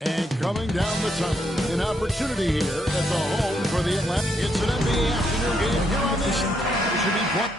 And coming down the tunnel, an opportunity here at the home for the Atlanta. It's an NBA afternoon game here on this. It should be one.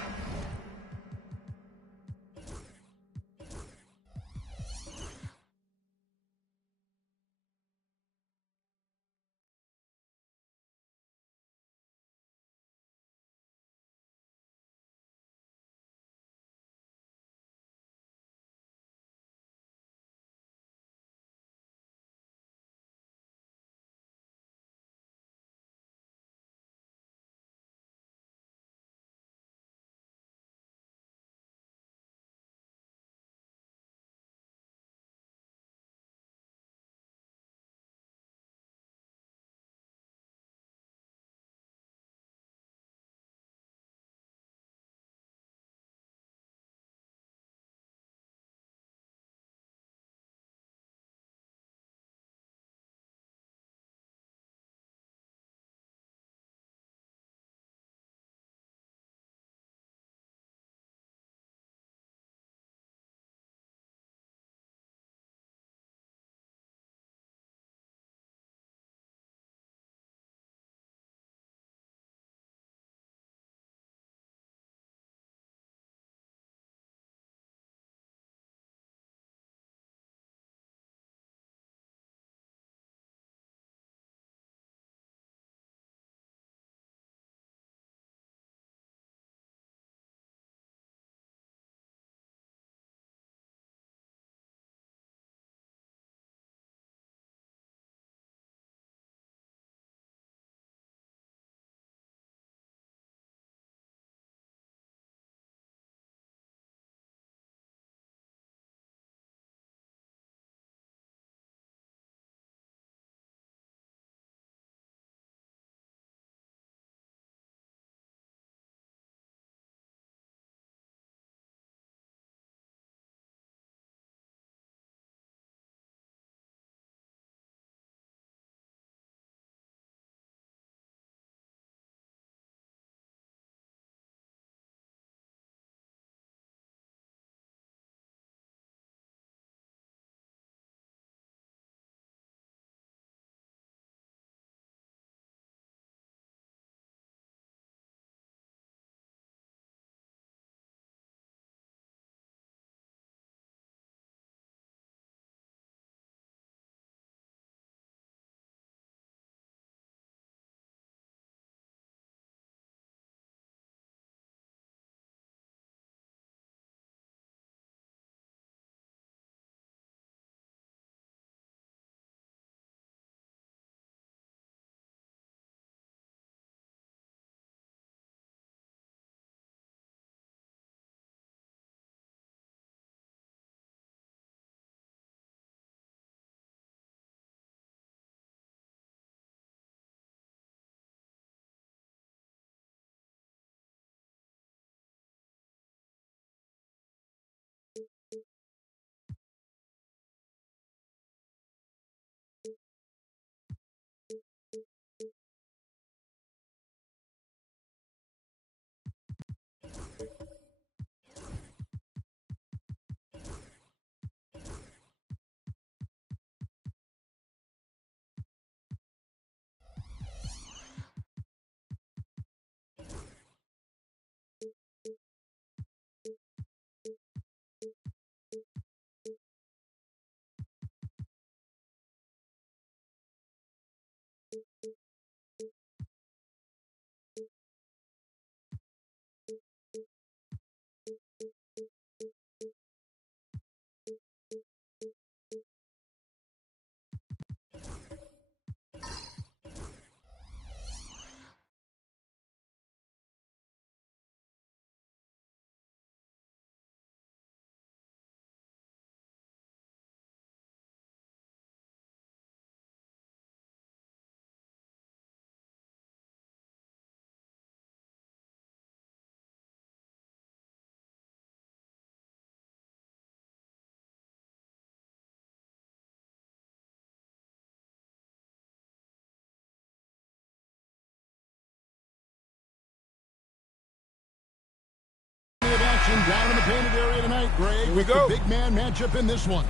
action down in the painted area tonight, Greg, with the big man matchup in this one.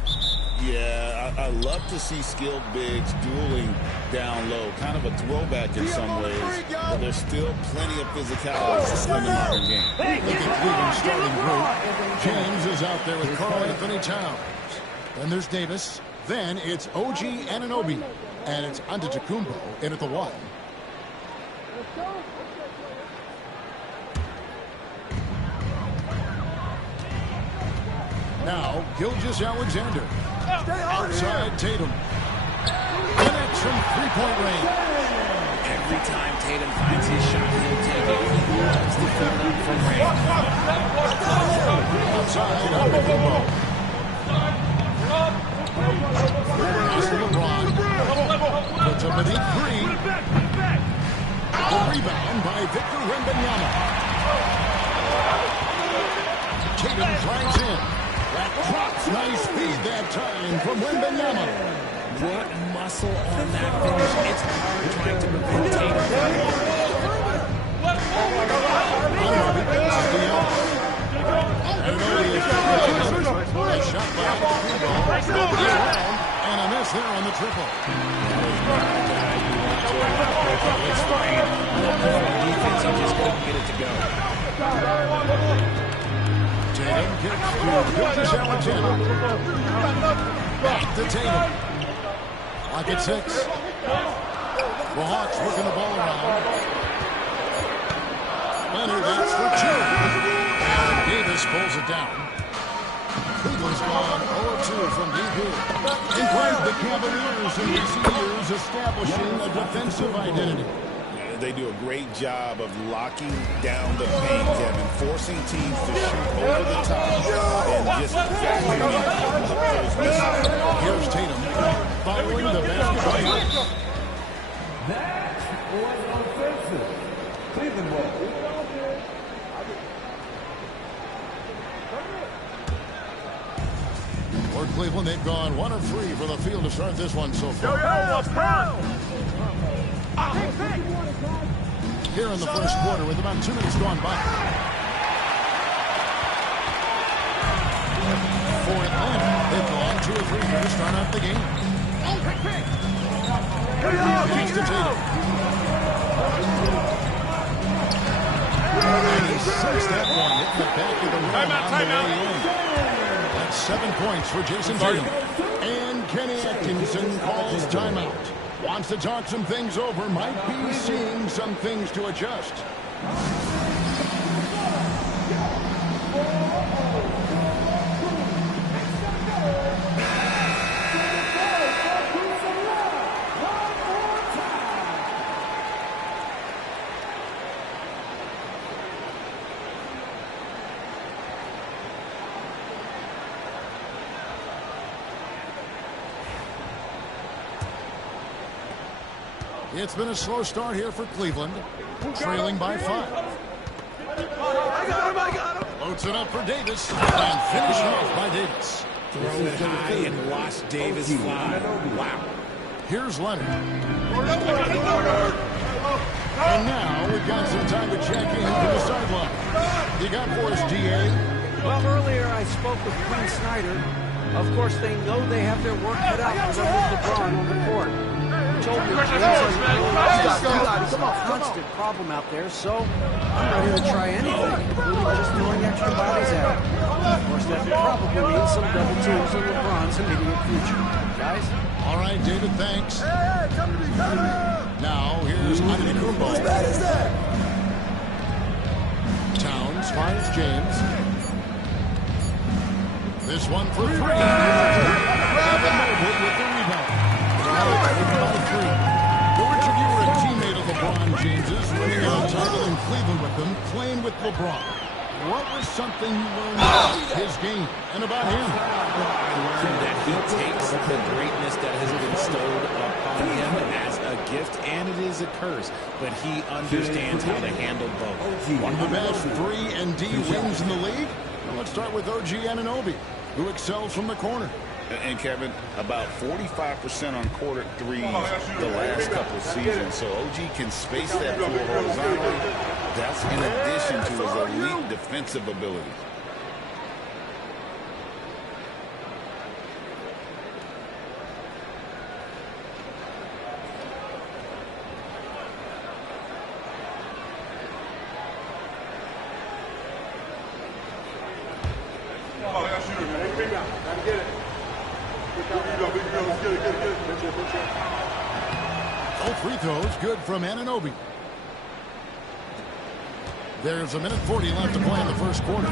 Yeah, I love to see skilled bigs dueling down low. Kind of a throwback in some ways, but there's still plenty of physicality in the modern game. Look at Cleveland's starting group. James is out there with Karl Anthony Towns. Then there's Davis. Then it's OG Anunoby. And it's Antetokounmpo in at the 1. Now, Gilgeous-Alexander. Outside Tatum. Connects from three-point range. Every time Tatum finds his shot, he'll take it. He loves to fill up from range. Outside Antetokounmpo. Pass to LeBron. Puts up a deep three. The rebound by Victor Wembanyama. Tatum drives in. That drops. Nice feed that time from Wembanyama. What muscle on that finish. It's hard trying to prevent Tatum. Anunoby passes to Young. Anunoby is a shot by Antetokounmpo. And a miss there on the triple. It's fine. Defense, he just couldn't get it to go. Tatum kicks to Gilgeous-Alexander. Back to Tatum. Clock at 6. The Hawks working the ball around. Leonard, that's for 2. And Davis pulls it down. Cleveland's gone 0-2 from deep here. And Greg, the Cavaliers in recent years establishing a defensive identity. They do a great job of locking down the paint, Kevin, forcing teams to shoot over the top and just vacuuming those misses. Here's Tatum following the basketball. That was offensive. Cleveland ball. For Cleveland, they've gone 1 of 3 for the field to start this one so far. Here in the first quarter with about 2 minutes gone by. For Atlanta, they've gone 2 of 3 here to start out the game. Pass to Tatum. And he sinks that one hit the back of the rim on the way in. That's 7 points for Jason Tatum. And Kenny Atkinson calls timeout. Wants to talk some things over, might be seeing some things to adjust. It's been a slow start here for Cleveland, trailing by 5. I got him. Floats it up for Davis, and finished off by Davis. Throw it high and watch Davis fly. Wow. Here's Leonard. And now we've got some time to check in from the sideline. You got for us, D.A.? Well, earlier I spoke with Quinn Snyder. Of course, they know they have their work cut out for LeBron on the court. He told me James has a constant problem out there, so I'm ready to try anything, including just throwing extra bodies at him. Of course, that probably means some double teams in LeBron's immediate future. Guys? All right, David, thanks. Now, here's Antetokounmpo. As bad as that. Towns finds James. This one for 3. Evan Mobley with the rebound. Richard, you were a teammate of LeBron James's, winning a title in Cleveland with him, playing with LeBron. What was something you learned about his game and about him? I learned that he takes the greatness that has been bestowed upon him as a gift, and it is a curse, but he understands how to handle both. One of the best 3 and D wings in the league? Well, let's start with OG Anunoby, who excels from the corner. And Kevin, about 45% on quarter threes the last couple of seasons. So OG can space that floor horizontally. That's in addition to his elite defensive ability. Both free throws good from Anunoby. There's 1:40 left to play in the first quarter.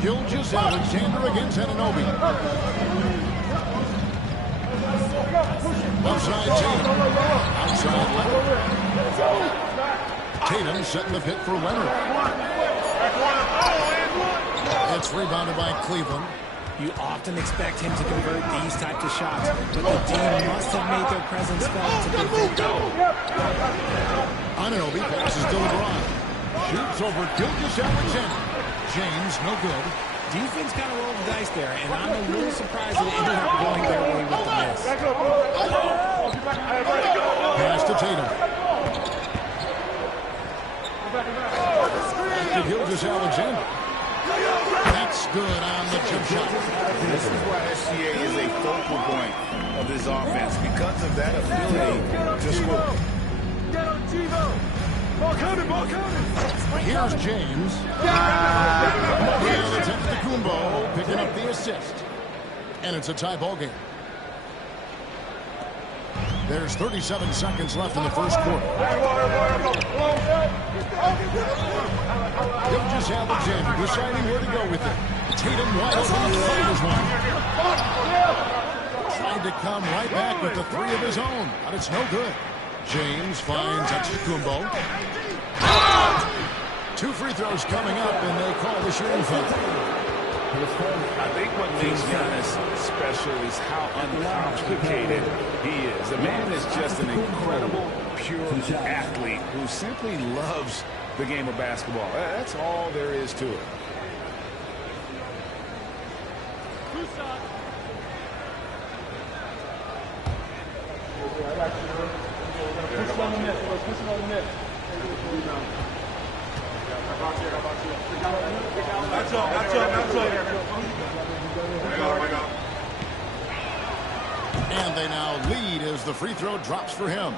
Gilgeous-Alexander against Anunoby. Outside Tatum. Outside Leonard. Tatum setting the pick for Leonard. It's rebounded by Cleveland. You often expect him to convert these types of shots, but the team must have made their presence felt to defend. Anunoby passes to LeBron. Shoots over Gilgeous-Alexander. James, no good. Defense kind of rolled the dice there, and I'm a little surprised that it ended up going their way with the miss. Pass to Tatum. To Gilgeous-Alexander. That's good on the jump shot. This is why SGA is a focal point of this offense because of that ability to score. Here's James. And it's Antetokounmpo picking up the assist. And it's a tie ball game. There's 37 seconds left in the first quarter. Gilgeous-Alexander deciding where to go with it. Tatum wide open, fires one. Trying to come right back with the three of his own, but it's no good. James finds Antetokounmpo. Two free throws coming up, and they call the shooting foul. I think what makes Giannis special is how uncomplicated he is. The man is just an incredible, pure athlete who simply loves the game of basketball. That's all there is to it. And they now lead as the free throw drops for him.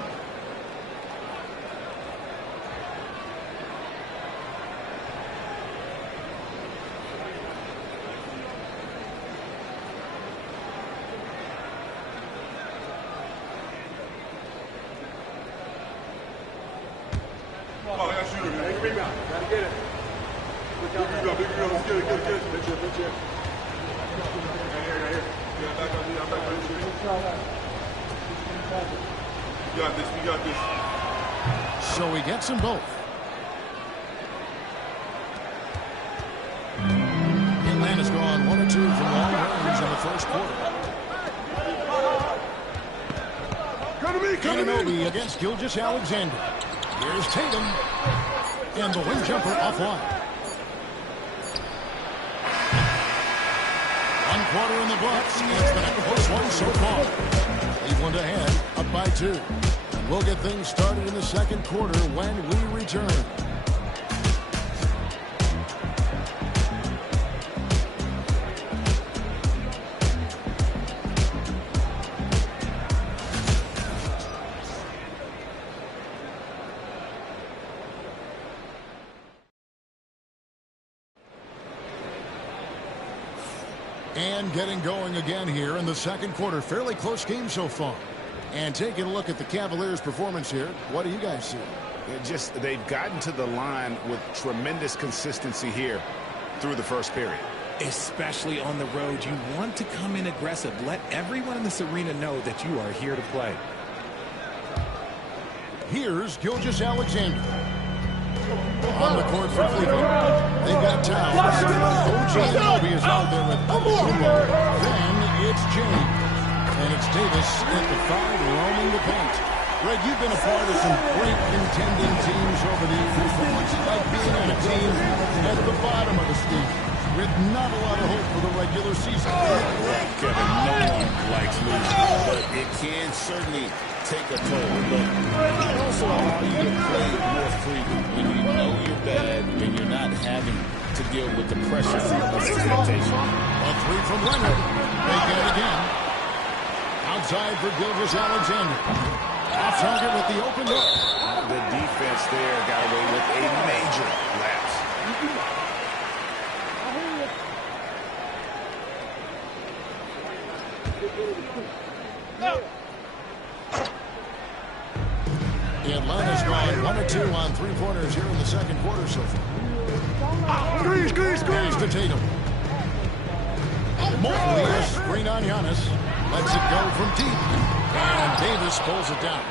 We got this. So he gets them both. Atlanta's gone 1 or 2 from long range in the first quarter. Anunoby against Gilgeous-Alexander. Here's Tatum. And the wing jumper offline. 1 quarter in the books. It's been a close one so far. Cleveland ahead, up by 2. We'll get things started in the second quarter when we return. And getting going again here in the second quarter. Fairly close game so far. And taking a look at the Cavaliers' performance here, what do you guys see? They've gotten to the line with tremendous consistency here through the first period. Especially on the road, you want to come in aggressive. Let everyone in this arena know that you are here to play. Here's Gilgeous-Alexander. On the court for Cleveland. They've got Towns. OG Anunoby is out there with Antetokounmpo. Then it's James. And it's Davis at the 5 roaming the paint. Greg, you've been a part of some great contending teams over the years. But what's it like being on a team at the bottom of the standings with not a lot of hope for the regular season? Kevin, no one likes losing, but it can certainly take a toll. But it can also allow you to play more freely when you know you're bad, when you're not having to deal with the pressure of expectation. A 3 from Leonard. They get it again. Outside for Gilgeous-Alexander. Off target with the open look. The defense there got away with a major lapse. Atlanta's gone 1 of 2 on three-pointers here in the second quarter so far. Pass to Tatum. Mobley, a screen on Giannis. Lets it go from deep. And Davis pulls it down.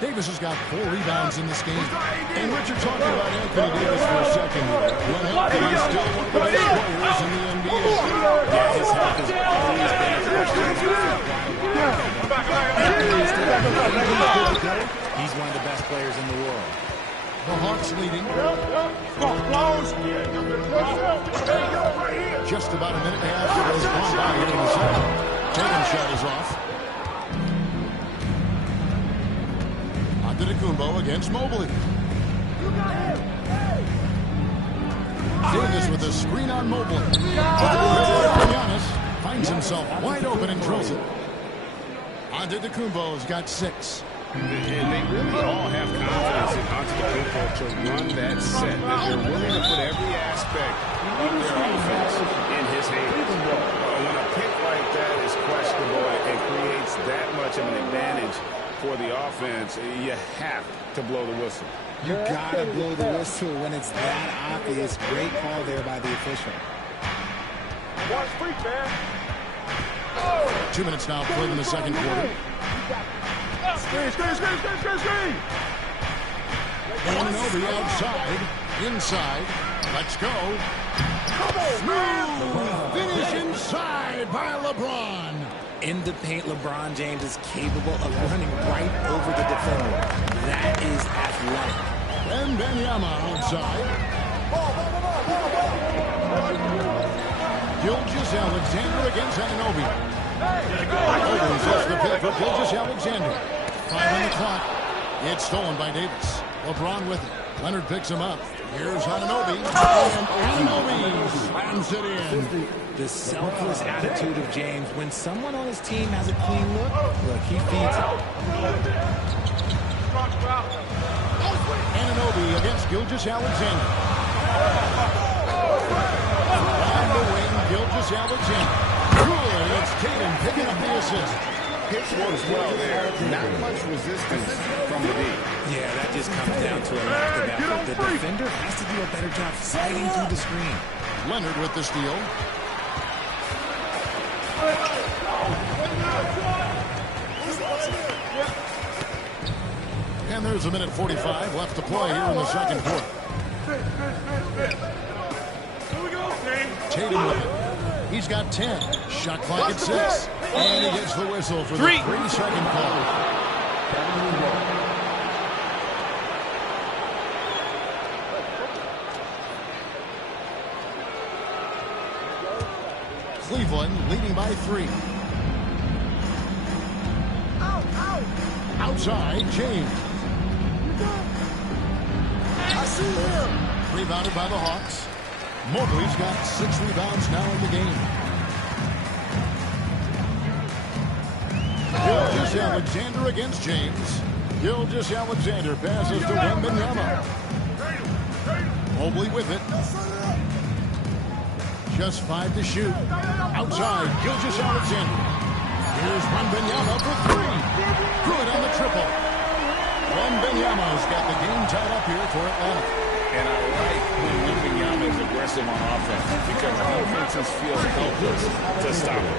Davis has got 4 rebounds in this game. And Richard talking about Anthony Davis for a second here. When healthy, he's still one of the best players in the NBA. Yeah, his health has always been a question. He's one of the best players in the world. The Hawks leading. Just about a minute and a half has gone by here in the second. Tatum shot is off. Antetokounmpo against Mobley. Davis with a screen on Mobley. Giannis finds himself wide open and drills it. Antetokounmpo's got 6. And they really all have confidence in Antetokounmpo to run that set. That they're willing to put every aspect of their offense in his hands. When a pick like that is questionable and creates that much of an advantage for the offense, you have to blow the whistle. You gotta blow the whistle when it's that obvious. Great call there by the official. 2 minutes now played in the second quarter. Anunoby outside, inside. Let's go. Smooth finish inside by LeBron. In the paint, LeBron James is capable of running right over the defender. That is athletic. And Wembanyama outside. Gilgeous-Alexander against Anunoby. Opens just the pick for Gilgeous-Alexander. 5 on the clock. It's stolen by Davis. LeBron with it. Leonard picks him up. Here's Anunoby. And Anunoby slams it in. The selfless attitude of James. When someone on his team has a clean look, he feeds it. Anunoby against Gilgeous-Alexander. On the wing, Gilgeous-Alexander. Good. It's Tatum picking up the assist. Pitch works well there. Not much resistance from the D. Yeah, that just comes down to a lack of effort. The defender has to do a better job sliding through the screen. Leonard with the steal. And there's a minute 45 left to play here in the second quarter. Tatum with it. He's got 10. Shot clock at 6. And he gets the whistle for the 3-second call. Cleveland leading by 3. Outside, James. I see him. Rebounded by the Hawks. Mobley's got 6 rebounds now in the game. Gilgeous-Alexander against James. Gilgeous-Alexander passes to Wembanyama. Mobley with it. Just 5 to shoot. Outside, Gilgeous-Alexander. Here's Wembanyama for 3. Good on the triple. Wembanyama's got the game tied up here for Atlanta. And I like when Wembanyama is aggressive on offense because offenses feel helpless to stop him.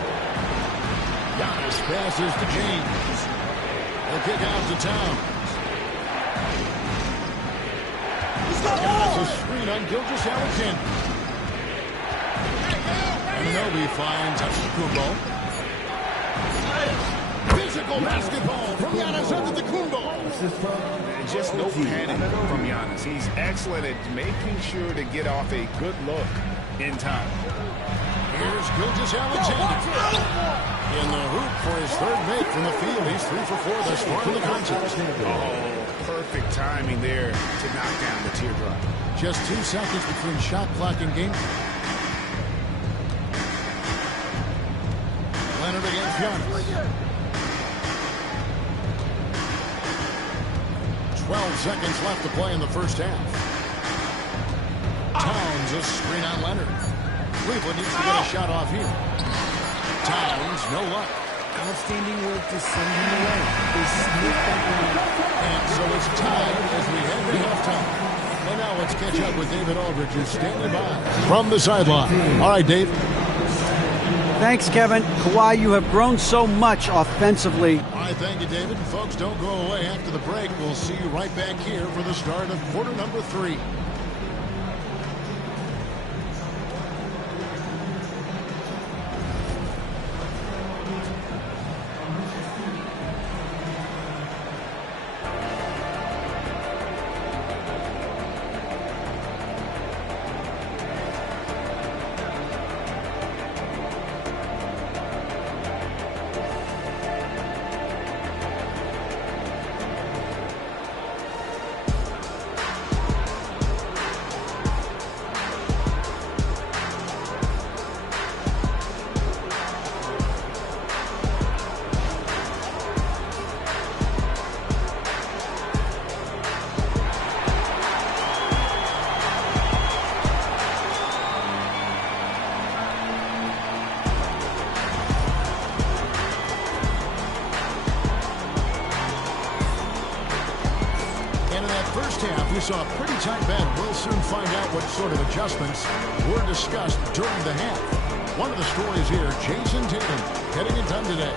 Giannis passes to James. They'll kick out to Towns. Giannis a screen on Gilgeous-Alexander. Anunoby finds Antetokounmpo. Physical basketball from Giannis Antetokounmpo. Just no panic from Giannis. He's excellent at making sure to get off a good look in time. Here's Gilgeous-Alexander. In the hoop for his 3rd make from the field. He's 3 for 4 thus far in the contest. Oh, perfect timing there to knock down the teardrop. Just 2 seconds between shot clock and game. Leonard against Giannis. 12 seconds left to play in the first half. Towns a screen on Leonard. Cleveland needs to get a shot off here. Towns, no luck. Outstanding work to send him away. They sniffed that round. And so it's tied as we head to halftime. And now let's catch up with David Aldridge, who's standing by from the sideline. All right, Dave. Thanks, Kevin. Kawhi, you have grown so much offensively. All right, thank you, David. And folks, don't go away after the break. We'll see you right back here for the start of quarter number 3. We saw a pretty tight bend. We'll soon find out what sort of adjustments were discussed during the half. One of the stories here, Jason Tatum getting it done today.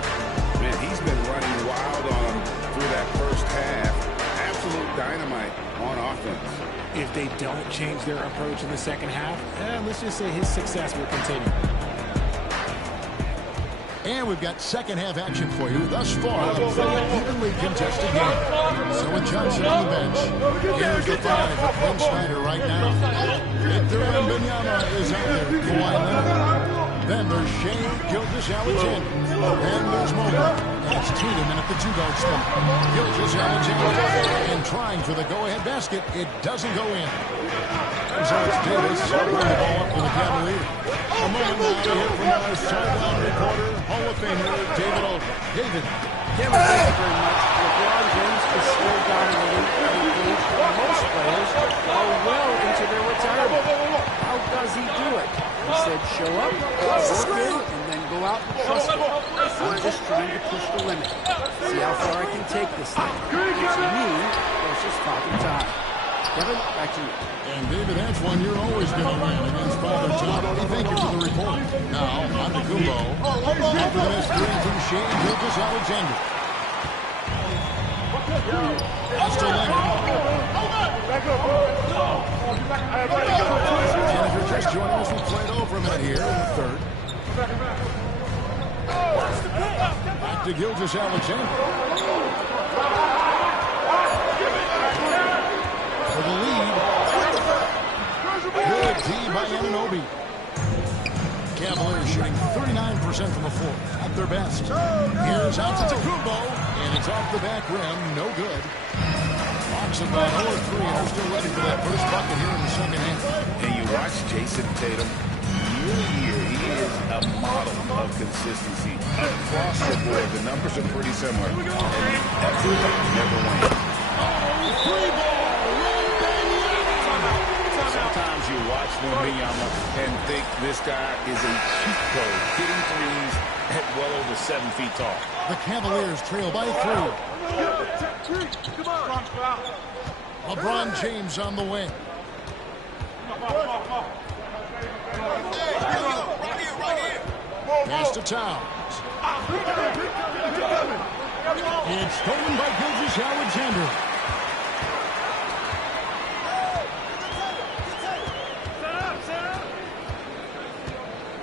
Man, he's been running wild on him through that first half. Absolute dynamite on offense. If they don't change their approach in the second half, let's just say his success will continue. And we've got second half action for you. Thus far, a pretty evenly contested game. So with Johnson on the bench, here's the 5 for Quinn Snyder right now. Victor Wembanyama is out there. Kawhi Leonard. Then there's Shai Gilgeous-Alexander. And there's Mobley. That's Tatum at the 2-guard spot. Gilgeous-Alexander. And trying for the go-ahead basket. It doesn't go in. And so it's Davis bringing the ball up for the Cavaliers. A moment now to hear from our sideline reporter, Hall of Famer David Aldridge. David. Kevin, thank you very much. LeBron James is still dominating the game for most players are well into their retirement. How does he do it? He said show up, work in, and then go out and trust it. I'm just trying to push the limit. See how far I can take this thing. It's me versus Father Time. Kevin, back to you. And David, that's one you're always going to win against Father Time. Thank you for the report. Now, on to Kumbo. After the missed 3 from Shai Gilgeous-Alexander. That's to Leonard. And if you're just joining us, we played over a minute here in the third. Back to Gilgeous-Alexander. For the lead. Good D by Anunoby. Cavaliers shooting 39% from the floor at their best. Here's Antetokounmpo, and it's off the back rim. No good. Hawks have gone 0-3 and are still ready for that first bucket here in the second half. And you watch Jason Tatum year to year. He is a model of consistency across the board. The numbers are pretty similar. And effort never wanes. Sometimes you watch Wembanyama and think this guy is a cheat code, hitting threes at well over 7 feet tall. The Cavaliers trail by 3. LeBron James on the wing. Pass to Towns. It's stolen by Gilgeous-Alexander.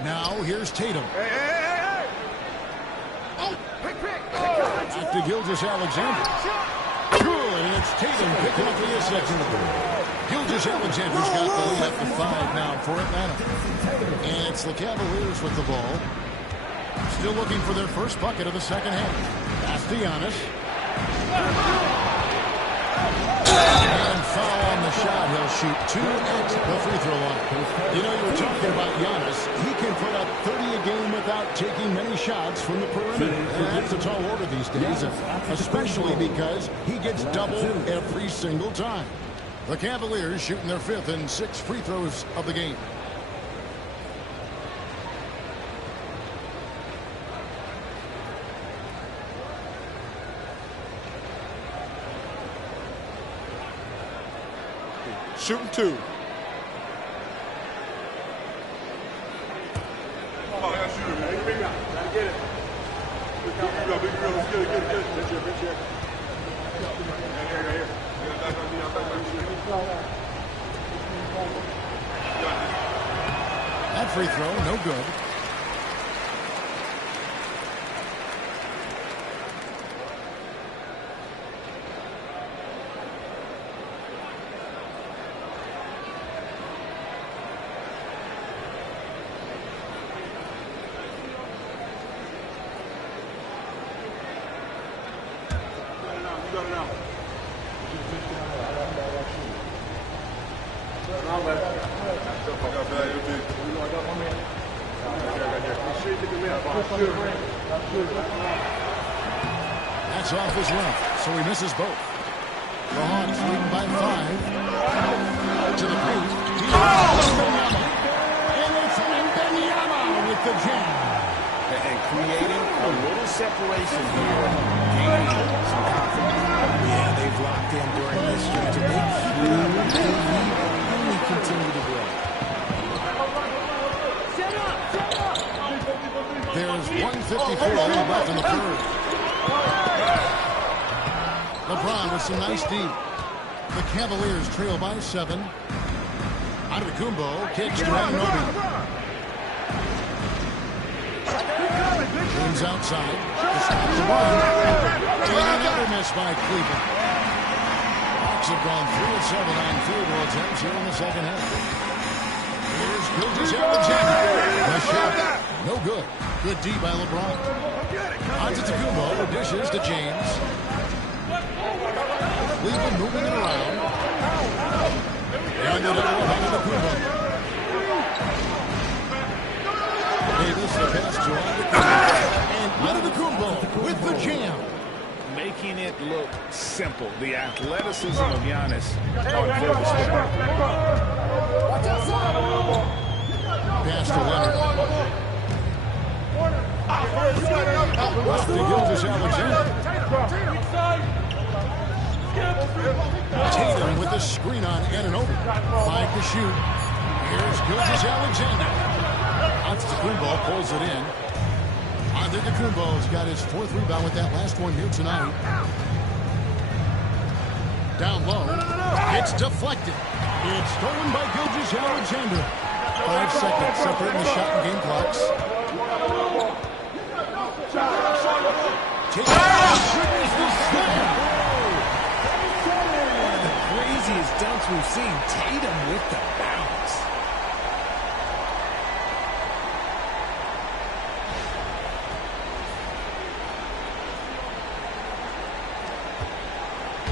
Now, here's Tatum. Back to Gilgeous-Alexander. Good, and it's Tatum picking up the assist. Gilgeous-Alexander's got the lead up to 5 now for Atlanta. And it's the Cavaliers with the ball. Still looking for their first bucket of the second half. That's to Giannis. And foul on the shot. He'll shoot 2 at the free throw line. You know, you were talking about Giannis. He can put up 30 a game without taking many shots from the perimeter. And that's a tall order these days, especially because he gets doubled every single time. The Cavaliers shooting their 5th and 6th free throws of the game. Shooting 2. That free throw, no good. That's off his left, so he misses both. The Hawks lead by 5. To the paint. And it's Wembanyama with the jam. And creating a little separation here, gaining some confidence. Yeah, they've locked in during this stretch, and they only continue to grow. There's 1:54 left in the third. LeBron with some nice D. The Cavaliers trail by 7. Antetokounmpo kicks to Anunoby. James outside. To stop the run. And another miss by Cleveland. Hawks have gone 3 of 7 on field goal attempts here in the second half. Here's Gilgeous-Alexander. The shot. No good. Good D by LeBron. Antetokounmpo dishes to James. Cleveland moving it around. And the double of Antetokounmpo. Davis, the pass to Antetokounmpo. And Antetokounmpo with the jam. Making it look simple. The athleticism of Giannis on full display. Pass to Leonard. Off to Gilgeous-Alexander. Tatum with the screen on Anunoby. 5 to shoot. Here's Gilgeous-Alexander. Antetokounmpo pulls it in. Antetokounmpo's got his 4th rebound with that last one here tonight. Down low. It's deflected. It's stolen by Gilgeous-Alexander. 5 seconds separating the shot and game clocks. Tatum. Craziest dunks we've seen. Tatum with the bounce.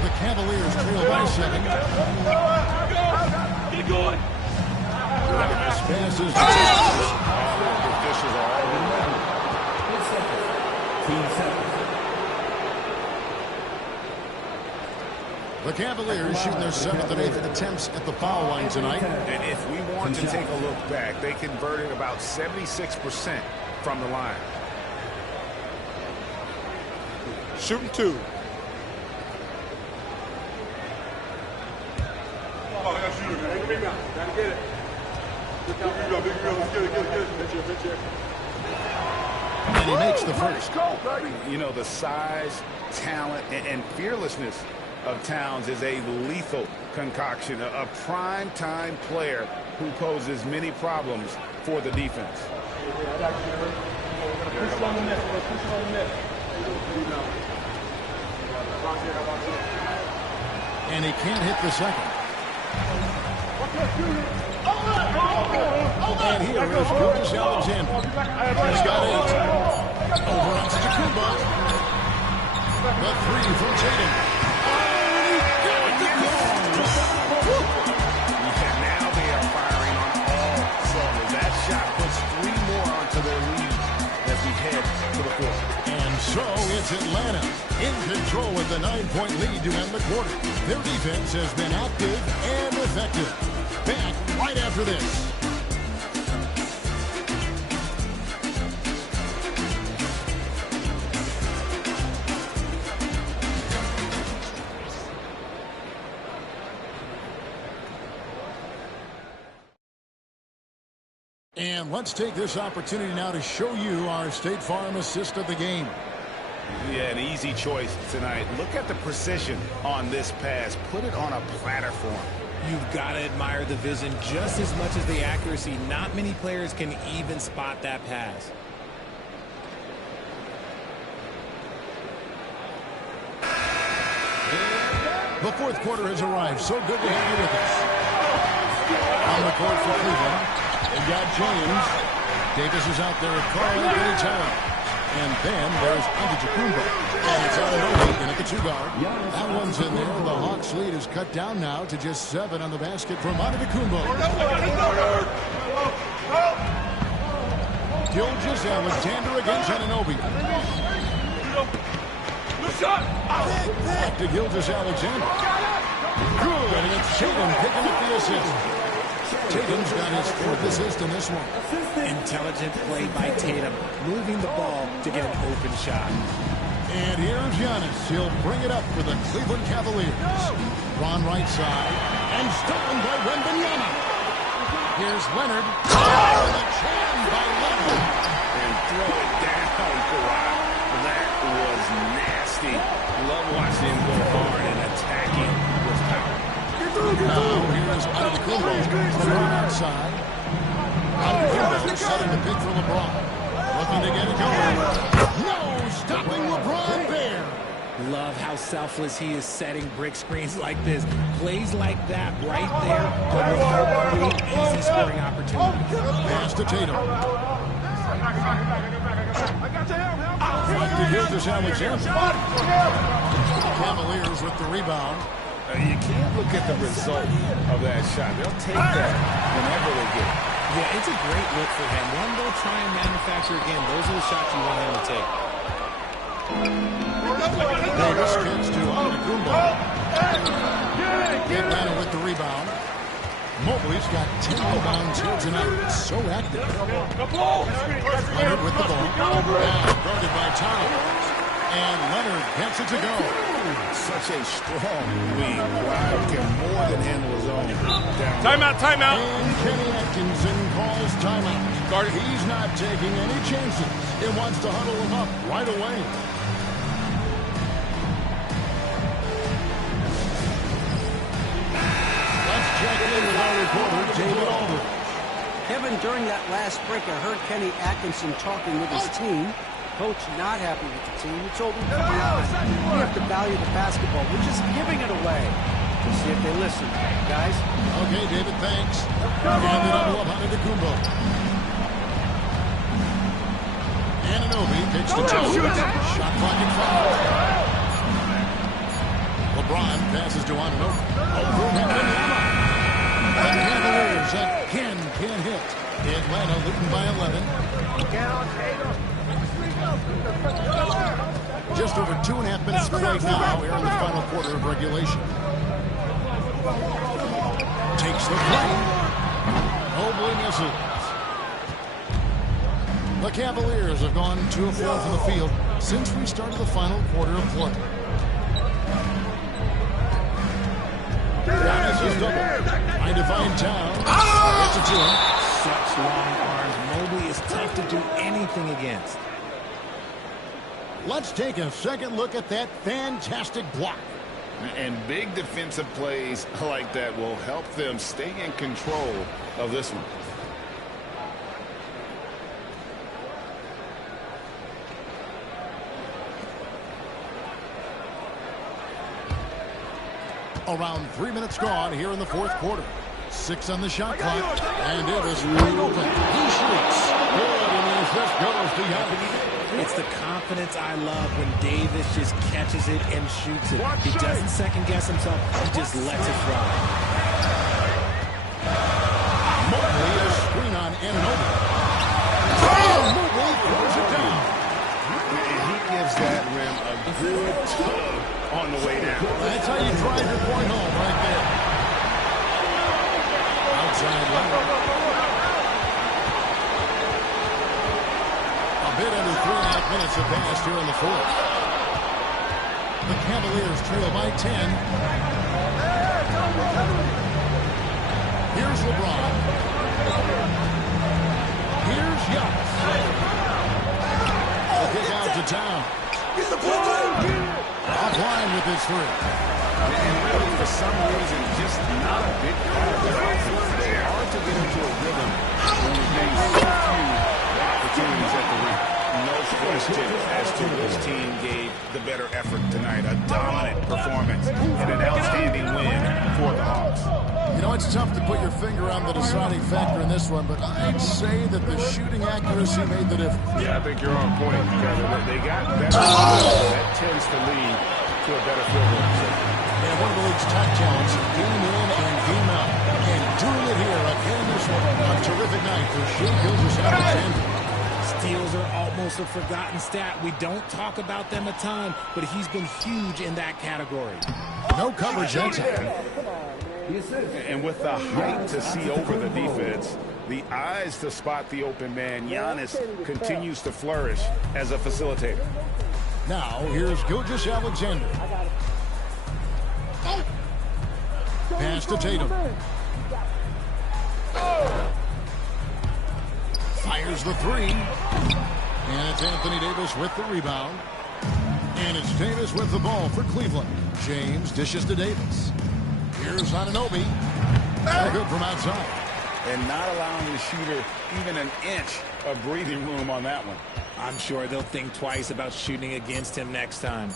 The Cavaliers trail by 7. Get going. This pass is the Cavaliers shooting their 7th and 8th attempts at the foul line tonight. And if we want to take a look back, they converted about 76% from the line. Shooting 2. And he makes the first. You know, the size, talent, and fearlessness of Towns is a lethal concoction, a prime-time player who poses many problems for the defense. And he can't hit the second. And here is Gilgeous-Alexander. He's got 8. Over onto Antetokounmpo. The 3 from Tatum. Now they are firing on all cylinders. That shot puts 3 more onto their lead as we head to the 4th. And so it's Atlanta in control with the 9-point lead to end the quarter. Their defense has been active and effective. Back right after this. And let's take this opportunity now to show you our State Farm assist of the game. Yeah, an easy choice tonight. Look at the precision on this pass. Put it on a platter for him. You've got to admire the vision just as much as the accuracy. Not many players can even spot that pass. The fourth quarter has arrived. So good to have you with us. On the court for Cleveland, they got James. Davis is out there at Karl-Anthony Towns. And then there's Antetokounmpo. And it's Anunoby in at the 2-guard. That one's in there. The Hawks lead is cut down now to just 7 on the basket from Antetokounmpo. Gilgeous-Alexander against Anunoby. Back to Gilgeous-Alexander. Good, and it's Tatum picking up the assist. Tatum's got his 4th assist in this one. Intelligent play by Tatum, moving the ball to get an open shot. And here's Giannis. He'll bring it up for the Cleveland Cavaliers. Ron right side, and stolen by Wembanyama. Here's Leonard. Oh, the jam by Leonard. And throw it down, Kawhi. That was nasty. Love watching him go hard and attacking with power. Now here's Antetokounmpo from the outside. Antetokounmpo setting the pick for LeBron. Looking to get it going. No, stopping LeBron there. Love how selfless he is setting brick screens like this. Plays like that right there will help create easy scoring opportunities. Pass to Tatum. Back to Gilgeous-Alexander. Cavaliers with the rebound. You can't look at the result of that shot. They'll take that whenever they get it. Yeah, it's a great look for him. One they'll try and manufacture again. Those are the shots you want him to take. Davis kicks to Antetokounmpo. Atlanta with the rebound. Mobley's got 10 rebounds here tonight. So active. Leonard with the ball. Guarded by Towns. And Leonard gets it to go. Such a strong lead. Wow, can more than handle his own. Timeout, timeout. And Kenny Atkinson calls timeout. Guarded. He's not taking any chances. He wants to huddle him up right away. Let's check in with our reporter, David Aldridge. Kevin, during that last break, I heard Kenny Atkinson talking with his team. Coach not happy with the team. He told them, come on, we have to value the basketball. We're just giving it away. We'll see if they listen. Guys? Okay, David, thanks. And the double up on Antetokounmpo. Anunoby takes the two. Shot clock at 5. LeBron passes to Anunoby. Over Wembanyama. The Cavaliers again can't hit. Atlanta leading by 11. Just over 2.5 minutes to play now here in the final quarter of regulation. Takes the play. Mobley misses. The Cavaliers have gone 2 of 4 from the field since we started the final quarter of play. Giannis is double. Trying to find Towns. Gets it to him. Such long arms. Mobley is tough to do anything against. Let's take a second look at that fantastic block. And big defensive plays like that will help them stay in control of this one. Around 3 minutes gone here in the fourth quarter. 6 on the shot clock. And Davis wide open. He shoots. Good, and the assist goes to Giannis. It's the confidence I love when Davis just catches it and shoots it. He doesn't second-guess himself. He just lets it fly. Mobley, a screen on Anunoby. Oh, Mobley throws it down. And he gives that rim a good tug on the way down. That's how you drive your point home right there. Outside Leonard. A bit under 3.5 minutes have passed here in the fourth. The Cavaliers trail by 10. Here's LeBron. Here's Giannis. The kick out to town. Offline with his three. And really, for some reason, just not a big part of their offense. It's hard to get into a rhythm when you're getting so few opportunities at the rim. No question as to which team gave the better effort tonight. A dominant performance and an outstanding win for the Hawks. You know, it's tough to put your finger on the deciding factor in this one, but I'd say that the shooting accuracy made the difference. Yeah, I think you're on point, Kevin. They got better. That tends to lead to a better field goal percentage. And one of the league's top talents, game in and game out. And doing it here again in this one. A terrific night for Shai Gilgeous-Alexander. Steals are almost a forgotten stat. We don't talk about them a ton, but he's been huge in that category. No coverage that time. And with the height to see over the defense, the eyes to spot the open man, Giannis continues to flourish as a facilitator. Now, here's Gilgeous-Alexander. Pass to Tatum. Fires the three. And it's Anthony Davis with the rebound. And it's Davis with the ball for Cleveland. James dishes to Davis. Here's Anunoby. Good from outside. And not allowing the shooter even an inch of breathing room on that one. I'm sure they'll think twice about shooting against him next time.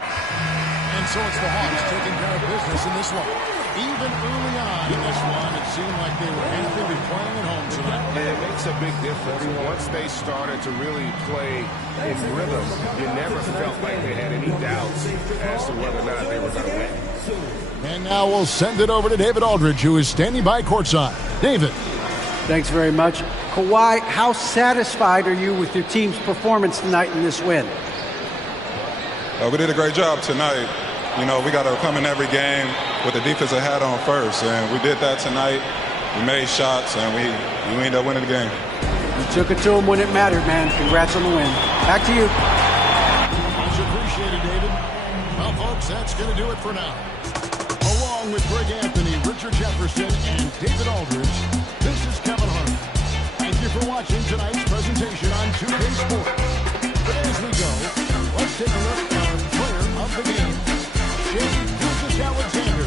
And so it's the Hawks taking care of business in this one. Even early on in this one, it seemed like they were happy to be playing at home tonight. It makes a big difference. Once they started to really play in rhythm, you never felt like they had any doubts as to whether or not they were going to win. And now we'll send it over to David Aldridge, who is standing by courtside. David. Thanks very much. Kawhi, how satisfied are you with your team's performance tonight in this win? We did a great job tonight. You know, we got to come in every game with the defensive hat on first, and we did that tonight. We made shots, and we ended up winning the game. You took it to them when it mattered, man. Congrats on the win. Back to you. Much appreciated, David. Well, folks, that's going to do it for now. Along with Greg Anthony, Richard Jefferson, and David Aldridge, this is Kevin Harlan. Thank you for watching tonight's presentation on 2K Sports. But as we go, let's take a look at our player of the game, Shai Gilgeous-Alexander.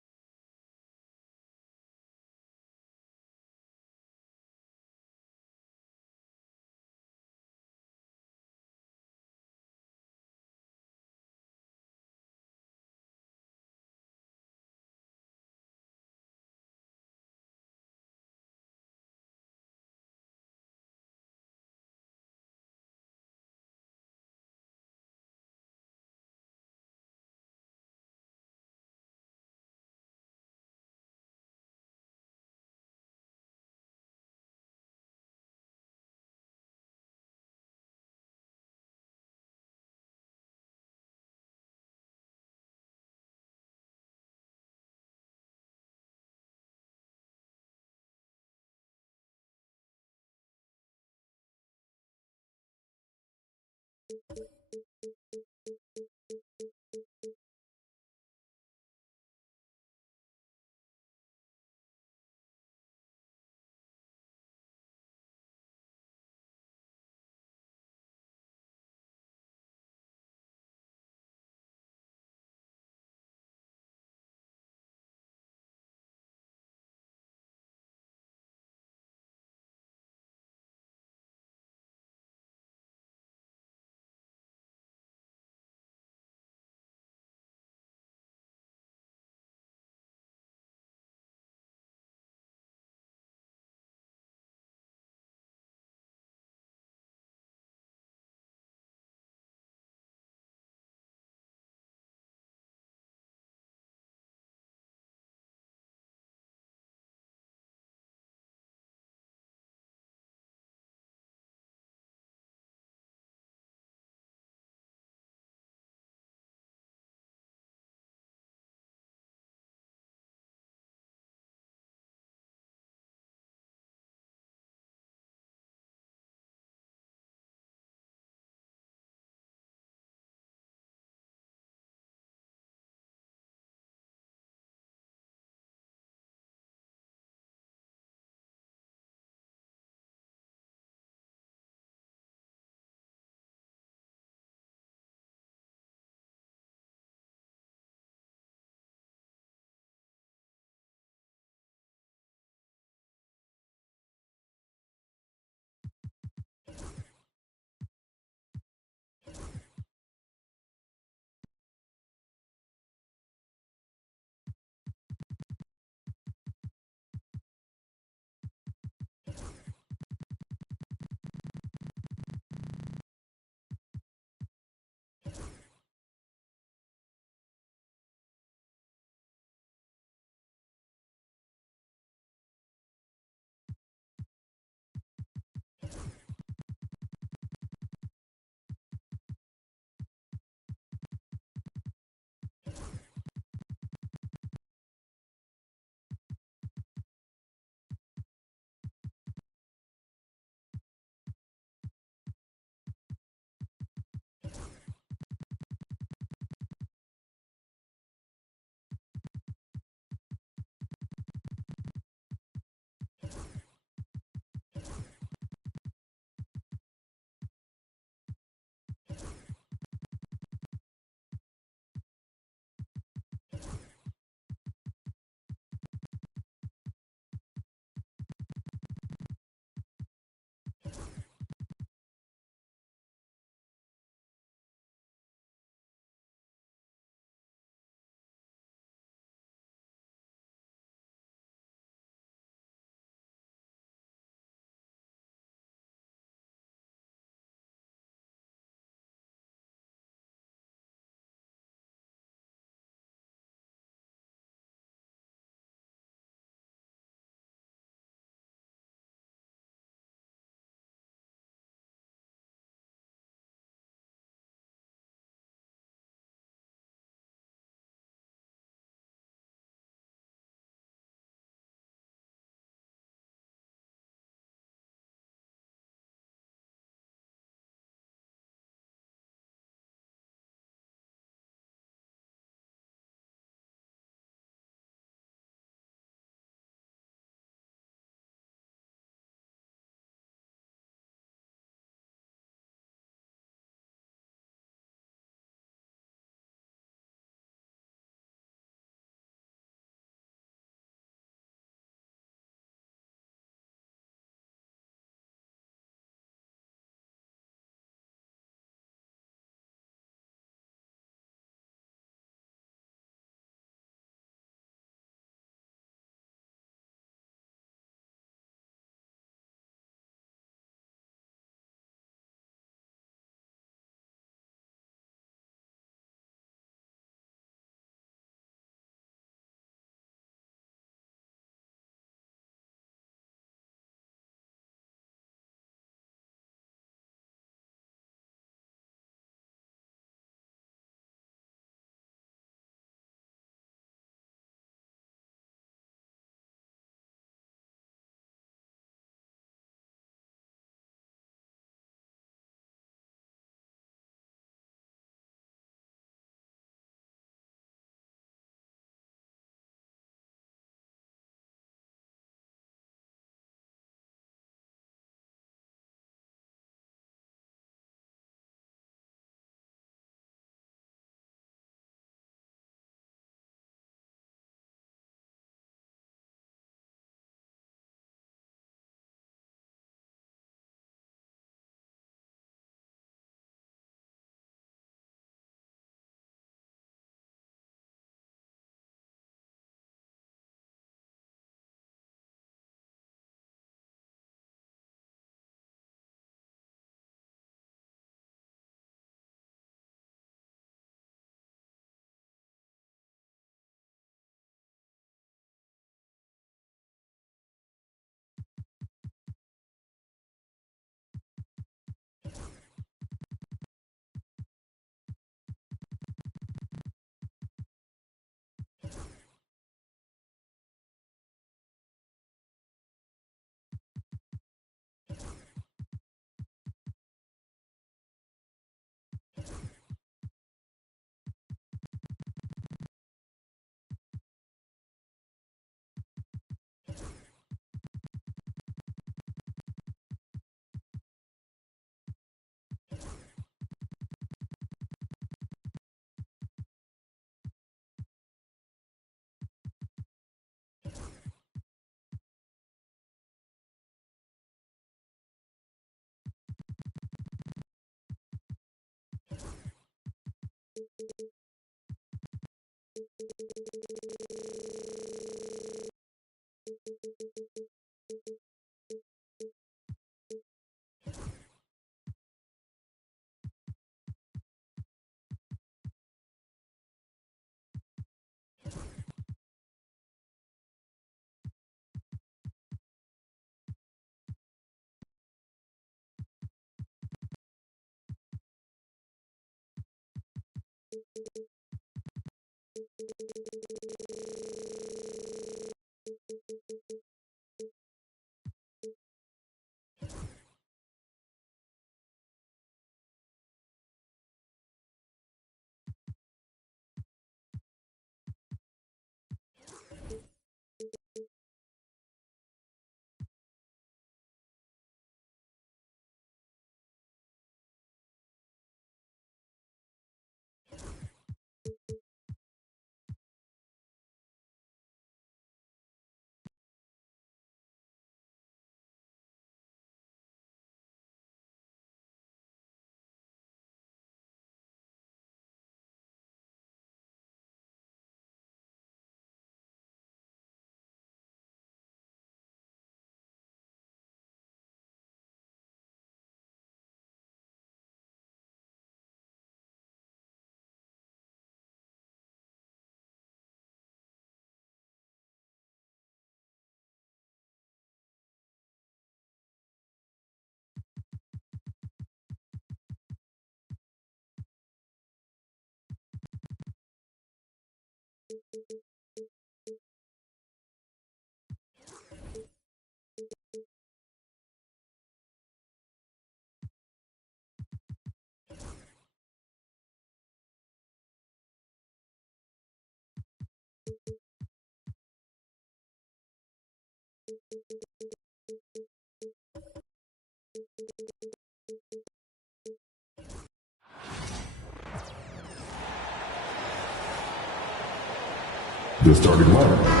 The starting lineup.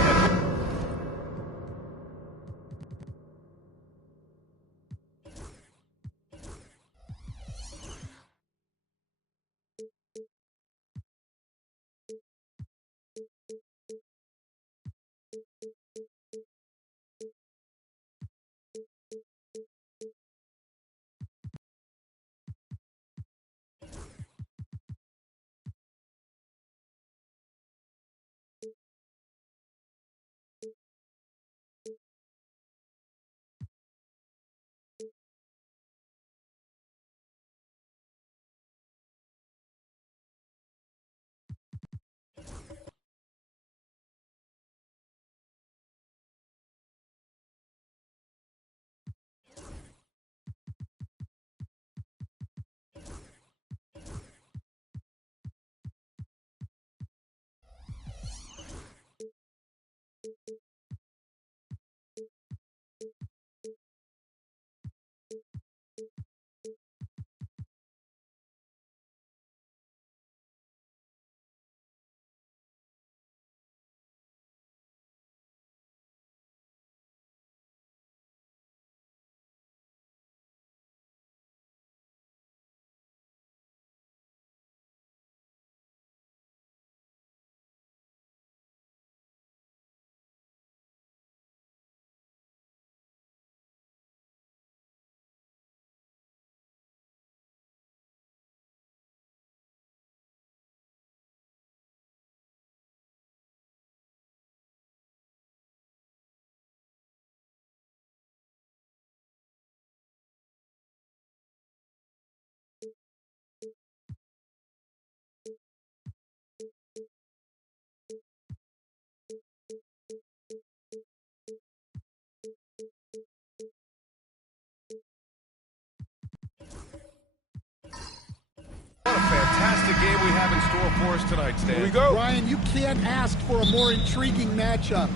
What a fantastic game we have in store for us tonight, Stan. Here we go. Ryan, you can't ask for a more intriguing matchup.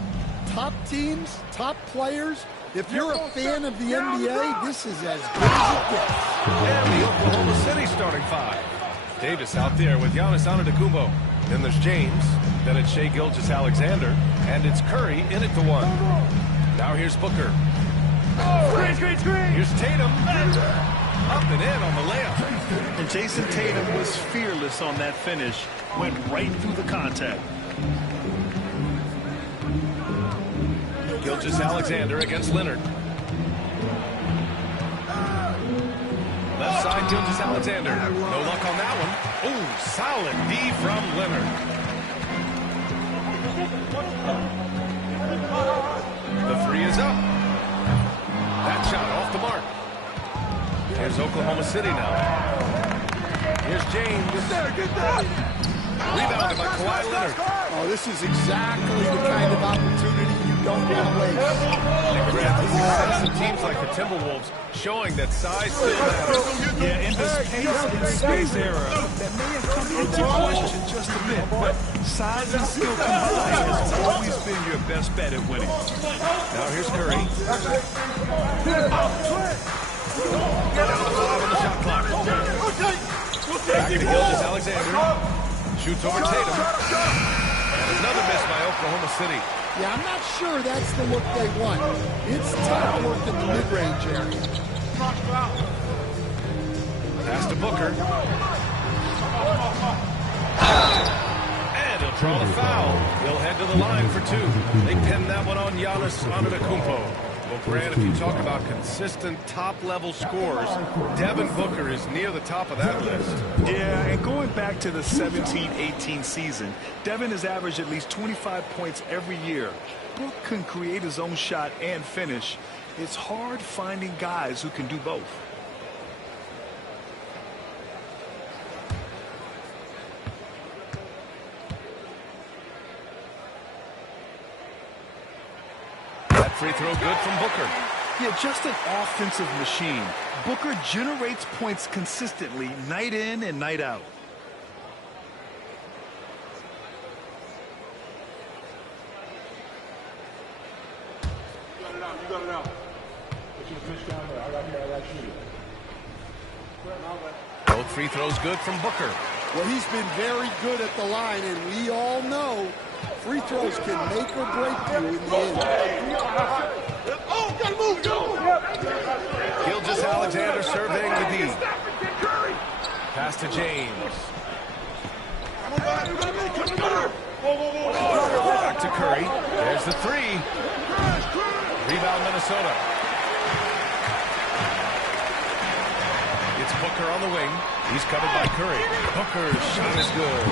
Top teams, top players. If you're a fan of the NBA, this is as good as it gets. And the Oklahoma City starting five. Davis out there with Giannis Antetokounmpo. Then there's James. Then it's Shai Gilgeous-Alexander. And it's Curry in at the one. Now here's Booker. Screen. Here's Tatum. Up and in on the layup. And Jason Tatum was fearless on that finish. Went right through the contact. Gilgeous-Alexander against Leonard. Left side, Gilgeous-Alexander. No luck on that one. Ooh, solid D from Leonard. The three is up. That shot off the mark. Here's Oklahoma City now. Here's James. Get there, get there. Rebounded by Kawhi Leonard. Oh, this is exactly the kind of opportunity you don't want to waste. And Grant, the success of teams like the Timberwolves showing that size still matters. Yeah, in this pace and space era, that may have come into question just a bit, but size and skill combined has always been your best bet at winning. Now here's Curry. Down to 5 on the shot clock. Back to Gilgeous-Alexander. Shoots over Tatum. And another miss by Oklahoma City. Yeah, I'm not sure that's the look they want. It's tough work in the mid-range area. Pass to Booker. And he'll draw the foul. He'll head to the line for two. They pin that one on Giannis Antetokounmpo. Well, Grant, if you talk about consistent top-level scores, Devin Booker is near the top of that list. Yeah, and going back to the 17-18 season, Devin has averaged at least 25 points every year. Book can create his own shot and finish. It's hard finding guys who can do both. Free throw good from Booker. Yeah, just an offensive machine. Booker generates points consistently, night in and night out. You got it out. Both free throws good from Booker. Well, he's been very good at the line, and we all know free throws can make or break you in the end. Oh, gotta move, go! Gilgeous-Alexander surveying the D. Pass to James. Back to Curry. There's the three. Rebound Minnesota. It's Booker on the wing. He's covered by Curry. Booker's shot is good.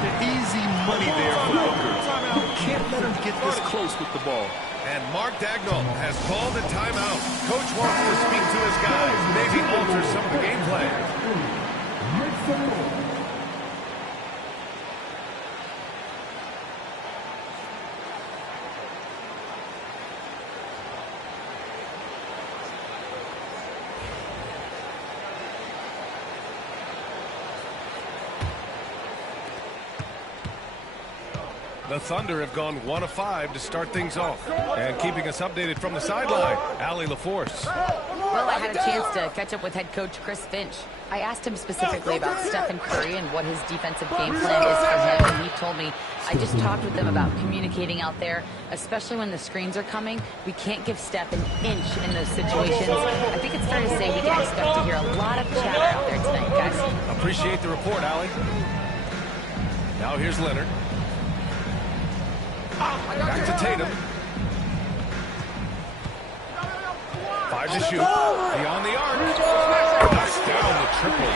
The easy money there for Booker. You can't let him get this close with the ball. And Mark Daigneault has called a timeout. Coach wants to speak to his guys, maybe alter some of the game plan. The Thunder have gone 1 of 5 to start things off. And keeping us updated from the sideline, Allie LaForce. Well, I had a chance to catch up with head coach Chris Finch. I asked him specifically about Stephen Curry and what his defensive game plan is for him. And he told me, I just talked with them about communicating out there, especially when the screens are coming. We can't give Steph an inch in those situations. I think it's fair to say we can expect to hear a lot of chatter out there tonight, guys. Appreciate the report, Allie. Now here's Leonard. Back to Tatum. 5 to shoot. Beyond the arc. Knocks down the triple.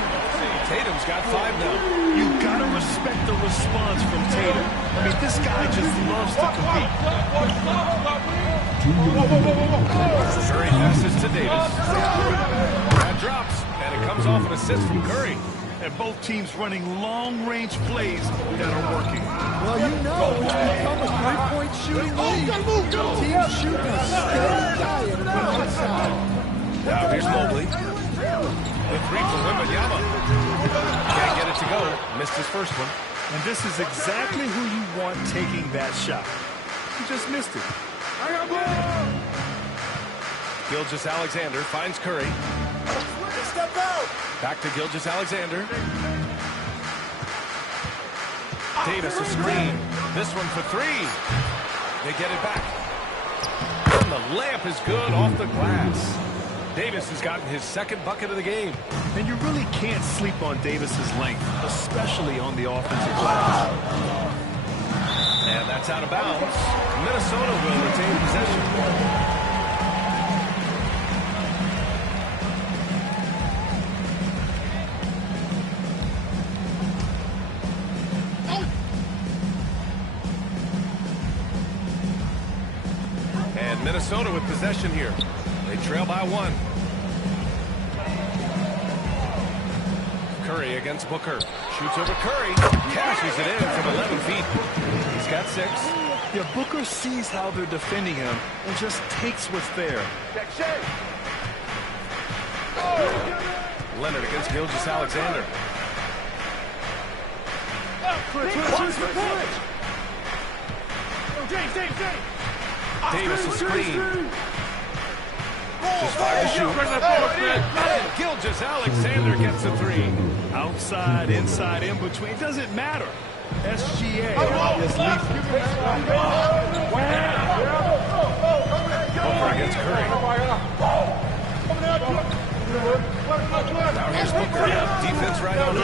Tatum's got 5 now. You gotta respect the response from Tatum. I mean, this guy just loves to compete. Curry passes to Davis. That drops, and it comes off an assist from Curry. And both teams running long-range plays that are working. Well, you know, it's become a three-point shooting league. Teams shooting a steady diet from outside. Now here's Mobley. The three for Wembanyama. Can't get it to go. Missed his first one. And this is exactly who you want taking that shot. He just missed it. Gilgeous-Alexander finds Curry. Step out! Back to Gilgeous-Alexander. Davis a screen. This one for 3. They get it back. And the layup is good off the glass. Davis has gotten his second bucket of the game. And you really can't sleep on Davis's length, especially on the offensive glass. And that's out of bounds. Minnesota will retain possession. Minnesota with possession here. They trail by 1. Curry against Booker. Shoots over Curry. Cashes it in from 11 feet. He's got 6. Yeah, Booker sees how they're defending him and just takes what's there. Leonard against Gilgeous-Alexander. Davis a screen. Just 5 to shoot. Gilgeous-Alexander gets a 3. Outside, inside, in between. It doesn't matter. SGA is lethal. Booker against Curry. Now here's Booker. Defense right on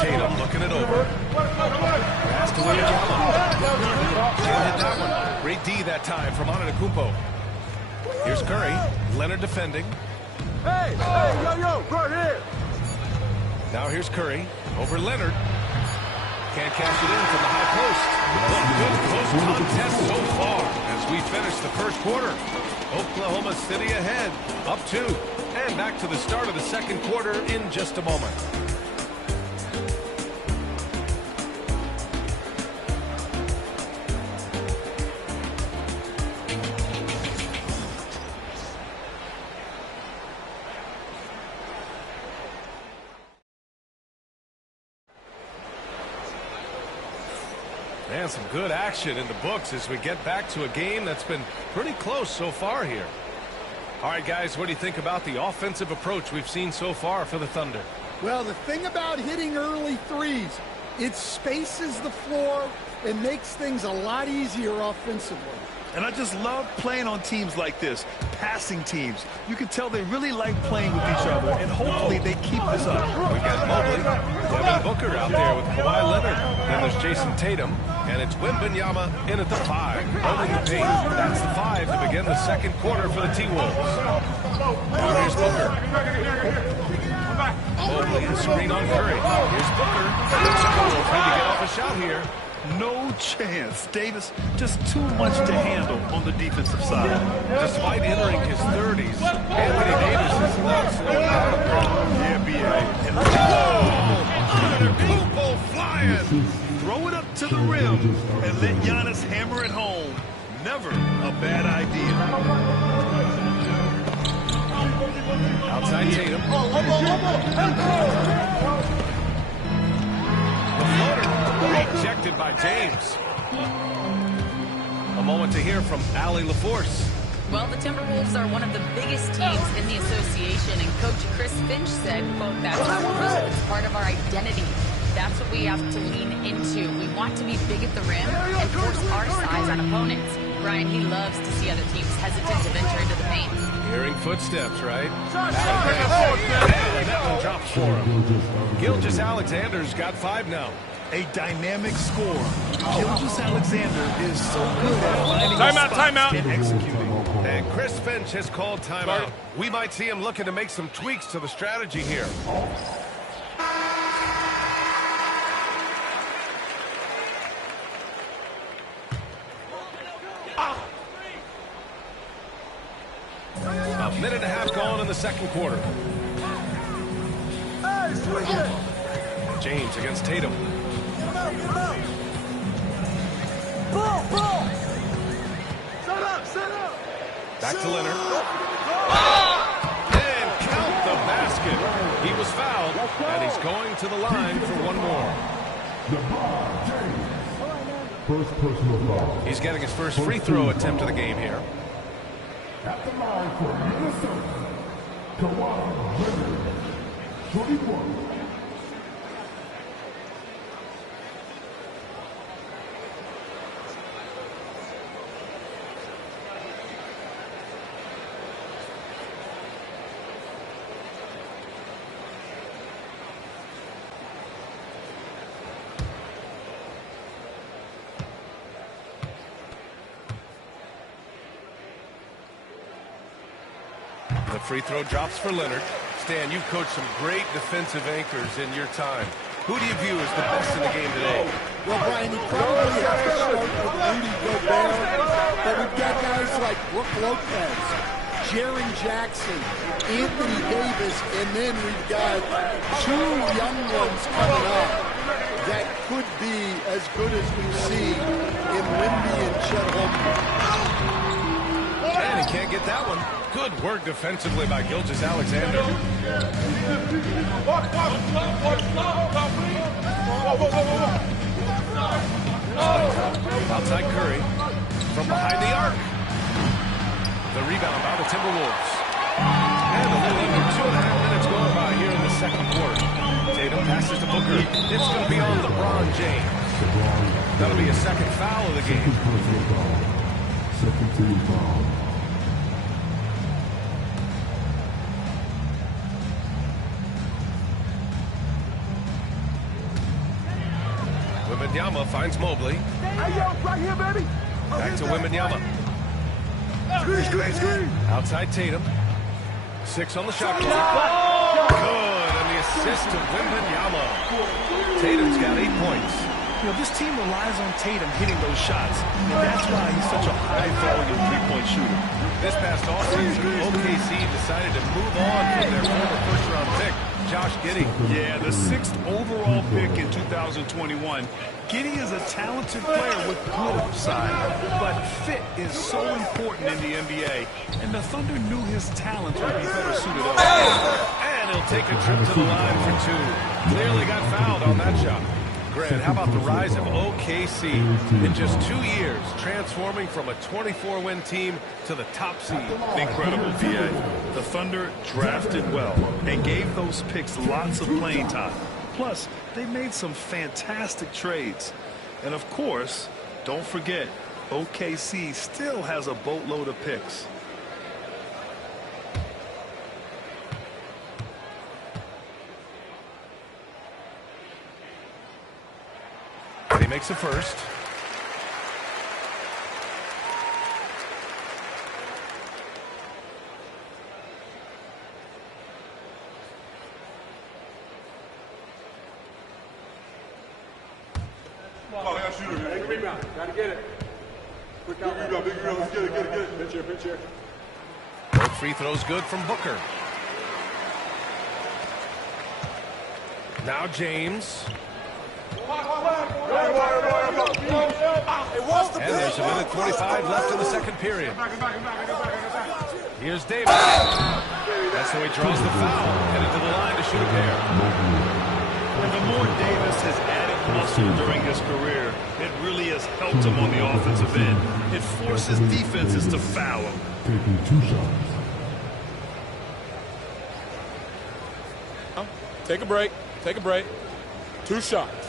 Tatum looking it over. Pass to Wembanyama. Can't hit that one. Great D that time from Antetokounmpo. Here's Curry. Leonard defending. Hey, yo, right here. Now here's Curry over Leonard. Can't cash it in from the high post. One good close contest so far as we finish the first quarter. Oklahoma City ahead, up 2. And back to the start of the second quarter in just a moment. And some good action in the books as we get back to a game that's been pretty close so far here. All right, guys, what do you think about the offensive approach we've seen so far for the Thunder? Well, the thing about hitting early threes, it spaces the floor and makes things a lot easier offensively. And I just love playing on teams like this, passing teams. You can tell they really like playing with each other, and hopefully they keep this up. We've got Mobley, Devin Booker out there with Kawhi Leonard. Then there's Jason Tatum, and it's Wembanyama in at the 5, holding the paint. That's the 5 to begin the second quarter for the T-Wolves. Now here's Booker. Mobley, a screen on Curry. Here's Booker. Trying to get off a shot here. No chance. Davis, just too much to handle on the defensive side. Despite entering his 30s, Anthony Davis is not slowing down. Yeah, B.A. And Antetokounmpo flying. Throw it up to the rim and let Giannis hammer it home. Never a bad idea. Outside Tatum. The floater rejected by James. A moment to hear from Allie LaForce. Well, the Timberwolves are one of the biggest teams in the association, and Coach Chris Finch said, quote, "That's our role. It's part of our identity. That's what we have to lean into. We want to be big at the rim and force our size on opponents." Brian, he loves to see other teams hesitant to venture into the paint. Hearing footsteps, right? And that one drops for him. Gilgeous-Alexander's got 5 now. A dynamic scorer. Gilgeous-Alexander is so good at finding timeout. and executing. And Chris Finch has called timeout. We might see him looking to make some tweaks to the strategy here. A minute and a half gone in the second quarter. James against Tatum. Ball. Set up. Back to Leonard. And count the basket. He was fouled, and he's going to the line for one more. First personal foul. He's getting his first free throw attempt of the game here. At the line for Minnesota, Kawhi Leonard, 21. Free throw drops for Leonard. Stan, you've coached some great defensive anchors in your time. Who do you view as the best in the game today? Well, Brian, you probably have to start with Rudy Gobert, but we've got guys like Brook Lopez, Jaren Jackson, Anthony Davis, and then we've got 2 young ones coming up that could be as good as we've seen in Wemby and Chet Holmgren. And he can't get that one. Good work defensively by Gilgeous-Alexander. Outside Curry from behind the arc. The rebound by the Timberwolves. And a little under 2.5 minutes going by here in the second quarter. Tatum passes to Booker. It's going to be on LeBron James. That'll be a second foul of the game. Second team foul. Wembanyama finds Mobley. Hey, yo, right here, baby. Back to Wembanyama. Screen. Outside Tatum. 6 on the shot clock. Good, and the assist to Wembanyama. Tatum's got 8 points. You know, this team relies on Tatum hitting those shots, and that's why he's such a high-volume three-point shooter. This past offseason, OKC decided to move on from their former first-round pick, Josh Giddey. Yeah, the 6th overall pick in 2021. Giddey is a talented player with good upside, but fit is so important in the NBA, and the Thunder knew his talents would be better suited up. And he'll take a trip to the line for 2. Clearly got fouled on that shot. Grant, how about the rise of OKC in just 2 years, transforming from a 24-win team to the top seed? Incredible, VA. The Thunder drafted well and gave those picks lots of playing time. Plus, they made some fantastic trades. And of course, don't forget, OKC still has a boatload of picks. He makes a first. Big rebound. Gotta get it. Quick out. Big rebound. Let's get it. Pinch here. Both free throws good from Booker. Now James. And there's a minute 45 left in the second period. Here's Davis. That's how he draws the foul. Headed to the line to shoot a pair. And the more Davis has added muscle during his career, it really has helped him on the offensive end. It forces defenses to foul him. Taking 2 shots. Take a break. 2 shots.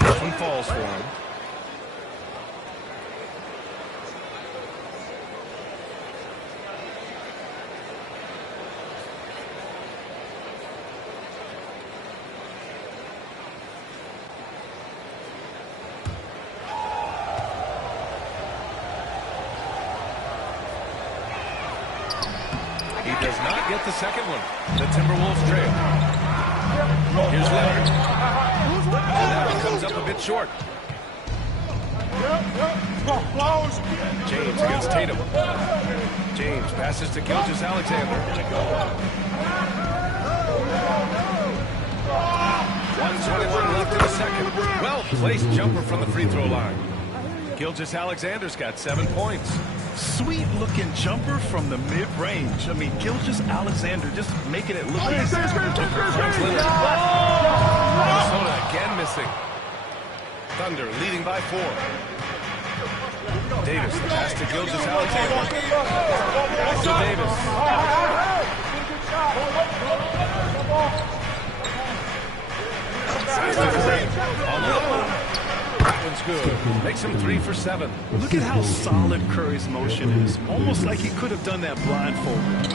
This one falls for him. He does not get the second one. The Timberwolves trail. Here's Leonard. And that one comes up a bit short. James against Tatum. James passes to Gilgeous-Alexander. 1:21 left in the second. Well-placed jumper from the free throw line. Gilgeous-Alexander's got 7 points. Sweet-looking jumper from the mid-range. I mean, Gilgeous-Alexander just making it look easy. Minnesota again missing. Thunder leading by 4. Davis, the pass to Gilgeous-Alexander. Back to Davis. On the low. That one's good. Makes him 3 for 7. Look at how solid Curry's motion is. Almost like he could have done that blindfolded.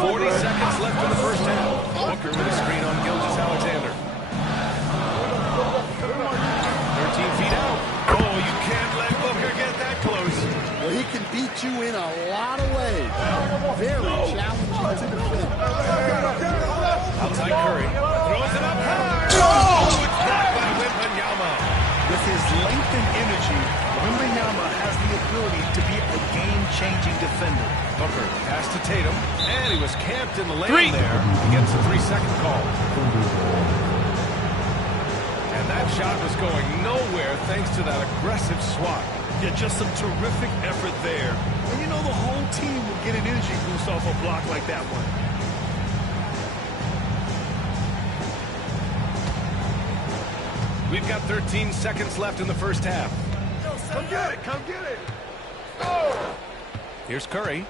40 seconds left in the first half. Booker with a screen on Gilgeous-Alexander. 13 feet out. Oh, you can't let Booker get that close. Well, he can beat you in a lot of ways. Very challenging to defend. Outside Curry. Throws it up high. Oh, it's blocked by Wembanyama. With his length and energy, Wembanyama has the ability to be a game-changing defender. Booker pass to Tatum, and he was camped in the lane there. He gets a 3-second call. And that shot was going nowhere thanks to that aggressive swat. Yeah, just some terrific effort there. And you know the whole team will get an energy boost off a block like that one. We've got 13 seconds left in the first half. Come get it, come get it. Here's Curry.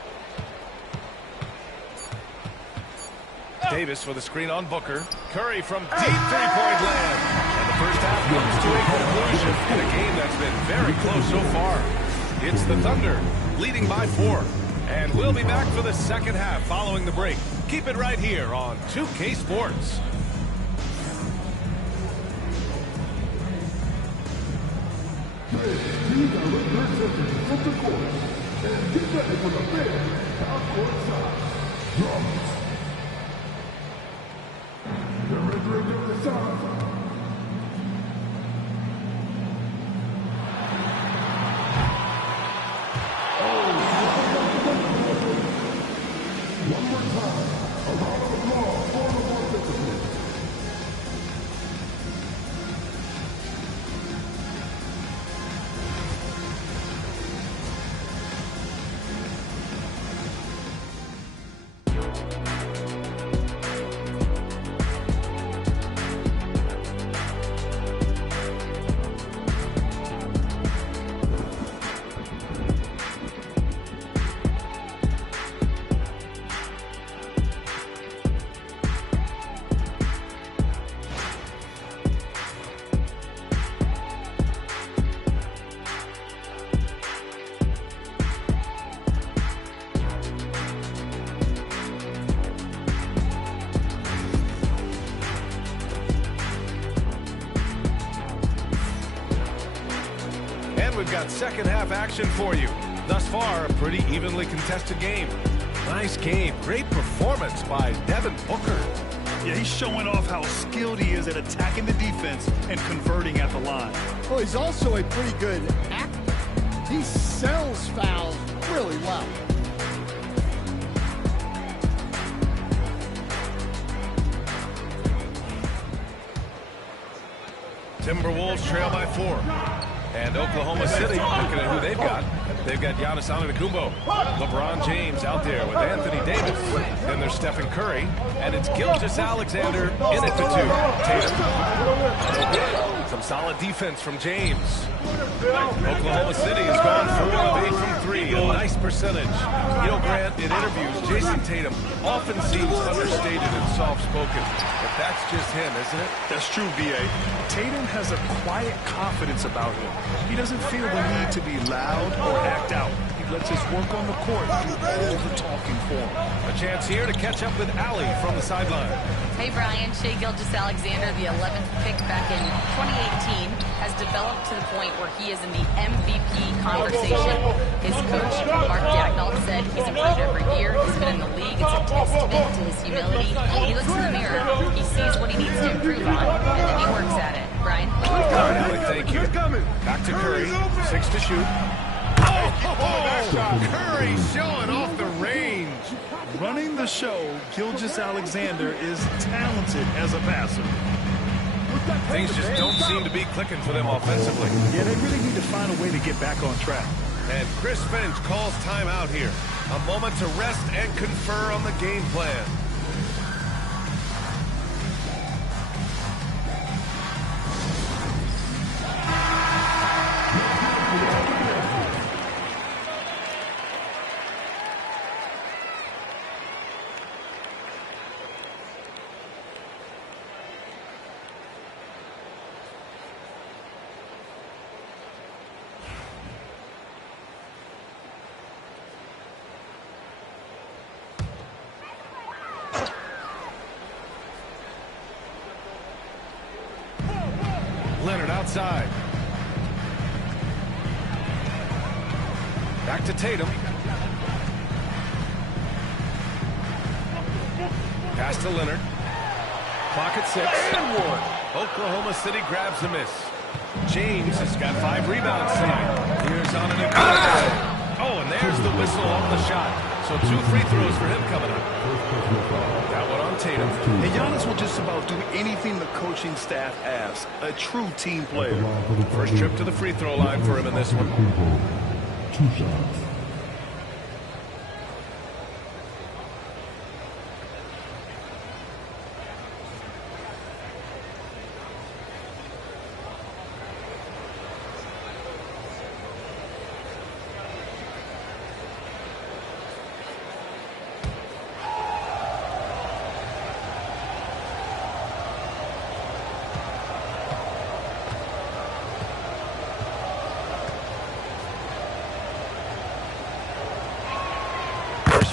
Davis with a screen on Booker. Curry from deep three-point land. And the first half comes to a conclusion in a game that's been very close so far. It's the Thunder leading by 4. And we'll be back for the second half following the break. Keep it right here on 2K Sports. These are representatives from the court. And get ready for the big half-court side. Drums. The rendering of the sound. One more time. A round of applause for the participants. We've got second half action for you. Thus far, a pretty evenly contested game. Nice game. Great performance by Devin Booker. Yeah, he's showing off how skilled he is at attacking the defense and converting at the line. Well, he's also a pretty good actor. He sells fouls really well. Timberwolves trail by 4. And Oklahoma City, looking at who they've got. They've got Giannis Antetokounmpo, LeBron James out there with Anthony Davis. Then there's Stephen Curry, and it's Gilgeous-Alexander in it for 2. Tatum. Some solid defense from James. Oklahoma City has gone 4 of 8 from 3, a nice percentage. You know, Grant, in interviews, Jason Tatum often seems understated and soft-spoken. But that's just him, isn't it? That's true, B.A. Tatum has a quiet confidence about him. He doesn't feel the need to be loud or act out. He lets his work on the court do all the talking for him. A chance here to catch up with Allie from the sideline. Hey, Brian. Shai Gilgeous-Alexander, the 11th pick back in 2018, has developed to the point where he is in the MVP conversation. His coach, Mark Daigneault, said he's improved every year. He's been in the league. It's a testament to his humility. He looks in the mirror. He sees what he needs to improve on, and then he works at it. Brian? All right, Allie, thank you. Back to Curry. 6 to shoot. Oh, Curry showing off the range. Running the show, Gilgeous-Alexander is talented as a passer. Things just don't seem to be clicking for them offensively. Yeah, they really need to find a way to get back on track. And Chris Finch calls timeout here. A moment to rest and confer on the game plan. Leonard outside. Back to Tatum. Pass to Leonard. Clock at 6. And one. Oklahoma City grabs a miss. James has got 5 rebounds tonight. Here's on an oh, and there's the whistle on the shot. So 2 free throws for him coming up. That one on Tatum. And Giannis will just about do anything the coaching staff asks. A true team player. First trip to the free throw line for him in this one. 2 shots.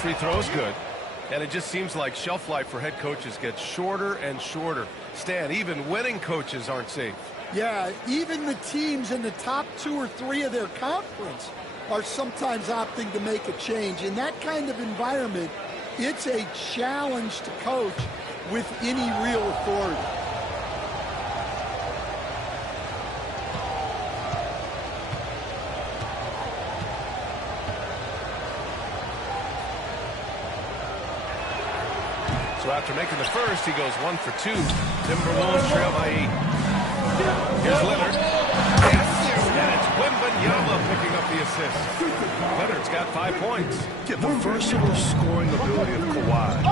Free throw is good, and it just seems like shelf life for head coaches gets shorter and shorter. Stan, even winning coaches aren't safe. Yeah, even the teams in the top 2 or 3 of their conference are sometimes opting to make a change. In that kind of environment, it's a challenge to coach with any real authority. So after making the first, he goes 1 for 2. Timberwolves trail by 8. Here's Leonard. Yes, and it's Wembanyama picking up the assist. Leonard's got 5 points. Yeah, the versatile scoring ability of Kawhi.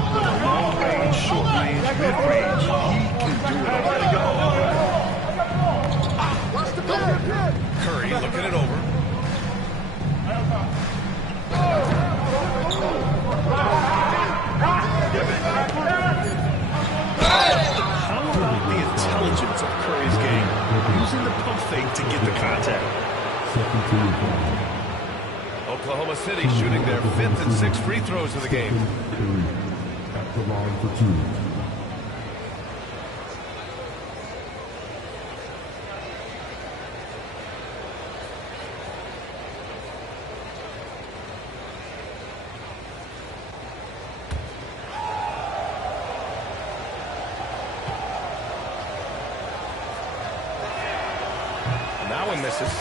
Long range, short range, mid range. He can do it all. Curry looking it over. How about the intelligence of Curry's game? Using the pump fake to get the contact. Oklahoma City shooting their 5th and 6th free throws of the game. At the line for 2. Now one misses.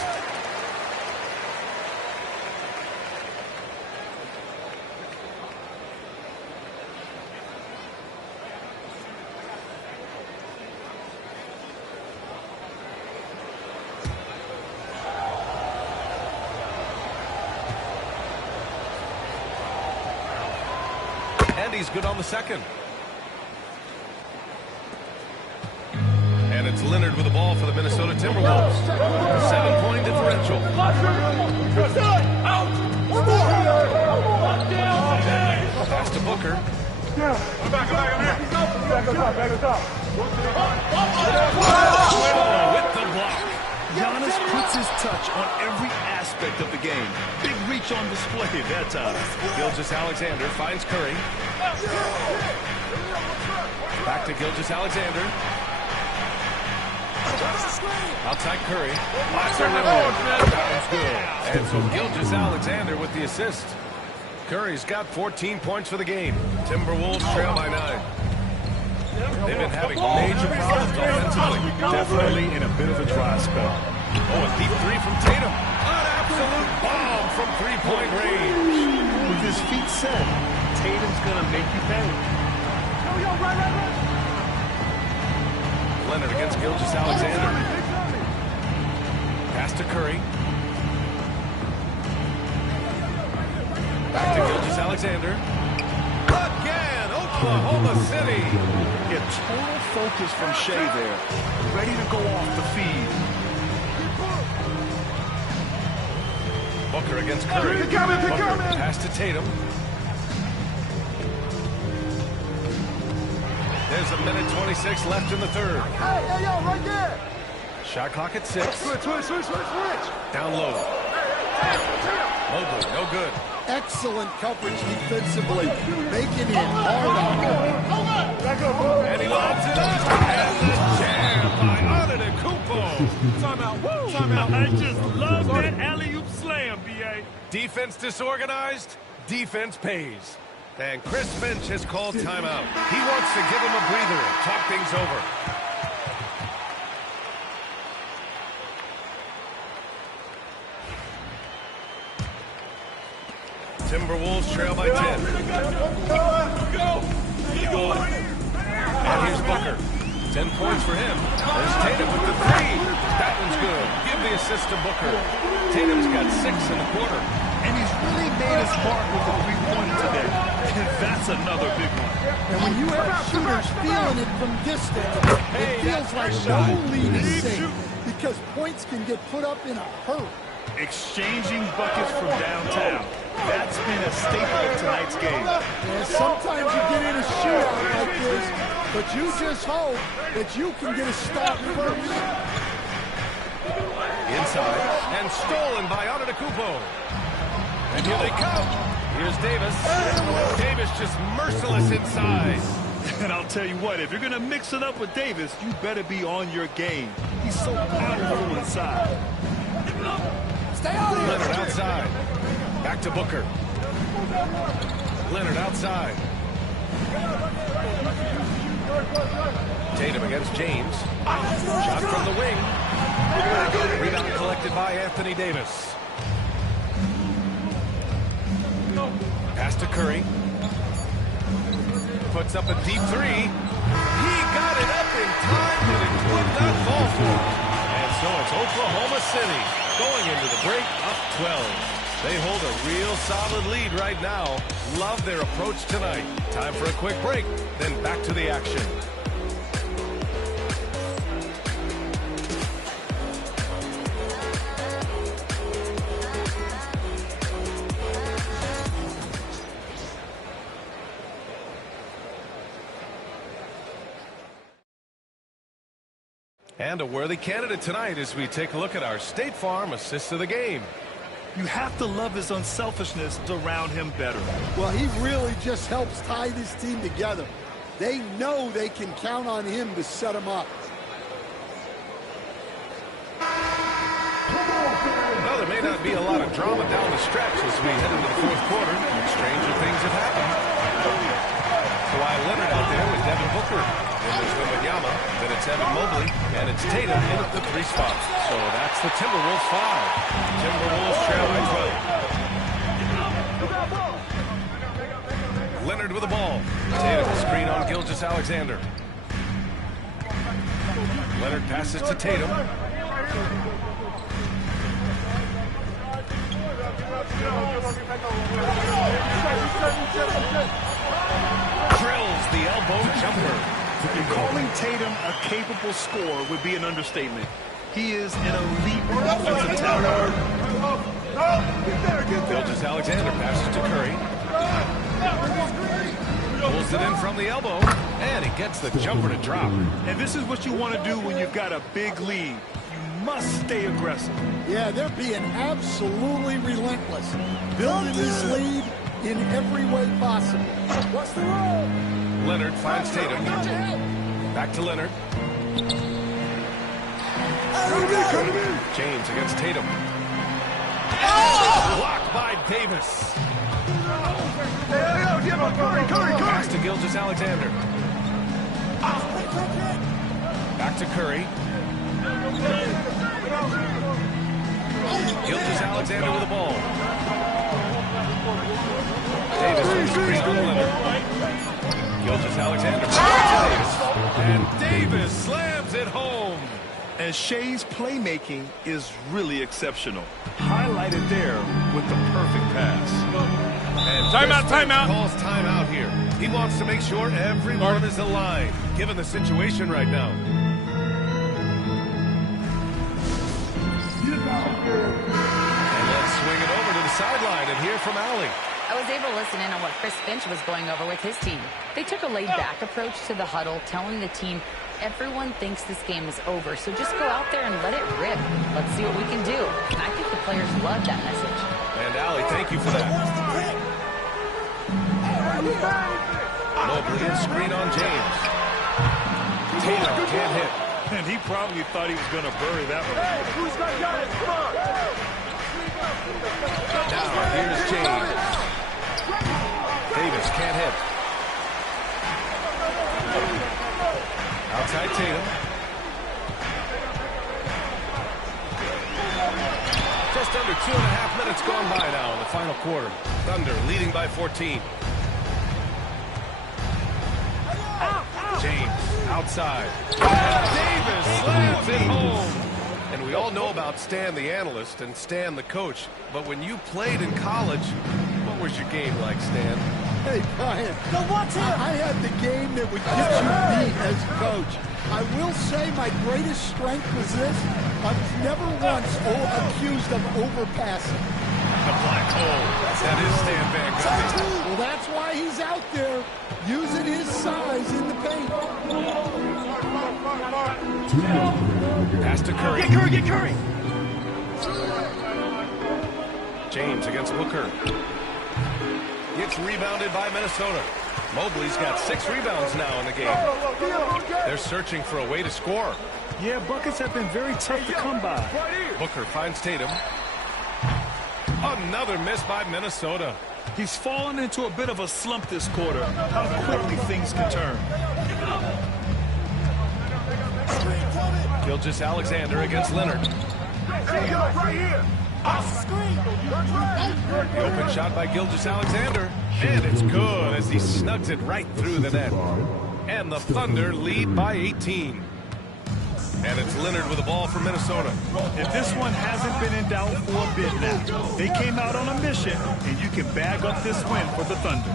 And he's good on the second. And it's Leonard with the ball for the Minnesota Timberwolves. 7-point differential. Pass to Booker. With the block. Giannis puts his touch on every aspect of the game. Big reach on display that time. Gilgeous-Alexander finds Curry. Back to Gilgeous-Alexander. Outside Curry. And so Gilgeous-Alexander with the assist. Curry's got 14 points for the game. Timberwolves trail by 9. They've been having major problems offensively. Definitely in a bit of a dry spell. Oh, a deep 3 from Tatum. An absolute bomb from 3-point range. With his feet set, Tatum's gonna make you pay. Leonard against Gilgeous-Alexander. Pass to Curry. Back to Gilgeous-Alexander. Again, Oklahoma City. Yeah, total focus from Shea there. Ready to go off the feed. Booker against Curry. Booker pass to Tatum. There's a minute 26 left in the third. Hey, yo, right there. Shot clock at 6. Switch. Down low. Mobley, no good. Excellent coverage defensively, making it hard on him. And he lobs it up. And the jam by Antetokounmpo. Kupo. Timeout. Timeout. I just love that alley-oop slam, B.A. Defense disorganized, defense pays. And Chris Finch has called timeout. He wants to give him a breather and talk things over. Timberwolves trail by 10. And here's Booker. 10 points for him. There's Tatum with the three. That one's good. Give the assist to Booker. Tatum's got 6 in the quarter. And he's really made his mark with the three-pointer today. And that's another big one. And when you have shooters feeling it from distance, it feels like no lead is safe because points can get put up in a hurry. Exchanging buckets from downtown. That's been a staple of tonight's game. And sometimes you get in a shootout like this, but you just hope that you can get a stop first. Inside, and stolen by Antetokounmpo. And here they come. Here's Davis. Davis just merciless inside. And I'll tell you what, if you're going to mix it up with Davis, you better be on your game. He's so powerful inside. Stay on it. Leonard outside. Back to Booker. Leonard outside. Tatum against James. Shot from the wing. Rebound collected by Anthony Davis. Pass to Curry. Puts up a deep three. He got it up in time, but it would not fall for him. And so it's Oklahoma City going into the break up 12. They hold a real solid lead right now. Love their approach tonight. Time for a quick break, then back to the action. And a worthy candidate tonight as we take a look at our State Farm assist of the game. You have to love his unselfishness around him better. Well, he really just helps tie this team together. They know they can count on him to set them up. Well, there may not be a lot of drama down the stretch as we head into the fourth quarter. Stranger things have happened. Kawhi Leonard out there with Devin Booker. Then there's Wembanyama, then it's Evan Mobley, and it's Tatum in at the 3 spot. So that's the Timberwolves 5. Timberwolves trail by 12. Leonard with the ball. Tatum screen on Gilgeous-Alexander. Leonard passes to Tatum. Drills the elbow jumper. Calling Tatum a capable scorer would be an understatement. He is an elite offensive talent. Gilgeous-Alexander passes to Curry. Pulls it in from the elbow, and he gets the jumper to drop. And this is what you want to do when you've got a big lead. You must stay aggressive. Yeah, they're being absolutely relentless. Building this lead in every way possible. What's the roll? Leonard finds Tatum. Back to Leonard. James against Tatum. Blocked by Davis. Pass to Gilgeous-Alexander. Back to Curry. Gilgeous-Alexander with the ball. Davis with the screen on Leonard. Gilgeous-Alexander to Davis. And Davis slams it home. And Shea's playmaking is really exceptional. Highlighted there with the perfect pass. And timeout calls timeout here. He wants to make sure everyone is aligned, given the situation right now. And let's swing it over to the sideline and hear from Allie. I was able to listen in on what Chris Finch was going over with his team. They took a laid-back approach to the huddle, telling the team everyone thinks this game is over, so just go out there and let it rip. Let's see what we can do. And I think the players love that message. And Allie, thank you for that. Mobley and screen on James. Tatum can't hit. And he probably thought he was going to bury that one. Hey, who's got Giannis? Come on! Now, here's James. Davis can't hit. Outside Tatum. Just under 2.5 minutes gone by now in the final quarter. Thunder leading by 14. James outside. Davis slams it home. And we all know about Stan the analyst and Stan the coach. But when you played in college, what was your game like, Stan? Hey, Brian. No, what's him? I had the game that would get you beat as a coach. I will say my greatest strength was this. I was never once accused of overpassing. The black hole. That is Stan Van Gundy. Well, that's why he's out there using his size in the paint. Pass to Curry. Get Curry, get Curry! James against Booker. Gets rebounded by Minnesota. Mobley's got 6 rebounds now in the game. They're searching for a way to score. Yeah, buckets have been very tough to come by. Booker finds Tatum. Another miss by Minnesota. He's fallen into a bit of a slump this quarter. How quickly things can turn. Gilgeous-Alexander against Leonard. Hey, yo, right here! The open shot by Gilgeous-Alexander. And it's good as he snugs it right through the net. And the Thunder lead by 18. And it's Leonard with the ball for Minnesota. And this one hasn't been in doubt for a bit now. They came out on a mission, and you can bag up this win for the Thunder.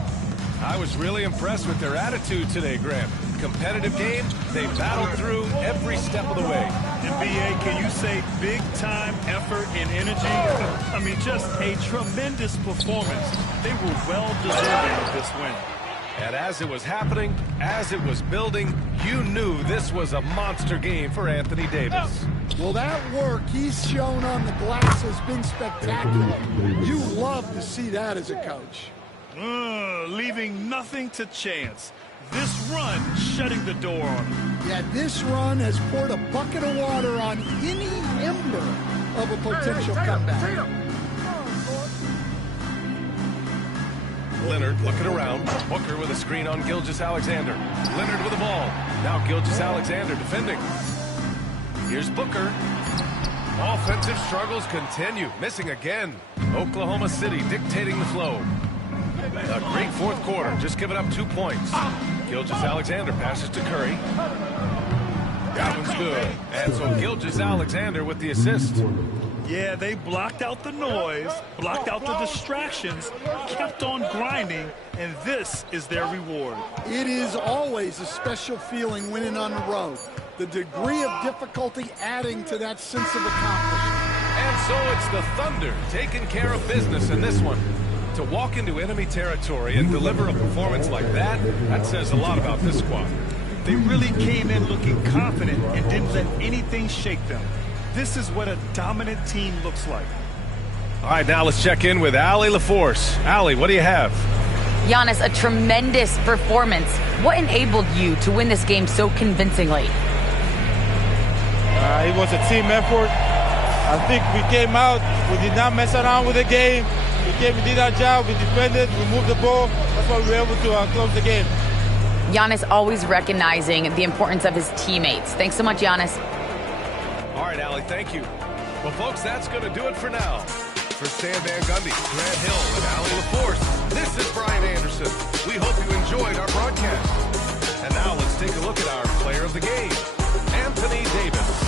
I was really impressed with their attitude today, Grant. Competitive game, they battled through every step of the way. NBA, can you say big-time effort and energy? I mean, just a tremendous performance. They were well-deserving of this win. And as it was happening, as it was building, you knew this was a monster game for Anthony Davis. Well, that work he's shown on the glass has been spectacular. You love to see that as a coach. Leaving nothing to chance. This run shutting the door on him. Yeah, this run has poured a bucket of water on any ember of a potential comeback. Leonard looking around. Booker with a screen on Gilgeous-Alexander. Leonard with the ball. Now Gilgeous-Alexander defending. Here's Booker. Offensive struggles continue. Missing again. Oklahoma City dictating the flow. A great fourth quarter. Just giving up 2 points. Gilgeous-Alexander passes to Curry. That one's good. And so Gilgeous-Alexander with the assist. Yeah, they blocked out the noise, blocked out the distractions, kept on grinding, and this is their reward. It is always a special feeling winning on the road. The degree of difficulty adding to that sense of accomplishment. And so it's the Thunder taking care of business in this one. To walk into enemy territory and deliver a performance like that, that says a lot about this squad. They really came in looking confident and didn't let anything shake them. This is what a dominant team looks like. All right, now let's check in with Allie LaForce. Allie, what do you have? Giannis, a tremendous performance. What enabled you to win this game so convincingly? It was a team effort. I think we came out, we did not mess around with the game. We did our job, we defended, we moved the ball. That's why we were able to close the game. Giannis always recognizing the importance of his teammates. Thanks so much, Giannis. All right, Allie, thank you. Well, folks, that's going to do it for now. For Stan Van Gundy, Grant Hill, and Allie LaForce, this is Brian Anderson. We hope you enjoyed our broadcast. And now let's take a look at our player of the game, Anthony Davis.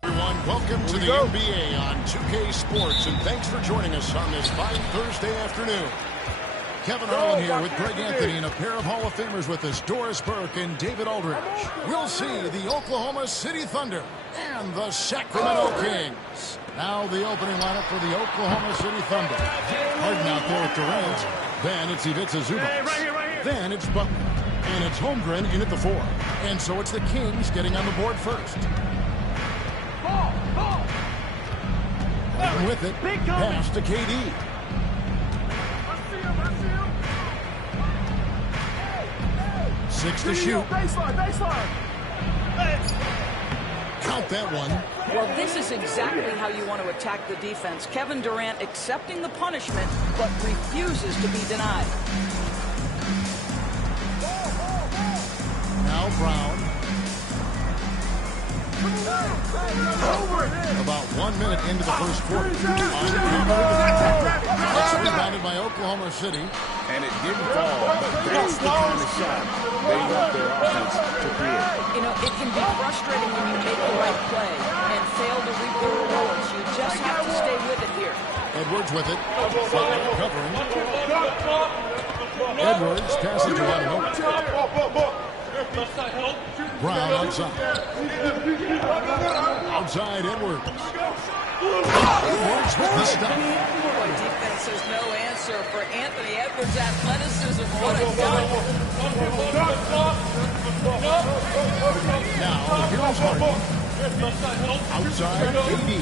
Everyone, welcome to the NBA on 2K Sports, and thanks for joining us on this fine Thursday afternoon. Kevin Harlan here with Greg Anthony and a pair of Hall of Famers with us, Doris Burke and David Aldridge. We'll see the Oklahoma City Thunder and the Sacramento Kings. Now the opening lineup for the Oklahoma City Thunder. Harden out there with Durant. Then it's Ivica Zubac. Then it's Butler. And it's Holmgren in at the 4. And so it's the Kings getting on the board first. And with it, pass to KD. Six to shoot. Count that one. Well, this is exactly how you want to attack the defense. Kevin Durant accepting the punishment, but refuses to be denied. Now Brown. About 1 minute into the first quarter. That's rebounded by Oklahoma City. And it didn't fall, but that's the kind of shot they want their offense to create. You know, it can be frustrating when you make the right play and fail to reap the rewards. You just have to stay with it here. Edwards with it. Covering. Edwards passes to Adebayo. Brown outside. Outside Edwards. Edwards with the stop. Boy, defense has no answer for Anthony Edwards' athleticism. What a dunk. Now, here's Harden. Outside KD.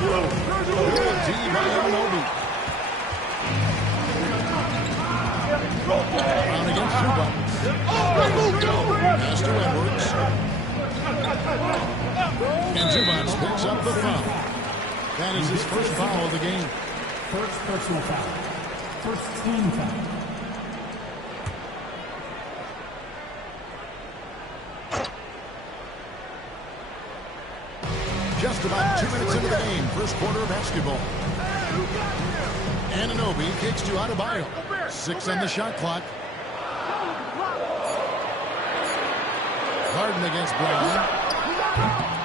Good D by Anunoby. Brown against Zubac. Pass to Edwards. And Zubac picks up the foul. That is his first foul of the game. First personal foul. First team foul. Just about 2 minutes into the game. First quarter of basketball. Anunoby kicks to Adebayo. 6 on the shot clock. Harden against Brown.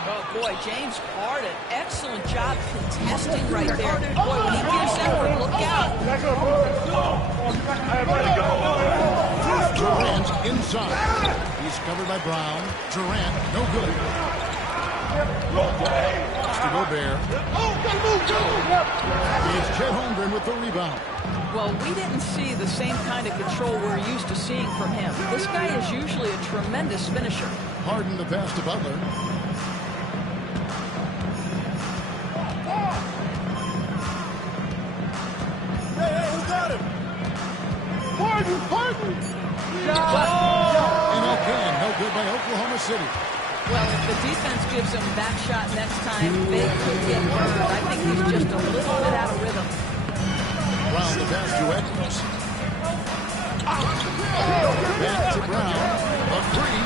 Oh, boy, James Harden. Excellent job contesting right there. Boy, when he gives effort, look out. Durant inside. He's covered by Brown. Durant, no good. To Gobert. It's Chet Holmgren with the rebound. Well, we didn't see the same kind of control we're used to seeing from him. This guy is usually a tremendous finisher. Harden the pass to Butler. Hey, who got him? Harden! And again, no good by Oklahoma City. Well, if the defense gives him that shot next time, they could get burned. I think he's just a little bit out of rhythm. Brown the pass to Edwards. Back to Brown. A three.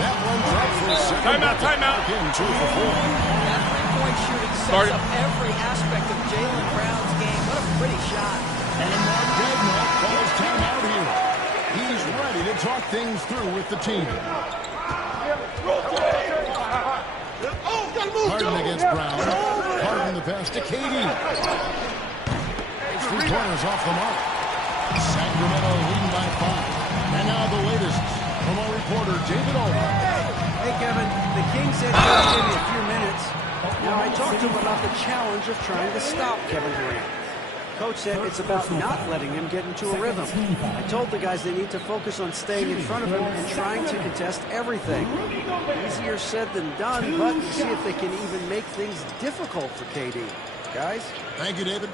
That one's up for a second. Timeout. Again, 2 for 4. That three-point shooting sets up every aspect of Jaylen Brown's game. What a pretty shot. And Mark Daigneault calls timeout here. He's ready to talk things through with the team. Harden against Brown. Harden the pass to KD. It's 3 pointers off the mark. Sacramento leading by 5. And now the latest from our reporter, David Aldridge. Hey, Kevin, the Kings said talked to him about the challenge of trying to stop Kevin Durant. Coach said it's about not letting him get into a rhythm. I told the guys they need to focus on staying in front of him and trying to contest everything. Easier said than done, but see if they can even make things difficult for KD. Guys? Thank you, David.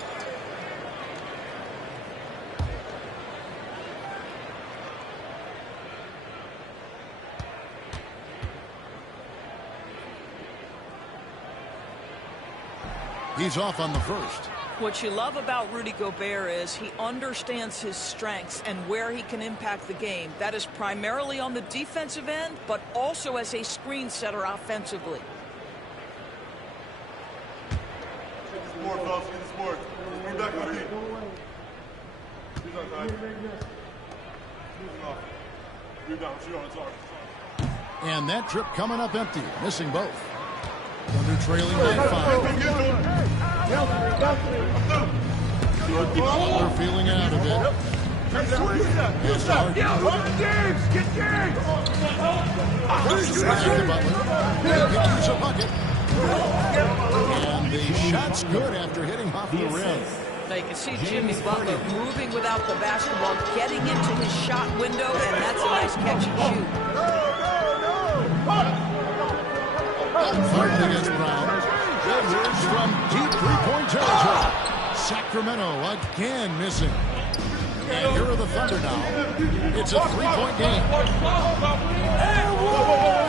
He's off on the first. What you love about Rudy Gobert is he understands his strengths and where he can impact the game. That is primarily on the defensive end, but also as a screen setter offensively. Get the sport, fellas. Get the sport. Bring back my team. Shoot on, guys. Shoot off. Rebound. Shoot on. It's ours. And that trip coming up empty, missing both. Thunder trailing by 5. Butler feeling out of it. Here's Harden. Get James! Back to Butler. He can use a bucket. And the shot's good after hitting off the rim. Now you can see Jimmy Butler moving without the basketball, getting into his shot window, and that's a nice catch and shoot. Harden against Brown. Edwards from deep three-point territory. Sacramento again missing. And here are the Thunder now. It's a three-point game.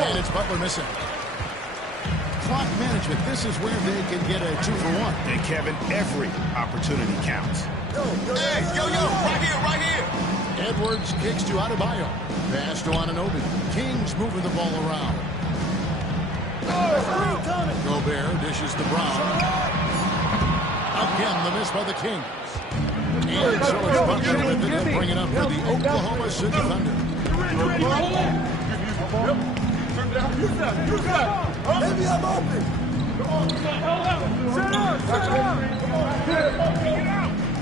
And it's Butler missing. Clock management. This is where they can get a 2-for-1. And Kevin, every opportunity counts. Hey, yo, right here. Edwards kicks to Adebayo. Pass to Anunoby. Kings moving the ball around. Gobert dishes to Brown. Again, the miss by the Kings. And so it's Butler with it. They'll bring it up for the Oklahoma City Thunder. Maybe I'm open.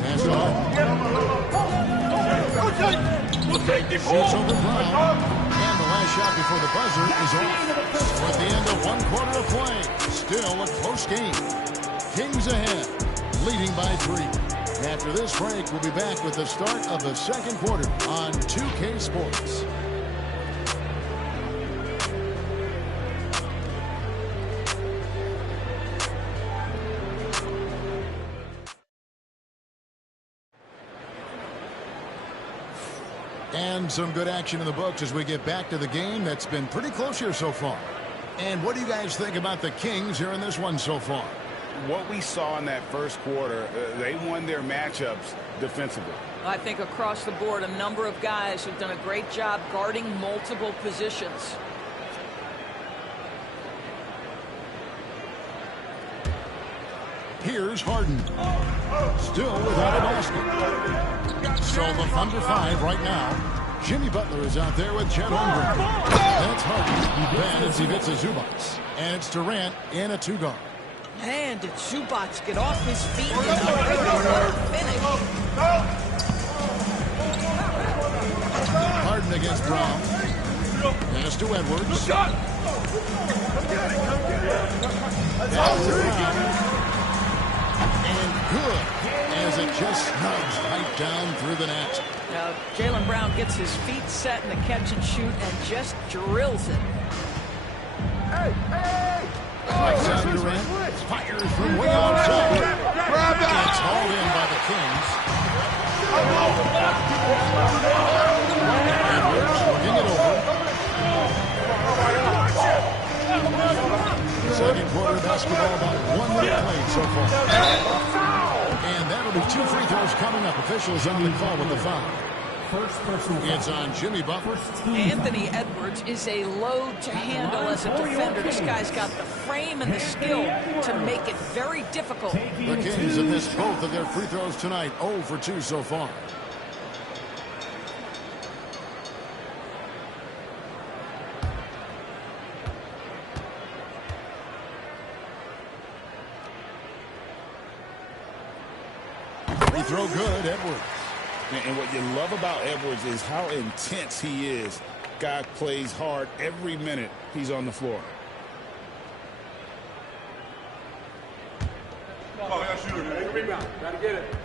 Pass to Harden. Shoots over Brown. And the last shot before the buzzer is off. We're at the end of one quarter of play. Still a close game. Kings ahead, leading by 3. After this break, we'll be back with the start of the second quarter on 2K Sports. And some good action in the books as we get back to the game that's been pretty close here so far. And what do you guys think about the Kings here in this one so far? What we saw in that first quarter, they won their matchups defensively. I think across the board, a number of guys have done a great job guarding multiple positions. Here's Harden. Still without a basket. So the Thunder 5 right now. Jimmy Butler is out there with Chet Holmgren. That's Harden. Then it's Ivica Zubac. And it's Durant in a 2-guard. Man, did Zubac get off his feet in a finish. Harden against Brown. Pass to Edwards. Pass to Brown. And good as it just snugs right down through the net. Now, Jaylen Brown gets his feet set in the catch and shoot and just drills it. Durant fires from way outside. It's hauled in by the Kings. Edwards looking it over. Second quarter basketball, about 1 minute played so far. And that'll be 2 free throws coming up. Officials on the call with the foul. It's on Jimmy Butler. Anthony Edwards is a load to handle as a defender. This guy's got the frame and the skill to make it very difficult. The Kings have missed both of their free throws tonight. 0 for 2 so far. Free throw good, Edwards. And what you love about Edwards is how intense he is. Guy plays hard every minute he's on the floor. rebound. Gotta get it.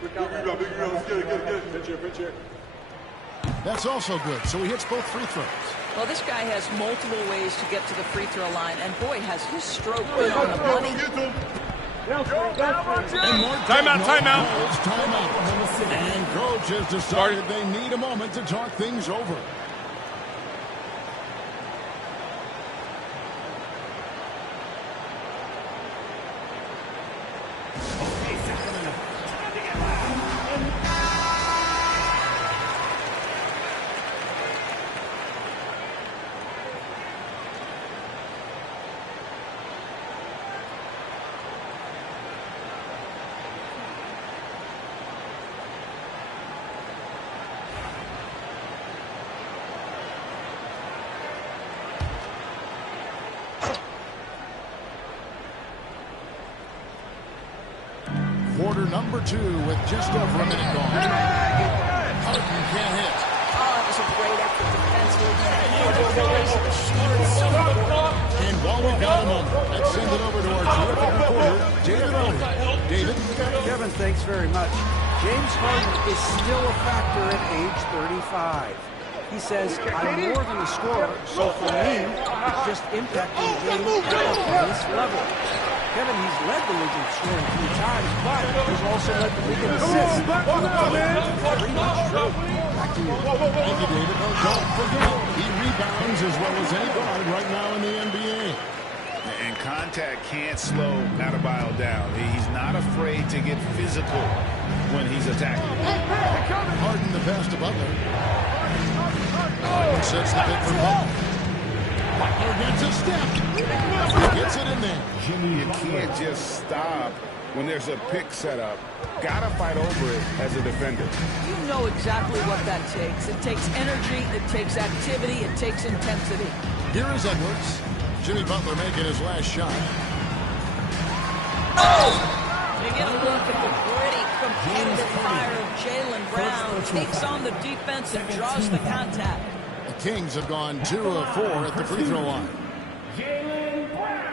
Quick out. Big rebound. Let's get it. Pitch here. That's also good. So he hits both free throws. Well, this guy has multiple ways to get to the free throw line, and boy, has his stroke been on the money. Timeout. And coach has decided they need a moment to talk things over. Quarter number 2 with just over a minute gone. Harden can't hit. Oh, that was a great effort defensively. And while we've got a moment, let's send it over to our terrific reporter, David Elliott. David? Kevin, thanks very much. James Harden is still a factor at age 35. He says, I'm more than a scorer, so for me, it's just impacting the game at this level. Kevin, he's led the league in scoring 3 times, but he's also led the league in assists. Pretty much true. Back to you. Thank you, David. Don't forget, he rebounds as well as any guard right now in the NBA. And contact can't slow Adebayo down. He's not afraid to get physical when he's attacking. Harden the pass to Butler. Harden sets the pick for Butler. Butler gets a step. He gets it in there. You can't just stop when there's a pick set up. Gotta fight over it as a defender. You know exactly what that takes. It takes energy, it takes activity, it takes intensity. Here is Edwards. Jimmy Butler making his last shot. You get a look at the gritty, competitive fire of Jaylen Brown. Takes on the defense and draws the contact. The Kings have gone 2 of 4 at the free throw line. Jaylen Brown.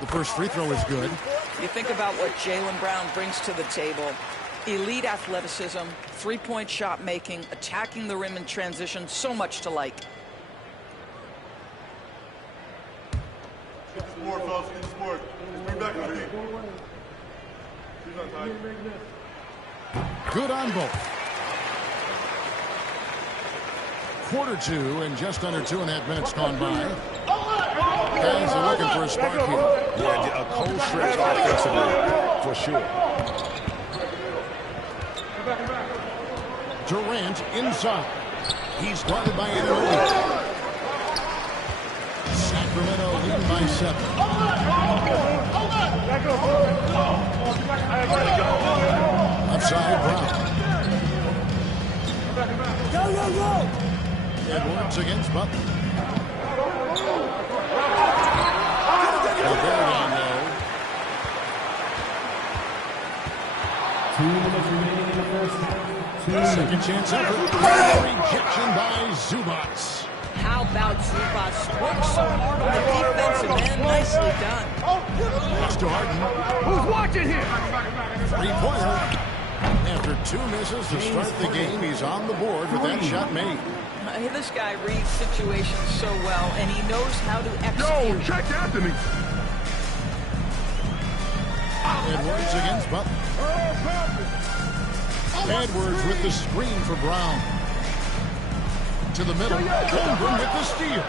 The first free throw is good. You think about what Jaylen Brown brings to the table. Elite athleticism, three-point shot making, attacking the rim in transition, so much to like. Get this board, fellas. Get this board. Bring back the feet. He's not tight. Good on both. Quarter 2 and just under 2.5 minutes gone by. Guys are looking for a spark here. Yeah, a cold stretch offensively, for sure. Durant inside. He's guarded by Anunoby. Sacramento leading by 7. Outside Brown. Go! Edwards against Butler. Gobert down low. 2 minutes remaining in the first half. Second chance effort. Rejection by Zubac. How about Zubac? Worked so hard on the defensive end. Nicely done. Pass to Harden. Who's watching here? 3-pointer. After 2 misses to start the game, he's on the board with that shot made. This guy reads situations so well, and he knows how to execute. Yo, check Anthony. Edwards against Butler. Edwards with the screen for Brown. To the middle. Holmgren with the steal.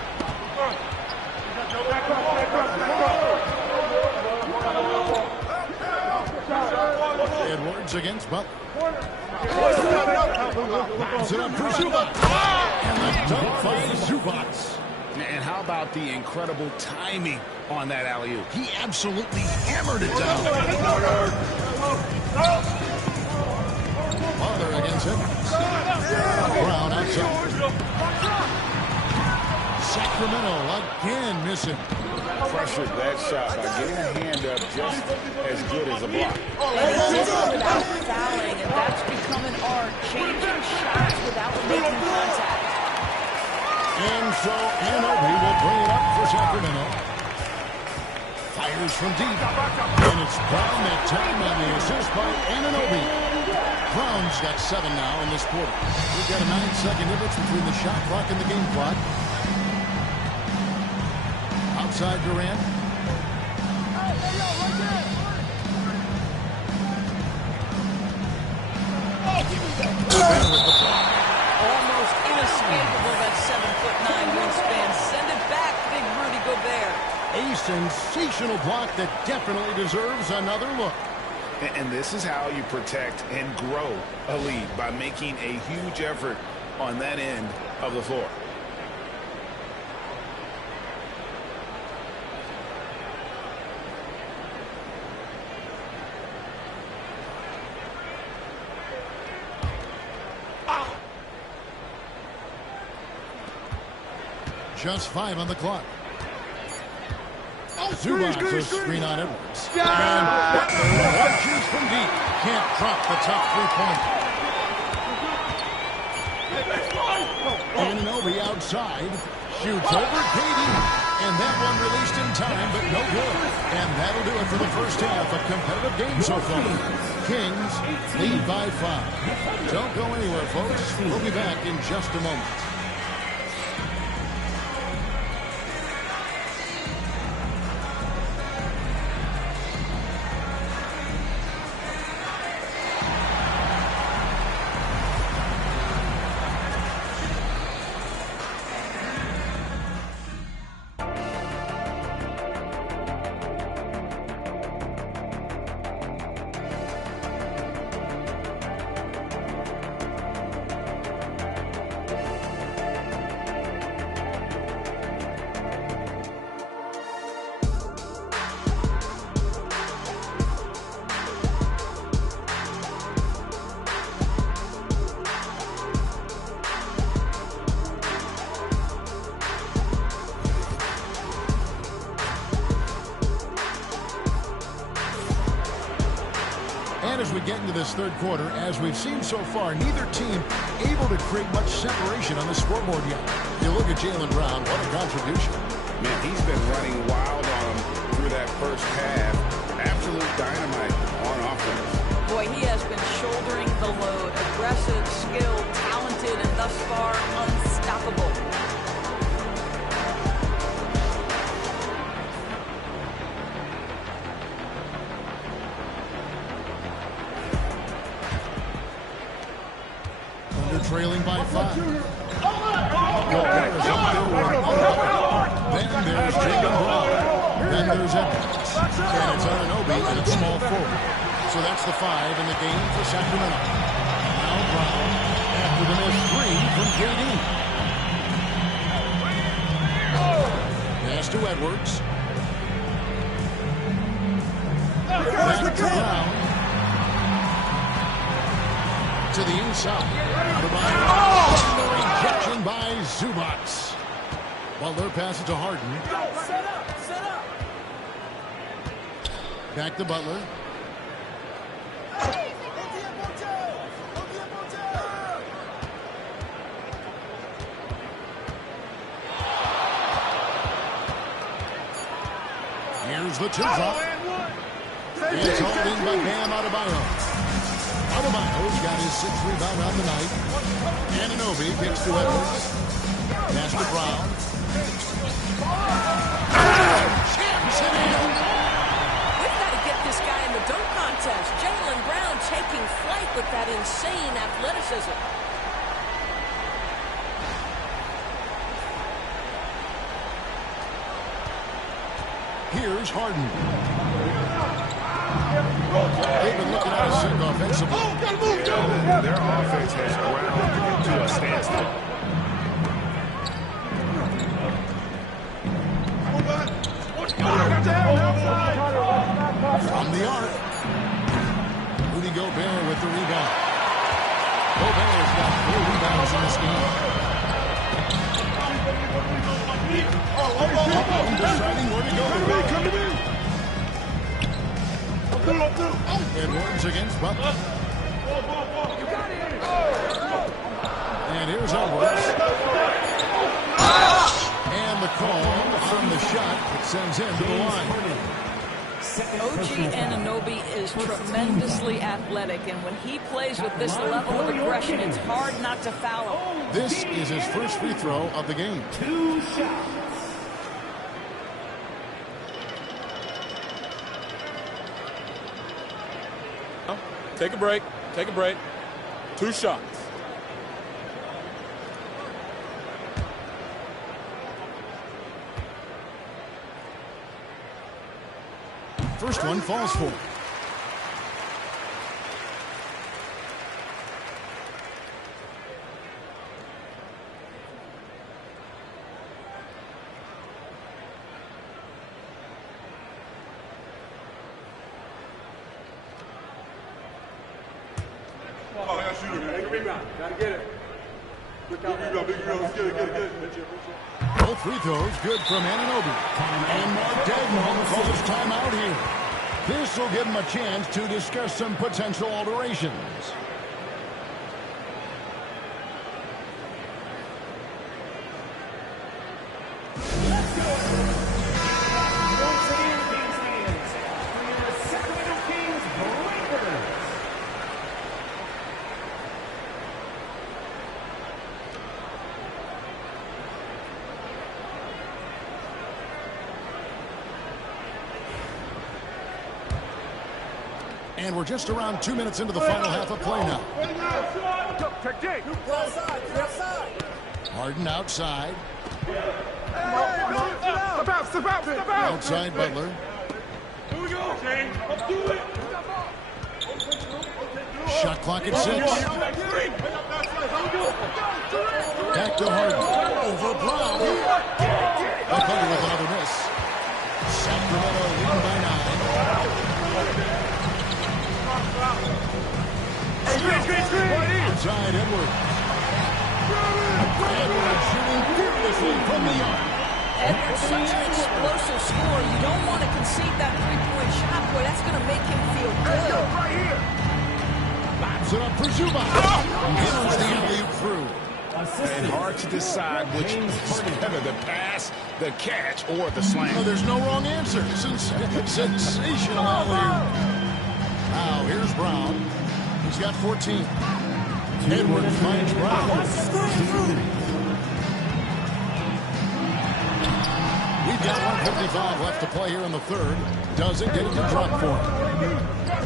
Edwards against Butler. Lines it up for Zubac. And the dunk by Zubac. And how about the incredible timing on that alley-oop? He absolutely hammered it down. Butler against Edwards. Brown outside. Sacramento again missing. pressured that shot by getting a hand up just as good as a block. And he did it without fouling, and that's become an art, changing shots without making contact. And so Anunoby will bring it up for Sacramento. Fires from deep. And it's Brown that time on the assist by Anunoby. Brown's got 7 now in this quarter. We've got a 9-second difference between the shot clock and the game clock. Outside Durant. Almost inescapable, that 7'9" wingspan. Send it back, big Rudy Gobert. A sensational block that definitely deserves another look. And this is how you protect and grow a lead, by making a huge effort on that end of the floor. Just 5 on the clock. Zubac a screen on Edwards. And launches from deep. Can't drop the top 3-pointer. Anunoby outside. Shoots over KD. And that one released in time, but no good. And that'll do it for the first half. A competitive game so far. Kings lead by 5. Don't go anywhere, folks. We'll be back in just a moment. As we get into this third quarter, as we've seen so far, neither team able to create much separation on the scoreboard yet. You look at Jaylen Brown, what a contribution. Man, he's been running wild on him through that first half. Absolute dynamite on offense. Boy, he has been shouldering the load. Aggressive, skilled, talented, and thus far unstoppable. Trailing by 5. Gobert is up there with Then there's Jaylen Brown. Then there's Edwards. And it's Anunoby and it's small forward. So that's the 5 in the game for Sacramento. Now Brown after the missed 3 from KD. Pass to Edwards. Back to Brown. To the inside. Rejection by Zubac. Butler passes to Harden. Back to Butler. Here's the tip-drop. It's hauled in by Bam Adebayo. Adebayo's got his 6th rebound on the night. Anunoby kicks to Edwards. Pass to Brown. Jams it in. We've got to get this guy in the dunk contest. Jaylen Brown taking flight with that insane athleticism. Here's Harden. They've been looking at a sick offensively. Yeah, their offense has ground to a standstill. From the arc. Rudy Gobert with the rebound. Gobert's got 4 rebounds in this game. Deciding where to go. Edwards against Butler. And here's Edwards. And the call on the shot that sends him to the line. OG Anunoby is tremendously athletic, and when he plays with this level of aggression, it's hard not to foul him. This is his first free throw of the game. 2 shots. Take a break. Take a break. 2 shots. First one falls for. Oh, I got shooter. Take a rebound. Gotta get it. Big rebound, big rebound. Let's get it, get it. Both free throws good from Anunoby. And Mark Daigneault calls timeout here. This will give him a chance to discuss some potential alterations. And we're just around 2 minutes into the final half of play now. Harden outside. Outside Butler. Shot clock at 6. Back to Harden. Over Brown. The Thunder with another miss. Sacramento leading by 9. Inside Edwards. Edwards shooting fearlessly from the arc. Edwards, such an explosive scorer. You don't want to concede that three-point shot. Boy, that's going to make him feel good. Bobs it up for Zubac. Hammers the alley-oop through. And hard to decide which is better, the pass, the catch, or the slam. Oh, there's no wrong answer. Sensational alley-oop. Now, here's Brown. He's got 14. Edwards finds Brown. We've got 1:55 left to play here in the third. Doesn't get it to drop for him.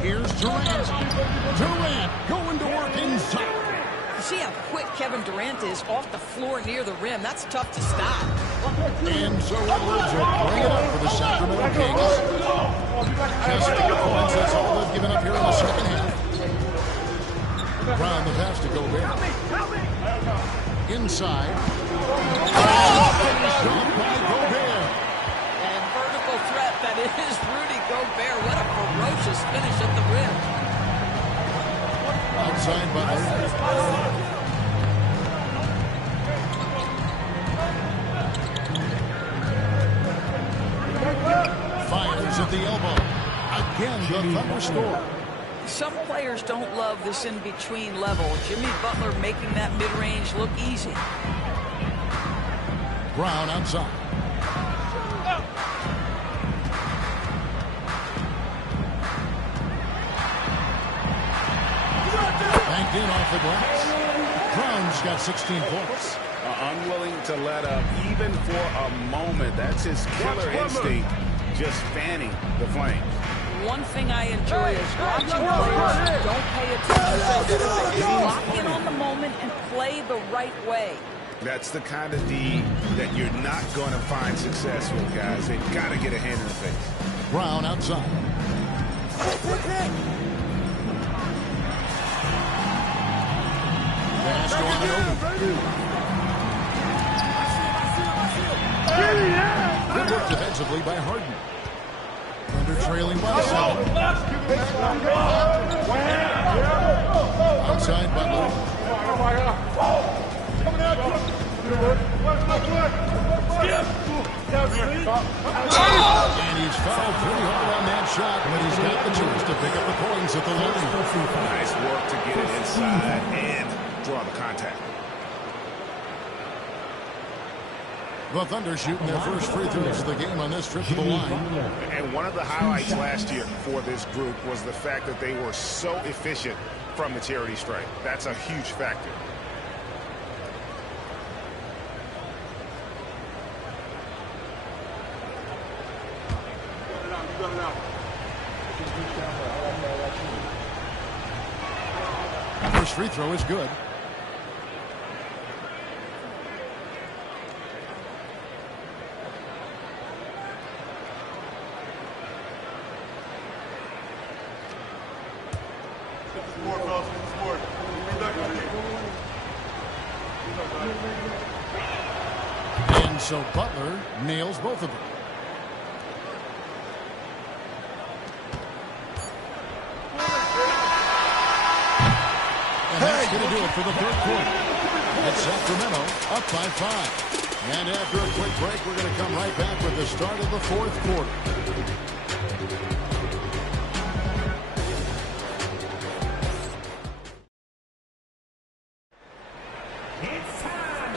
Here's Durant. Durant going to work inside. You see how quick Kevin Durant is off the floor near the rim. That's tough to stop. And so Edwards will bring it up for the Sacramento Kings. Just 4 points. That's all they've given up here in the second half. Brown the pass to Gobert. Inside. Finished off by Gobert. And vertical threat, that is Rudy Gobert. What a ferocious finish at the rim. Outside Butler. Fires at the elbow. Again, the Thunder score. Some players don't love this in-between level. Jimmy Butler making that mid-range look easy. Brown outside. Banked in off the glass. Brown's got 16 points. Unwilling to let up even for a moment. That's his killer instinct, just fanning the flames. One thing I enjoy is watching players don't pay attention. Lock in on the moment and play the right way. That's the kind of D that you're not going to find success with, guys. They've got to get a hand in the face. Brown outside. Pass to Anunoby. Good work defensively by Harden. Thunder trailing by 7. Outside Butler. And he's fouled pretty hard on that shot, but he's got the chance to pick up the points at the line. Nice work to get it inside and draw the contact. The Thunder shooting their first free throws of the game on this trip to the line. And one of the highlights last year for this group was the fact that they were so efficient from the charity stripe. That's a huge factor. First free throw is good. And so Butler nails both of them. And that's going to do it for the third quarter. It's Sacramento up by 5. And after a quick break, we're going to come right back with the start of the fourth quarter.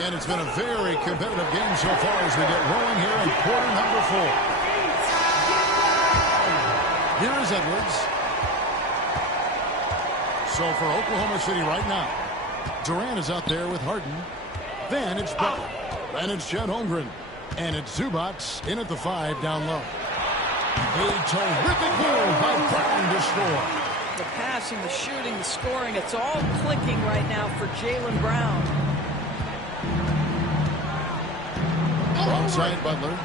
And it's been a very competitive game so far as we get rolling here in quarter number 4. Here is Edwards. So for Oklahoma City right now, Durant is out there with Harden. Then it's Butler. Then it's Chet Holmgren. And it's Zubac in at the 5 down low. A terrific move by Brown to score. The passing, the shooting, the scoring, it's all clicking right now for Jaylen Brown. Onside Butler.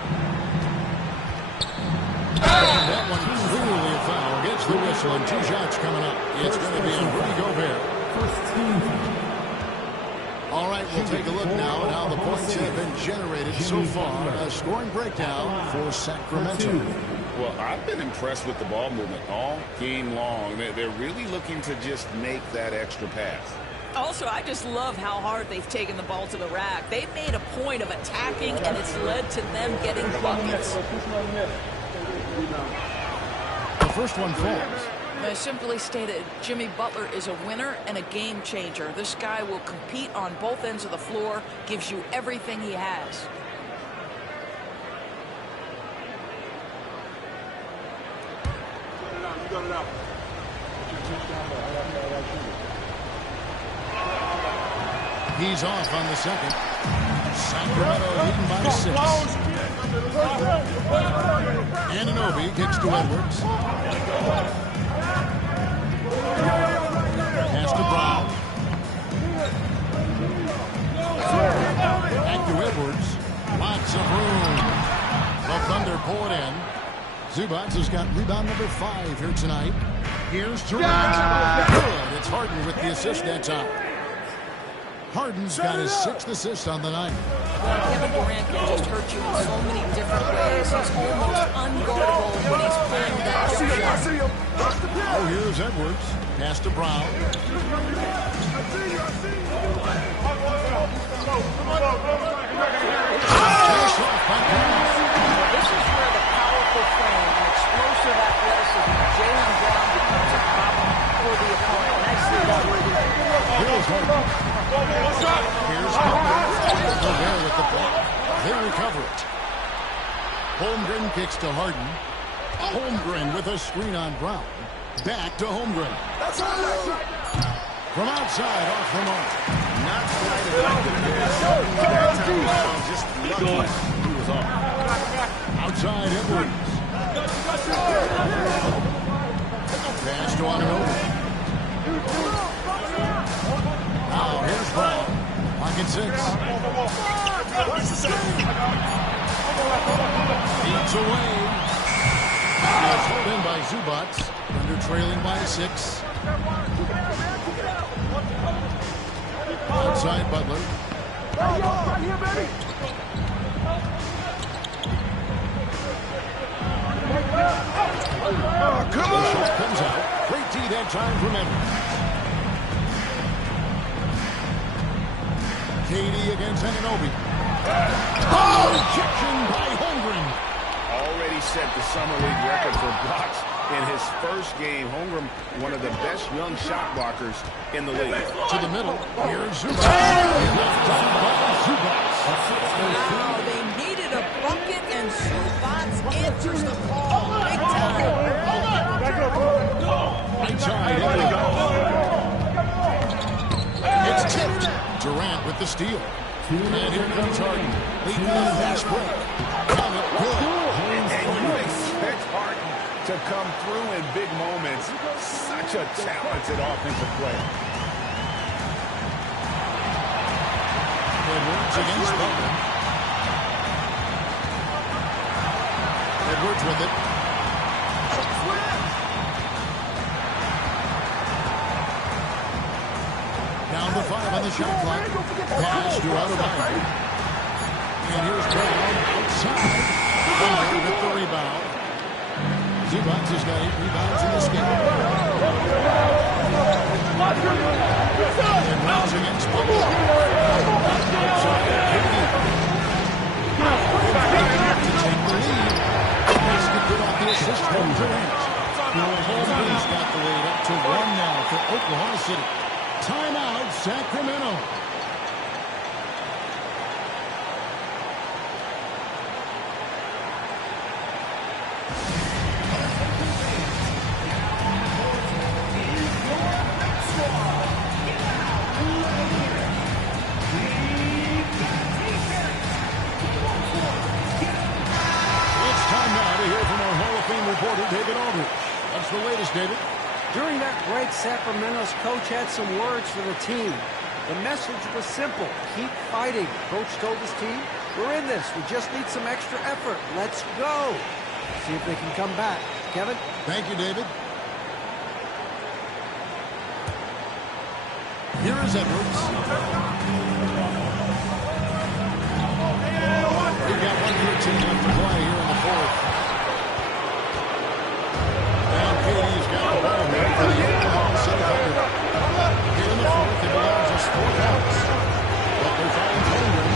And that one clearly a foul. Gets the whistle and 2 shots coming up. It's going to be on Rudy Gobert. All right, we'll take a look now at how the points have been generated so far. A scoring breakdown for Sacramento. Well, I've been impressed with the ball movement all game long. They're really looking to just make that extra pass. Also, I just love how hard they've taken the ball to the rack. They've made a point of attacking, and it's led to them getting buckets. The first one falls. I simply stated, Jimmy Butler is a winner and a game changer. This guy will compete on both ends of the floor, gives you everything he has. He's off on the second. Sacramento leading by 6. Anunoby kicks to Edwards. Pass to Brown. Back to Edwards. Lots of room. The Thunder pull it in. Zubac has got rebound number 5 here tonight. Here's Durant. Good. It's Harden with the assist that time. Harden's got his 6th assist on the night. Kevin Durant can just hurt you in so many different ways. He's almost unguardable when he's playing that shot. Oh, here's Edwards. Pass to Brown. This is where the powerful frame and explosive athleticism of Jaylen Brown becomes a problem for the opponent. Nicely done. Here's Harden. Here's Harden. Gobert with the block. They recover it. Holmgren kicks to Harden. Holmgren with a screen on Brown. Back to Holmgren. From outside, off the mark. Not quite effective there. Just lucky he was off. Outside Edwards. Pass to Anunoby. Now here's Brown. Pocket 6. Beats away. It's held in by Zubac. Under trailing by 6. Outside Butler. Right here, baby. Come on. The shot comes out. Great D that time from Edwards. KD against Anunoby. Oh, rejection by Holmgren. Already set the Summer League record for blocks In his first game, Holmgren, one of the best young shot blockers in the league. To the middle. Here's Zubac. Wow, they needed a bucket, and Zubac answers the call. Big time. Right side, in they go. It's tipped. Durant with the steal. And here comes Harden. Leading the fast break. Got it good. And you expect Harden to come through in big moments. Such a talented offensive player. Edwards against Butler. Edwards with it. Down to 5 on the shot clock. Pass to Adebayo. And here's Brown outside. Butler with the rebound. Zubac has got 8 rebounds in this game. And Rouse against Butler. Outside, KD. To take the lead. Basket good off the assist from Durant. Holmgren's got the lead up to 1 now for Oklahoma City. Timeout, Sacramento. David Aldridge. What's the latest, David? During that break, Sacramento's coach had some words for the team. The message was simple. Keep fighting. Coach told his team, we're in this. We just need some extra effort. Let's go. See if they can come back. Kevin? Thank you, David. Here is Edwards. We've got 1:13 left to play here in the fourth. KD's got the ball here for the Oklahoma City Thunder. Here in the fourth, it allows us 4 counts. Butler finds Holmgren.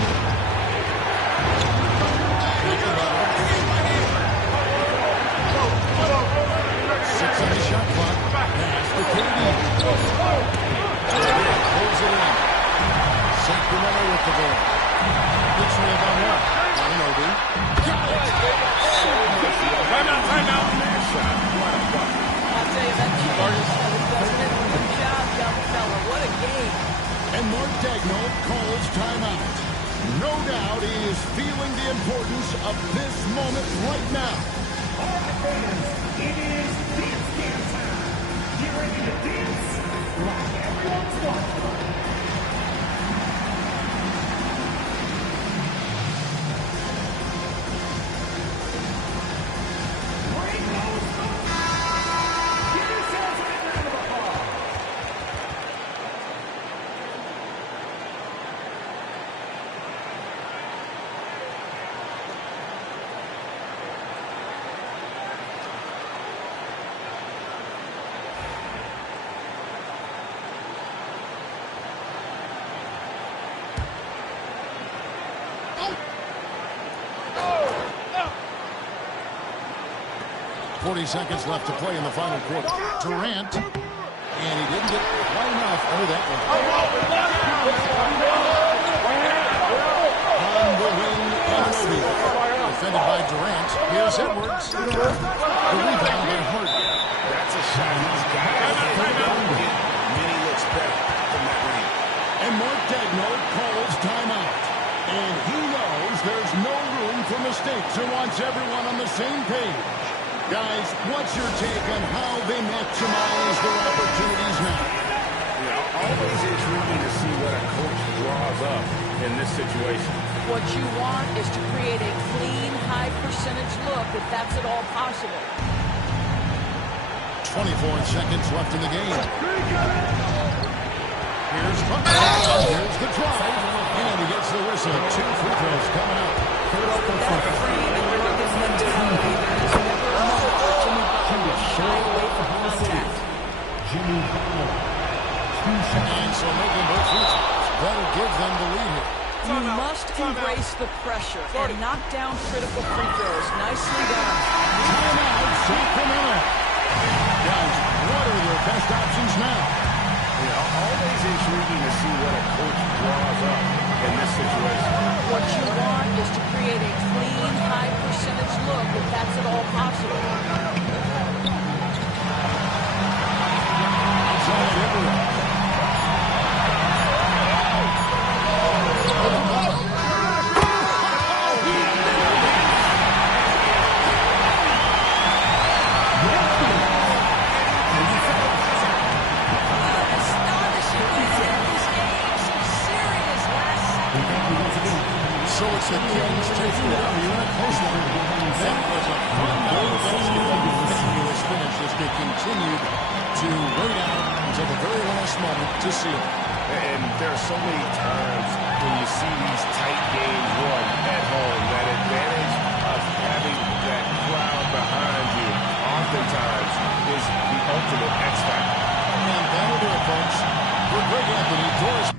Six on the shot clock. Pass to KD. Pulls it in. Sacramento with the ball. It's rebound one. Anunoby. Got it. Timeout. I'll tell you, that does an excellent job, young fella. What a game. And Mark Daigneault calls timeout. No doubt he is feeling the importance of this moment right now. All right, fans, it is dance time. Get ready to dance like everyone's watching. Seconds left to play in the final quarter. Durant, and he didn't get quite enough. Oh, that one. On the wing, Anunoby. Defended by Durant. Here's Edwards. The rebound by Harden. That's a shot he's got. Many looks better from that range. And Mark Daigneault calls timeout. And he knows there's no room for mistakes and wants everyone on the same page. Guys, what's your take on how they maximize their opportunities now? Always intriguing to see what a coach draws up in this situation. What you want is to create a clean, high-percentage look if that's at all possible. 24 seconds left in the game. Here's the drive. And he gets the whistle. 2 free throws coming up. That free and rugged mentality, there is never a moment where Jimmy Butler will shy away from contact. And so making both free throws, that'll give them the lead here. You must embrace the pressure and knock down critical free throws. Nicely done. Timeout, Sacramento. intriguing to see what a coach draws up in this situation. What you want is to create a clean, high-percentage look if that's at all possible. So it's the Kings taking it up here at Coastline. That was a phenomenal finish as they continued to wait out until the very last moment to seal it. And there are so many times when you see these tight games won at home, that advantage of having that crowd behind you oftentimes is the ultimate X factor. And that'll do it, folks. For Greg Anthony, Doris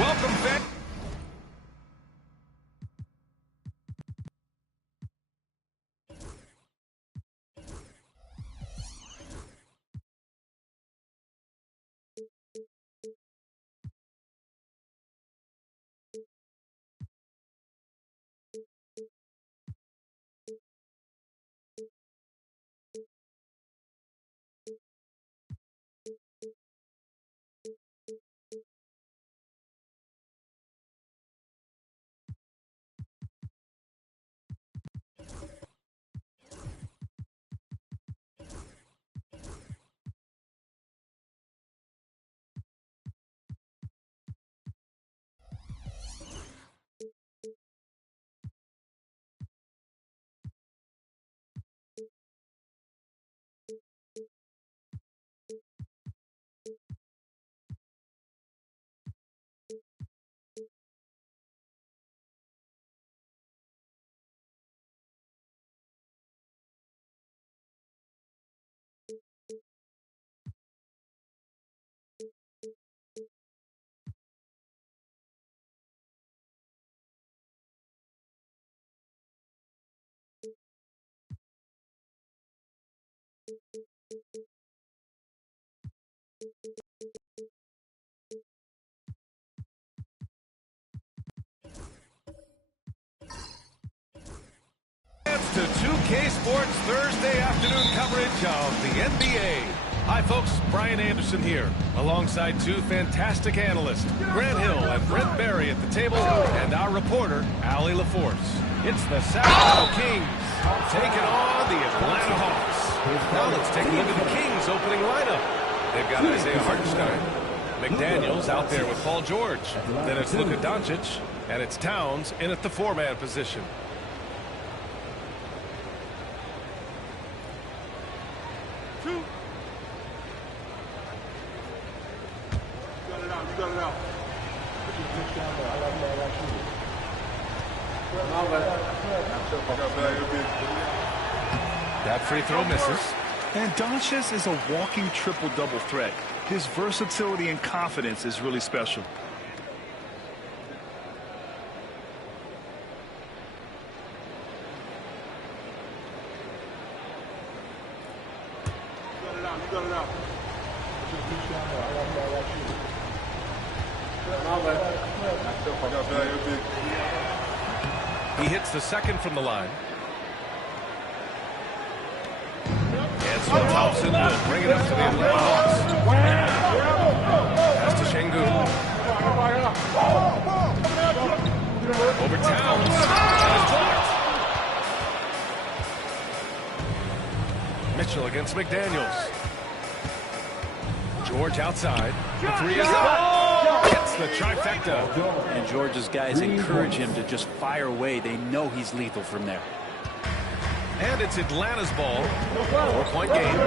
Welcome, fans. To 2K Sports Thursday afternoon coverage of the NBA. Hi, folks. Brian Anderson here, alongside two fantastic analysts, Grant Hill and Brent Barry at the table, and our reporter, Allie LaForce. It's the Sacramento Kings taking on the Atlanta Hawks. Now let's take a look at the Kings' opening lineup. They've got Isaiah Hartenstein, McDaniels out there with Paul George. Then it's Luka Doncic, and it's Towns in at the four-man position. That free throw misses. And Doncic is a walking triple-double threat. His versatility and confidence is really special. He hits the second from the line. And so Thompson will bring it up to the Atlanta Hawks. Pass to Şengün. Over Towns. And it's blocked. Mitchell against McDaniels. George outside. The three is up. Gets the trifecta. And George's guys encourage him to just fire away. They know he's lethal from there. And it's Atlanta's ball. 4-point game.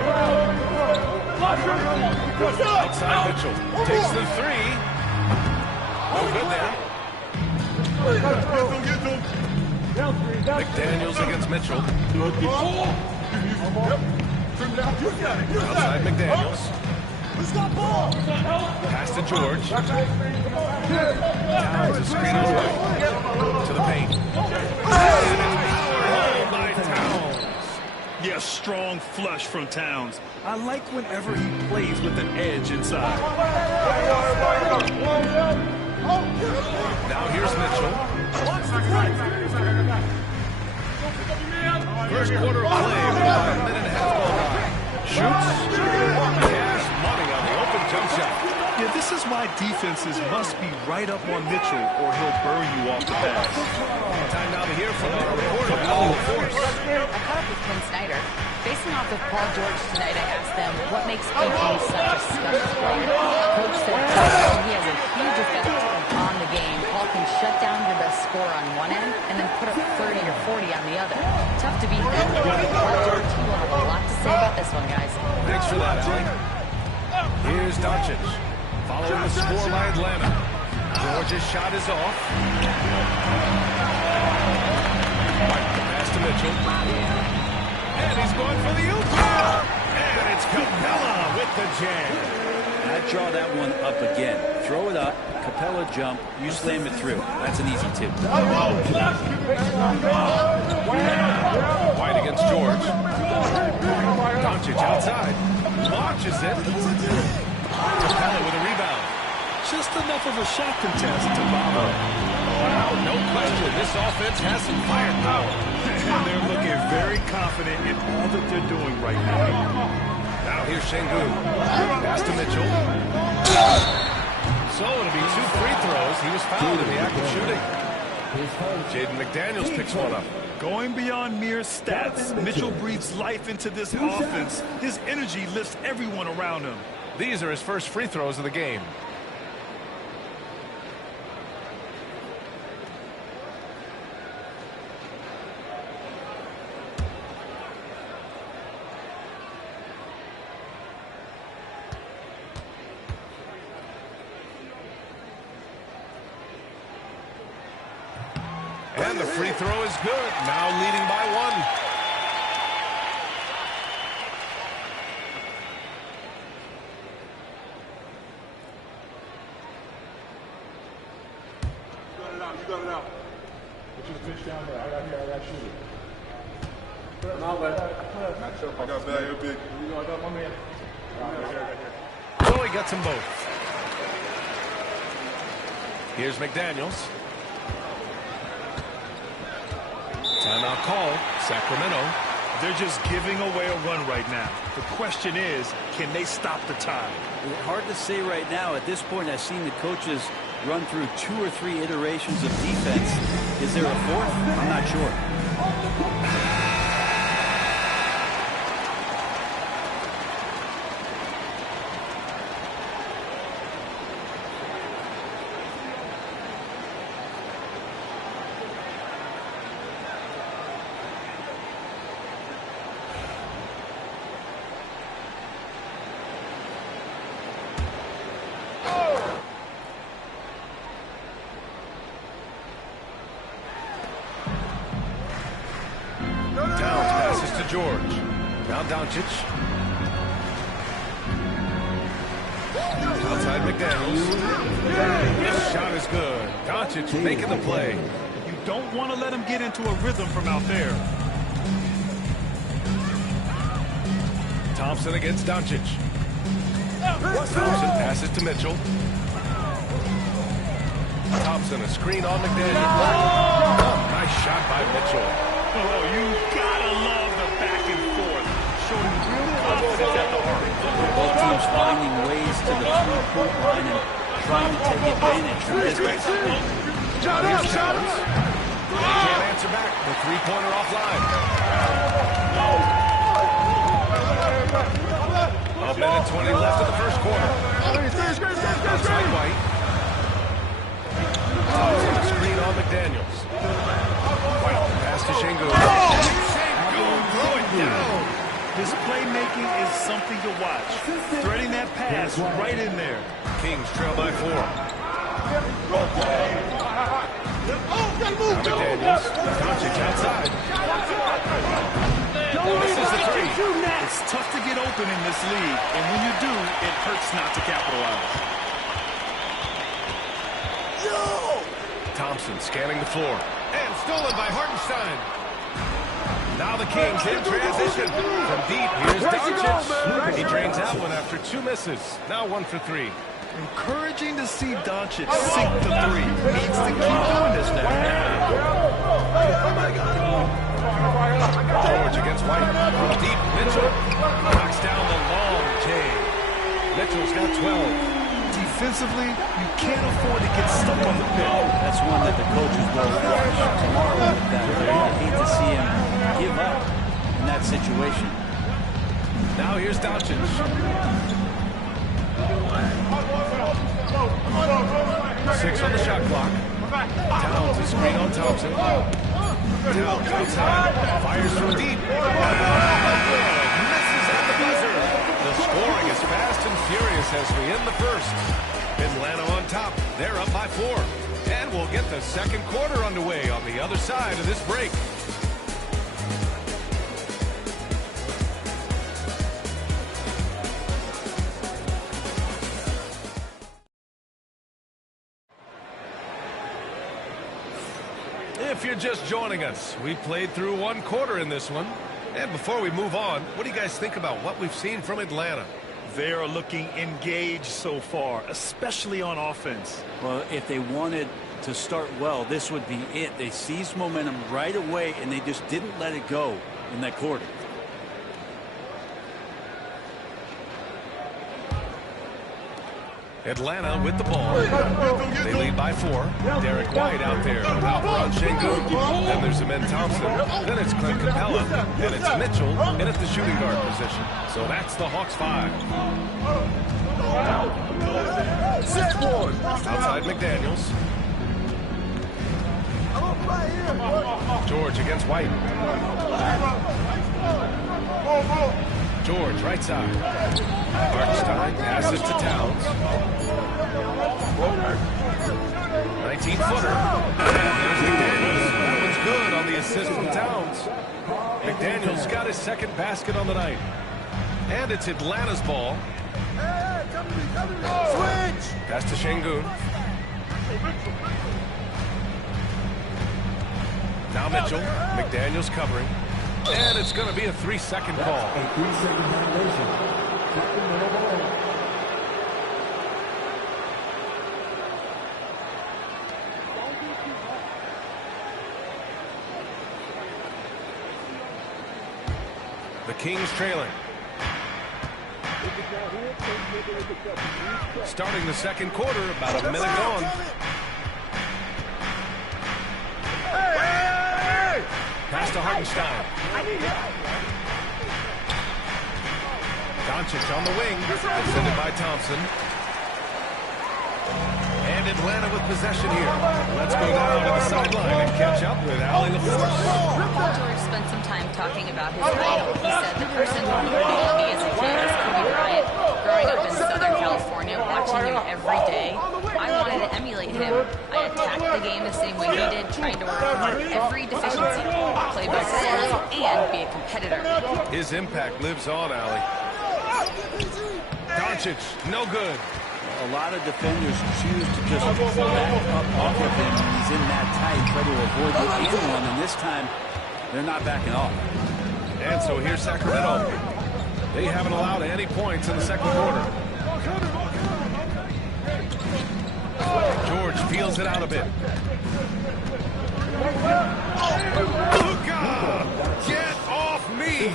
Outside Mitchell. Takes the three. No good there. McDaniels against Mitchell. Outside McDaniels. Pass to George. Towns a screen on the way. To the paint. And it's powered by Towns. Yeah, strong flush from Towns. I like whenever he plays with an edge inside. Now here's Mitchell. First quarter of play with about a minute and a half gone by. Shoots. Cash money on the open jump shot. Yeah, this is why defenses must be right up on Mitchell or he'll burn you off the pass. Time now to hear from our reporter, Allie LaForce. I caught up with Quinn Snyder. Facing off with Paul George tonight, I asked them what makes Quinn such a special player. Coach said he has a huge effect on the game. Paul can shut down your best scorer on one end and then put up 30 or 40 on the other. Tough to beat them. Paul George will have a lot to say about this one, guys. Thanks for that, Allie. Here's Doncic. Following the score by Atlanta. George's shot is off. Pass to Mitchell. And he's going for the oop. And it's Capella with the jam. I'd draw that one up again. Throw it up, Capella jump, you slam it through. That's an easy two. White against George. Doncic outside. Launches it. Capella with a rebound. Just enough of a shot contest to bother. Wow, no question. This offense has some firepower. And they're looking very confident in all that they're doing right now. Now here's Şengün. Pass to Mitchell. So it'll be 2 free throws. He was fouled in the act of shooting. Jaden McDaniels picks one up. Going beyond mere stats, Mitchell breathes life into this offense. His energy lifts everyone around him. These are his first free throws of the game. And the free throw is good. Now leading by 1. You got it out. Put your fish down there. I got shoot it. I got bad, you're big. I got my man. Right here. So he gets them both. Here's McDaniels. Timeout called. Sacramento. They're just giving away a run right now. The question is, can they stop the tide? Hard to say right now. At this point, I've seen the coaches run through 2 or 3 iterations of defense. Is there a fourth? I'm not sure. George. Now Doncic. Outside McDaniels. This shot is good. Doncic making the play. You don't want to let him get into a rhythm from out there. Thompson against Doncic. Thompson passes to Mitchell. Thompson, a screen on McDaniels. Oh, nice shot by Mitchell. Oh, you gotta love the back and forth. Showing real confidence at the heart. Both teams finding ways to the 3-point line and trying to take advantage of this. Here's Towns. They can't answer back. The 3-pointer offline. A minute 20 left in the first quarter. Outside White. Thompson, a screen on McDaniels. White pass to Şengün. Şengün, throw it down. His playmaking is something to watch. Threading that pass right in there. Kings trail by 4. McDaniels. Doncic outside. This is the 3. It's tough to get open in this league, and when you do, it hurts not to capitalize. Thompson scanning the floor. And stolen by Hartenstein. Now the Kings in transition. From deep, here's Doncic. He drains that one after 2 misses. Now 1 for 3. Encouraging to see Doncic sink the 3. Needs to keep doing this now. George against White. From deep, Mitchell knocks down the long J. Mitchell's got 12. Defensively, you can't afford to get stuck on the pin. That's one that the coaches will watch tomorrow with that. They're going to hate to see him give up in that situation. Now here's Doncic. 6 on the shot clock. Towns is screen on Thompson. Towns outside. Fires from deep. Misses at the buzzer. The scoring is fast and furious as we end the first. Atlanta on top. They're up by 4. And we'll get the second quarter underway on the other side of this break. If you're just joining us, we played through 1 quarter in this one. And before we move on, what do you guys think about what we've seen from Atlanta? They are looking engaged so far, especially on offense. Well, if they wanted to start well, this would be it. They seized momentum right away, and they just didn't let it go in that quarter. Atlanta with the ball. They lead by 4. Derek White out there without Ron Şengün. Then there's Amen Thompson. Then it's Clint Capella. And it's Mitchell in at the shooting guard position. So that's the Hawks 5. Outside McDaniels. George against White. George, right side. Hartenstein passes to Towns. 19-footer. And there's McDaniels. That one's good on the assist from Towns. McDaniels got his second basket on the night. And it's Atlanta's ball. Switch! Pass to Şengün. Now Mitchell. McDaniels covering. And it's going to be a 3-second call. A 3-second violation. The Kings trailing. Starting the second quarter, about a minute gone. Pass to Hartenstein. Doncic on the wing, defended by Thompson. And Atlanta with possession here. Let's go down to the sideline and catch up with Allie LaForce. Paul George spent some time talking about his idol. He said the person who motivated me as a kid was Kobe Bryant. Growing up in Southern California, watching him every day, I wanted to emulate him. I attacked the game the same way he did, trying to work hard every deficiency, play by rules, and be a competitor. His impact lives on, Allie. Doncic, no good. A lot of defenders choose to just back up off of him when he's in that tight, try to avoid the and one, and this time they're not backing off. And so here's Sacramento. They haven't allowed any points in the second quarter. George feels it out a bit. Luka! Get off me!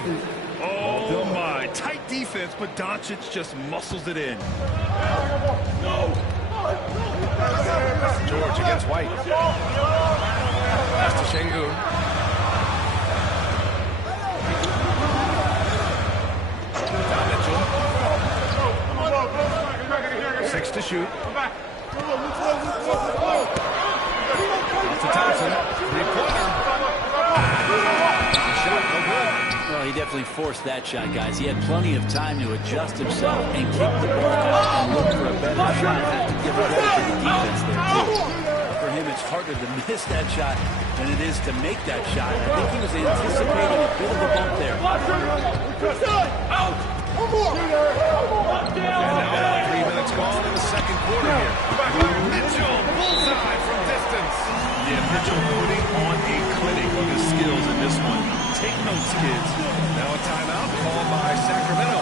Oh my, tight defense, but Doncic just muscles it in. George against White. Pass to Şengün. Mitchell. 6 to shoot. To Thompson. Three-pointer. Shot no good. Well, he definitely forced that shot, guys. He had plenty of time to adjust himself and kick the ball out and look for a better shot. Have to give credit to the defense there, too. For him, it's harder to miss that shot than it is to make that shot. I think he was anticipating a bit of a bump there. And now 3 minutes gone in the second quarter here. Mitchell, bullseye from distance. Yeah, Mitchell putting on a clinic with his skills in this one. Take notes, kids. Now a timeout called by Sacramento.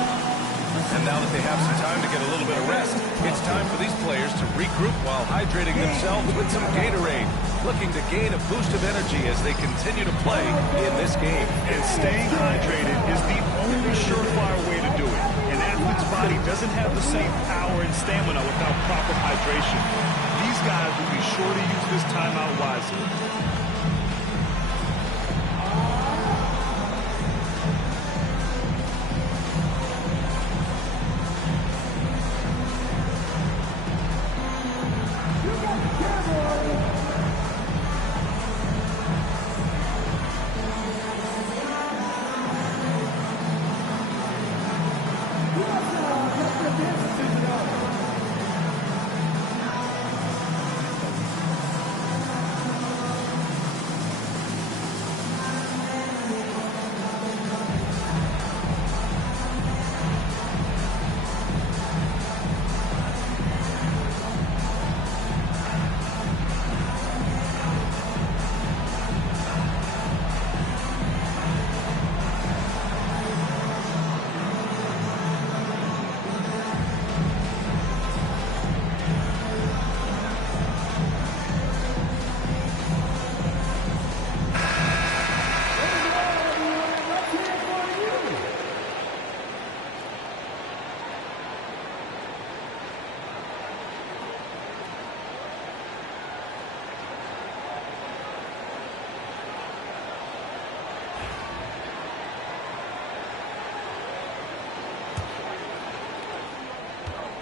And now that they have some time to get a little bit of rest, it's time for these players to regroup while hydrating themselves with some Gatorade, looking to gain a boost of energy as they continue to play in this game. And staying hydrated is the only surefire way to do it. An athlete's body doesn't have the same power and stamina without proper hydration. These guys will be sure to use this timeout wisely.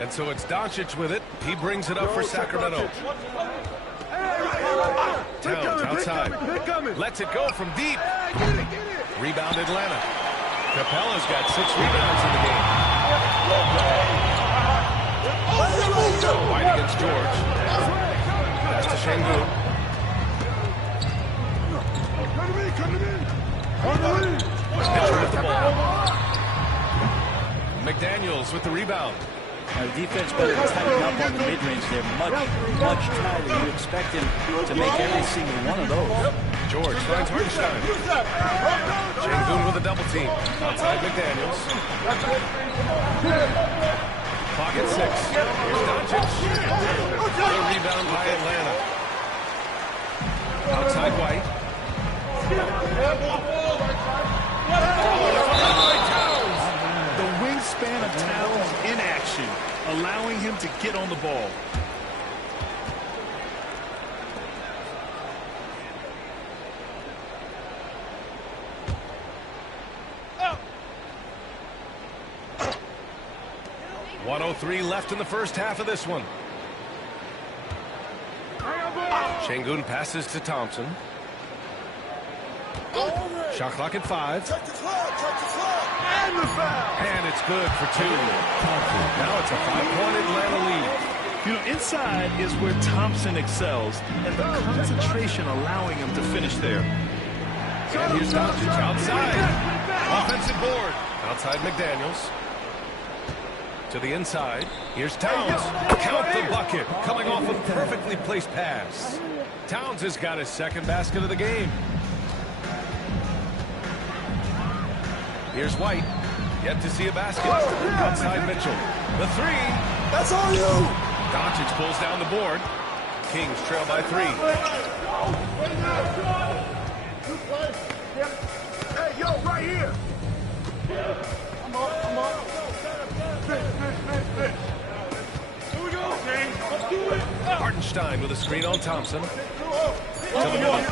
And so it's Doncic with it. He brings it up for Sacramento. Towns outside. Lets it go from deep. Rebound Atlanta. Capella's got 6 rebounds in the game. White against George. Pass to Şengün. Mitchell with the ball. McDaniels with the rebound. Now, the defense better tighten up on the mid-range there. Much tighter. You expect him to make every single one of those. George finds Hartenstein. Şengün with a double team. Outside McDaniels. Clock at 6. Here's Doncic. The rebound by Atlanta. Outside White. wingspan of Towns in action, allowing him to get on the ball. Oh. 1:03 left in the first half of this one. Şengün passes to Thompson. Shot clock at 5. And the foul. And it's good for 2. Now it's a 5-point Atlanta lead. You know, inside is where Thompson excels, and the concentration allowing him to finish there. And here's Doncic outside. Offensive board. Outside McDaniels. To the inside. Here's Towns. Count the bucket. Coming off a perfectly placed pass. Towns has got his second basket of the game. Here's White. Yet to see a basket. Outside Mitchell. The 3. That's all you. Doncic pulls down the board. Kings trail by 3. Hey, yo, right here. Come on. Finish. Here we go, James. Let's do it. Hartenstein with a screen on Thompson. To the middle.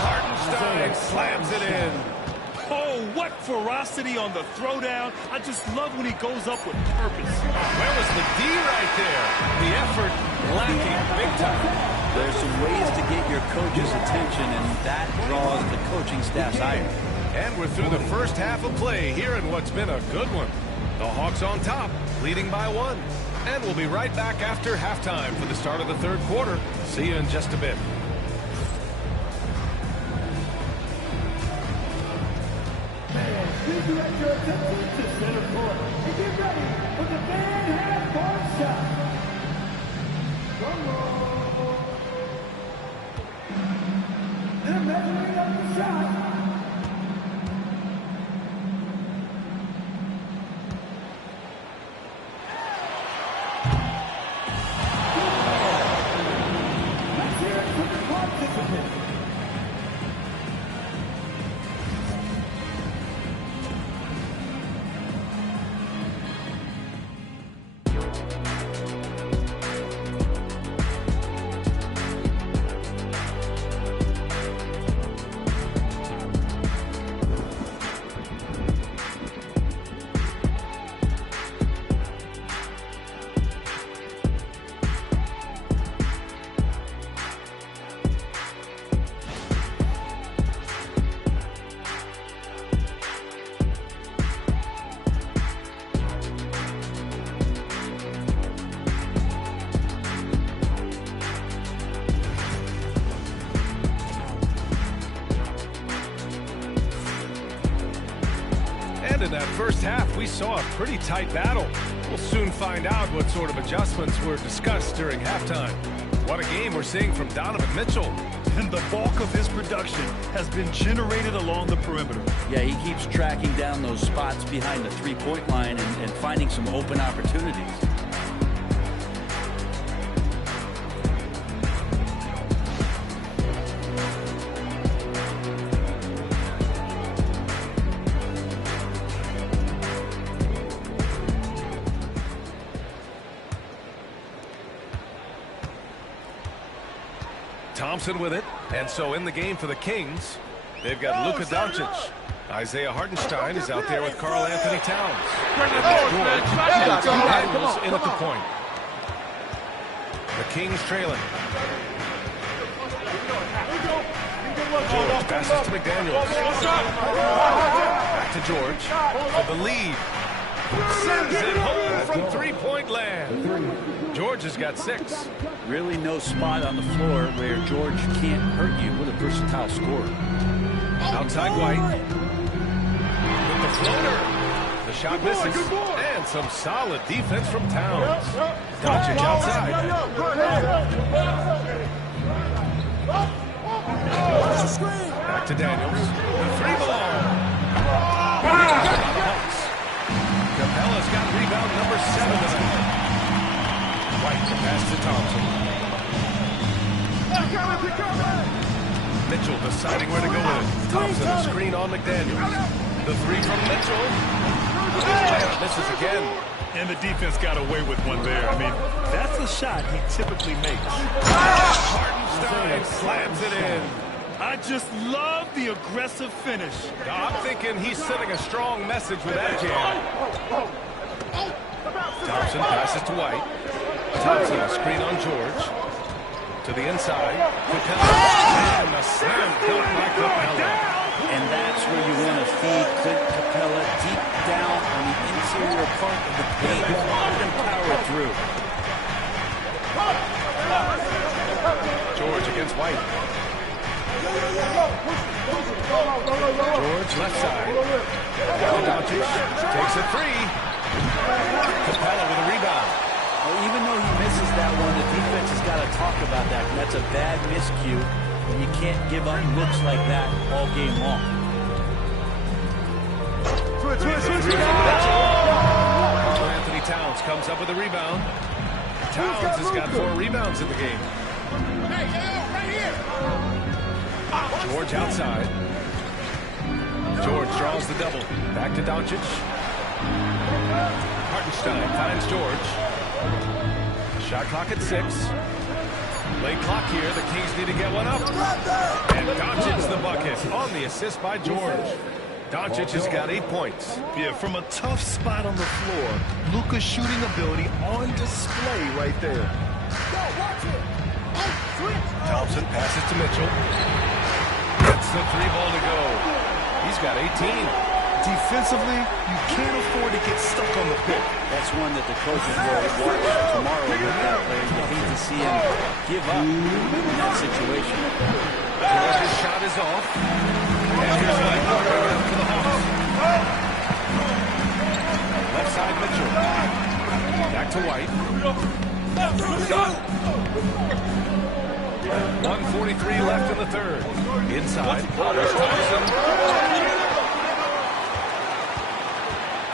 Hartenstein slams it in. Oh, what ferocity on the throwdown. I just love when he goes up with purpose. Where was the D right there? The effort lacking big time. There's some ways to get your coach's attention, and that draws the coaching staff's ire. And we're through the first half of play here in what's been a good one. The Hawks on top, leading by 1. And we'll be right back after halftime for the start of the third quarter. See you in just a bit. Please direct your attention to center court and get ready for the Van half-court shot. They're measuring up the shot. Let's hear it from the participants. In that first half, we saw a pretty tight battle. We'll soon find out what sort of adjustments were discussed during halftime. What a game we're seeing from Donovan Mitchell. And the bulk of his production has been generated along the perimeter. Yeah, he keeps tracking down those spots behind the three-point line and finding some open opportunities. Thompson with it, and so in the game for the Kings, they've got Luka Doncic. Isaiah Hartenstein is out there with Karl Anthony Towns. Daniels in at the point. The Kings trailing. George passes to McDaniels. Back to George for the lead. Sends it home from three-point land. George has got 6. Really no spot on the floor where George can't hurt you. What a versatile scorer. Outside White. With the floater. The shot misses. And some solid defense from Towns. Doncic outside. Back to Daniels. The 3 belong. Capella's got rebound number 7 tonight. White to pass to Thompson. Mitchell deciding where to go with it. Thompson a screen on McDaniels. The 3 from Mitchell. Misses again. And the defense got away with one there. I mean, that's a shot he typically makes. Hartenstein slams it in. I just love the aggressive finish. I'm thinking he's sending a strong message with that jam. Thompson passes to White. Thompson, a screen on George. To the inside. Capella. And a slam dunk by Capella. And that's where you want to feed Clint Capella deep down on the interior part of the paint and power through. George against White. George left side. Doncic takes a three. Capella with a rebound. Well, even though he misses that one, the defense has got to talk about that. And that's a bad miscue, and you can't give up looks like that all game long. Anthony Towns comes up with a rebound. Towns has got 4 rebounds in the game. George outside. George draws the double. Back to Doncic. Hartenstein finds George. Shot clock at 6. Late clock here. The Kings need to get one up. And Doncic the bucket on the assist by George. Doncic has got 8 points. Yeah, from a tough spot on the floor, Luka's shooting ability on display right there. Thompson passes to Mitchell. Gets the 3 ball to go. He's got 18. Defensively, you can't afford to get stuck on the pick. That's one that the coaches will watch tomorrow with that player. You hate to see him give up in that situation. George's shot is off. And here's Mike bringing it up for the Hawks. Left side Mitchell. Back to White. 1:43 left in the third. Inside. There's Thompson.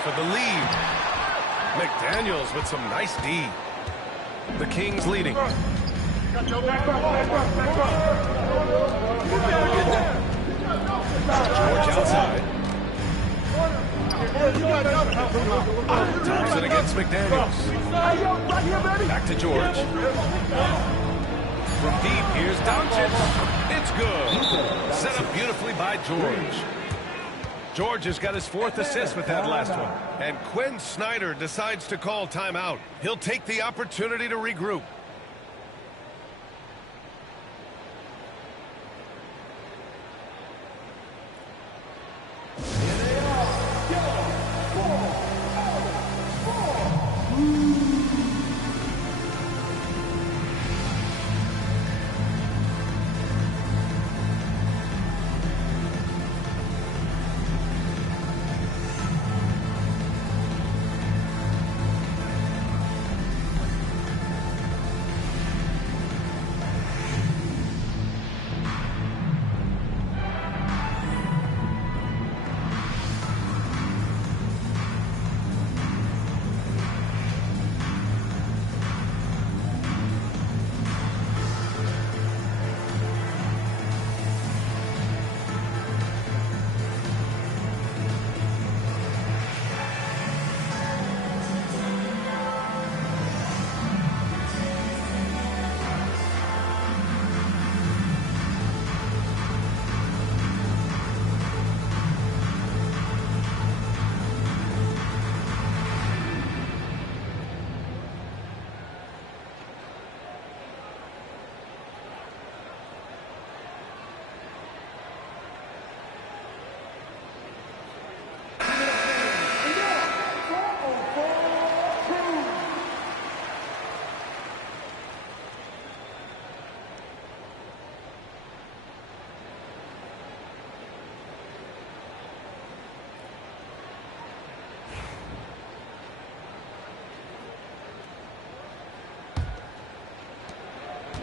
For the lead. McDaniels with some nice D. The Kings leading. George outside. Thompson against McDaniels. Back to George. From deep, here's Doncic. It's good. Set up beautifully by George. George has got his 4th assist with that last one. And Quinn Snyder decides to call timeout. He'll take the opportunity to regroup.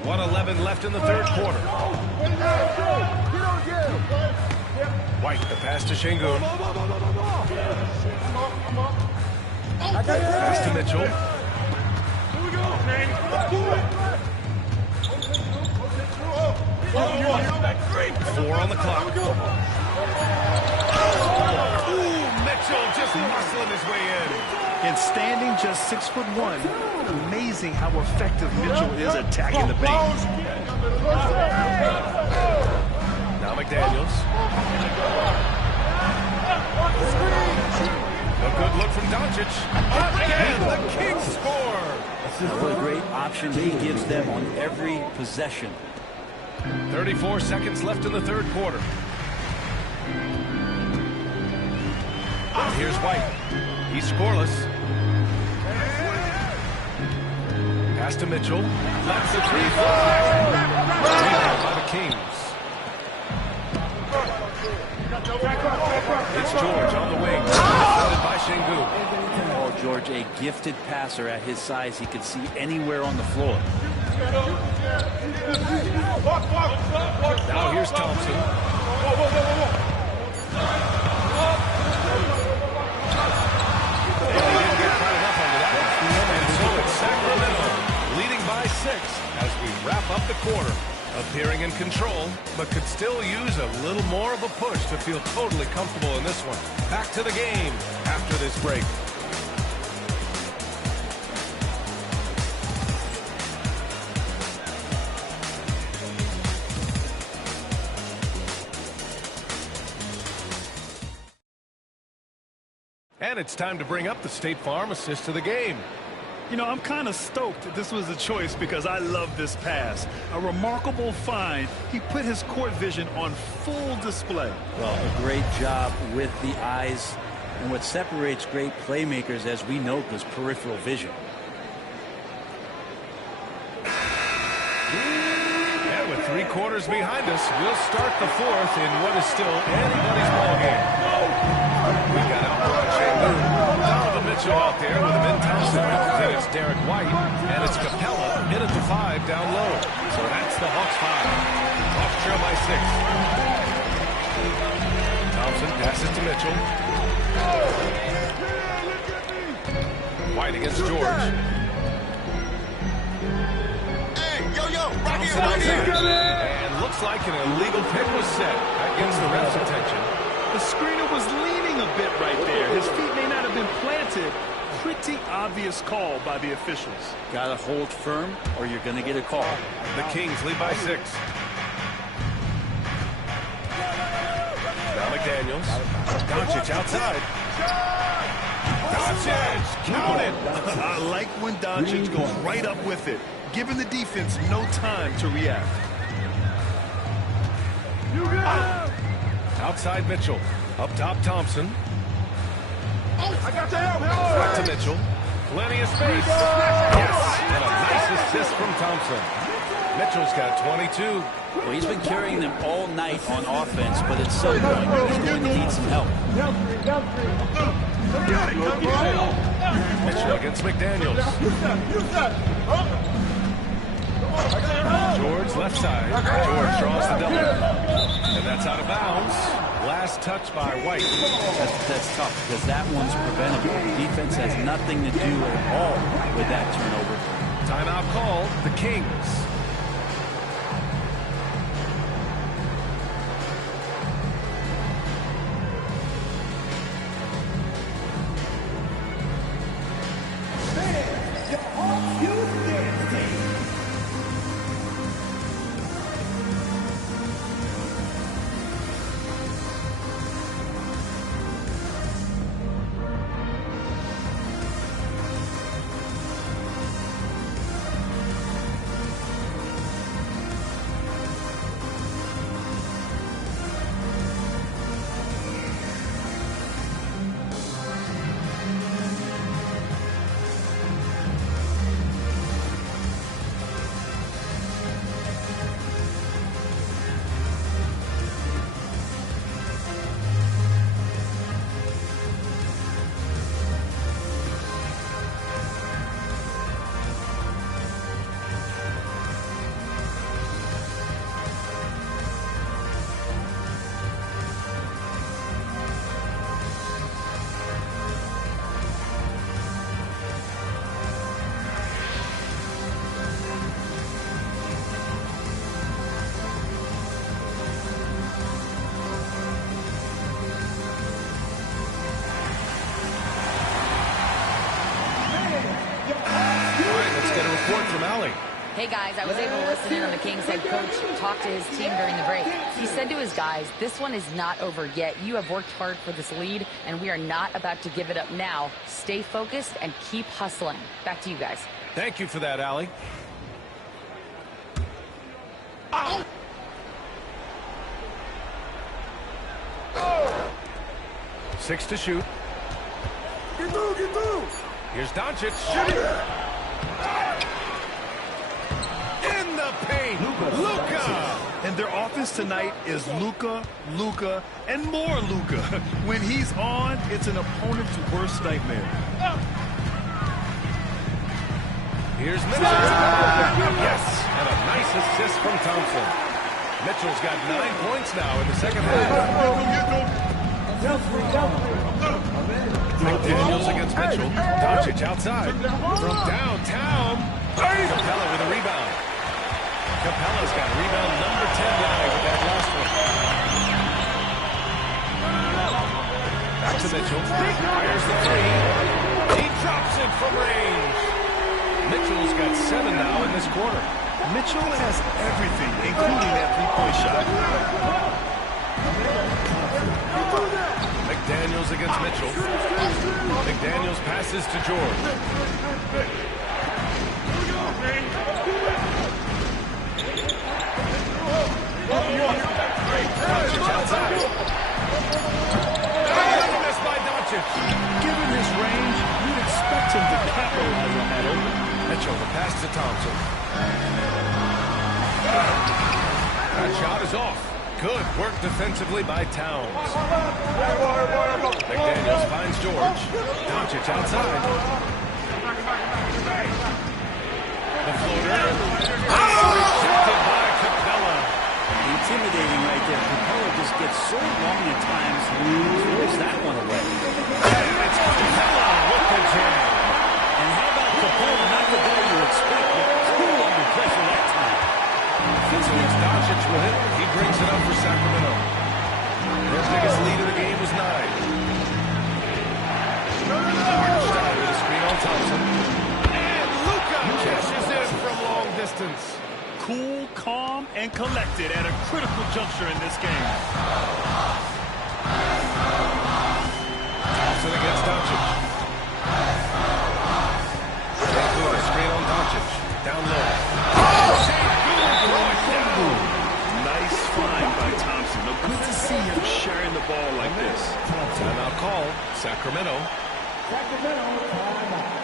.11 left in the third quarter. White, the pass to Şengün. Pass to Mitchell. 4 on the clock. Ooh, Mitchell just muscling his way in. And standing just 6'1", amazing how effective Mitchell is attacking the paint. Now McDaniels. A good look from Doncic. Again, the Kings score. What a great option he gives them on every possession. 34 seconds left in the third quarter. Here's White. He's scoreless. Pass to Mitchell. Lets the three fly. Rebound by the Kings. It's George on the wing. Defended by Şengün. Oh, George, a gifted passer at his size. He can see anywhere on the floor. Now here's Thompson. And so it's Sacramento leading by 6 as we wrap up the quarter. Appearing in control, but could still use a little more of a push to feel totally comfortable in this one. Back to the game after this break. And it's time to bring up the State Farm assist to the game. You know, I'm kind of stoked that this was a choice because I love this pass. A remarkable find. He put his court vision on full display. Well, a great job with the eyes. And what separates great playmakers, as we know, is peripheral vision. And with 3 quarters behind us, we'll start the fourth in what is still anybody's ballgame. We got out Şengün. Donovan Mitchell out there with him in Thompson. Then it's Derek White, and it's Capella in at the 5 down low. So that's the Hawks 5. Hawks trail by 6. Thompson passes to Mitchell. White against George. Hey, yo, Thompson outside. And looks like an illegal pick was set. That gets the ref's attention. The screener was leaning a bit right there. His feet may not have been planted. Pretty obvious call by the officials. Got to hold firm or you're going to get a call. The Kings lead by 6. Now McDaniels. Doncic outside. Doncic, count it. I like when Doncic goes right up with it, giving the defense no time to react. Outside Mitchell. Up top Thompson. I got the help. Back to Mitchell. Plenty of space. Yes, and a nice assist from Thompson. Mitchell's got 22. Well, he's been carrying them all night on offense, but at some point he's going to need some help. Mitchell against McDaniels. George left side. George draws the double. And that's out of bounds. Last touch by White. That's tough because that one's preventable. The defense has nothing to do at all with that turnover. Timeout called. The Kings. Allie. Hey guys, I was able to listen in on the Kings head coach talk to his team during the break. He said to his guys, this one is not over yet. You have worked hard for this lead, and we are not about to give it up now. Stay focused and keep hustling. Back to you guys. Thank you for that, Allie. 6 to shoot. Get through. Here's Doncic shooting. In the paint, Luka. And their offense tonight is Luka, and more Luka. When he's on, it's an opponent's worst nightmare. Here's Mitchell. Yes, and a nice assist from Thompson. Mitchell's got 9 points now in the second half. McDaniels against Mitchell. Doncic outside. From downtown. Capella with a rebound. Capella's got rebound number 10 tonight with that last one. Back to Mitchell. Fires the three. He drops it from range. Mitchell's got 7 now in this quarter. Mitchell has everything, including that three-point shot. McDaniels against Mitchell. McDaniels passes to George. Doncic outside. Missed by Doncic. Given his range, you'd expect him to capitalize on that open. Mitchell, the pass to Thompson. That shot is off. Good work defensively by Towns. McDaniels finds George. Doncic outside. The floater. Rejected by Capella. Intimidating right there. Capella just gets so long at times. Throws that one away. And it's Capella with the jam. And how about Capella? Not the guy you expect, but cool under pressure that time. So it's Doncic with it. He brings it up for Sacramento. Their biggest lead of the game was 9. Hartenstein with a screen on Thompson. And Luka cashes in from long distance. Cool, calm, and collected at a critical juncture in this game. Thompson against Doncic. Sengun, a screen on Doncic. Down low. Nice find by Thompson. No, good to see him sharing the ball like this. Timeout call. Sacramento. Timeout.